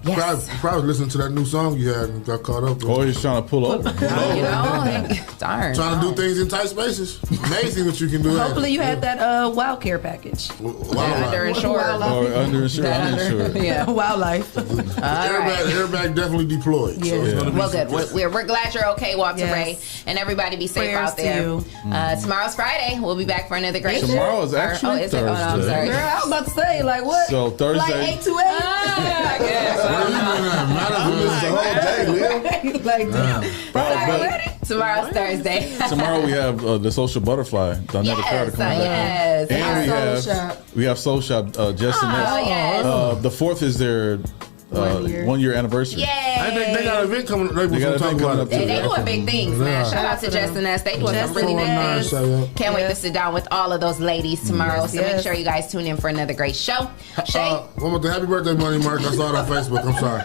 Yes. Probably listening to that new song you had and got caught up. Or he's trying to pull over. You know, darn. Trying to do things in tight spaces. Amazing what you can do. Hopefully you had that wild care package. Underinsured. Or underinsured, uninsured. Yeah. Wildlife. Airbag definitely deployed. Yeah. So it's gonna be Well, good. We're glad you're okay, Walter Yes. Ray, and everybody be safe Prayers out there. to you. Tomorrow's Friday. We'll be back for another great show. Tomorrow is actually is it? Oh, no, I'm Thursday. sorry. Girl, I was about to say, like what? So Thursday. Like 8 to 8? Ah, The whole day, Leah. Like, damn. Sorry. Tomorrow's Thursday. Tomorrow we have the Social Butterfly. Donetta Carter coming back. Yes. And we have Soul Shop. Jess and Ness. yes. The 4th is their 1 year anniversary. Yay. They got an event coming. They got an event coming up. They doing big things, man. Shout out to Jess and Ness. They doing some really big things. Can't wait to sit down with all of those ladies tomorrow. So make sure you guys tune in for another great show. Shae? One more thing. Happy birthday, Money Mark. I saw it on Facebook. I'm sorry.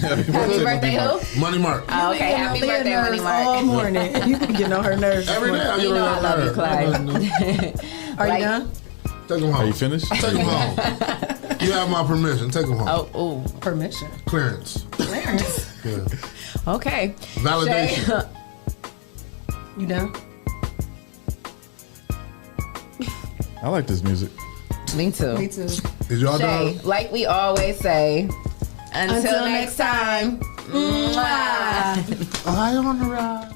Happy birthday, who? Money Mark. Oh, okay, happy birthday, Money Mark. All morning. You can get on her nerves. Every day I get You know on I her love you, nerves. Clyde. Are you done? Take him home. Are you finished? Take him home. You have my permission. Take him home. Oh, permission. Clearance. Clarence. Yeah. Okay. Validation. Shae. You done? I like this music. Me too. Me too. Is y'all done? Shae, like we always say, until next time. Mwah. I on the ride.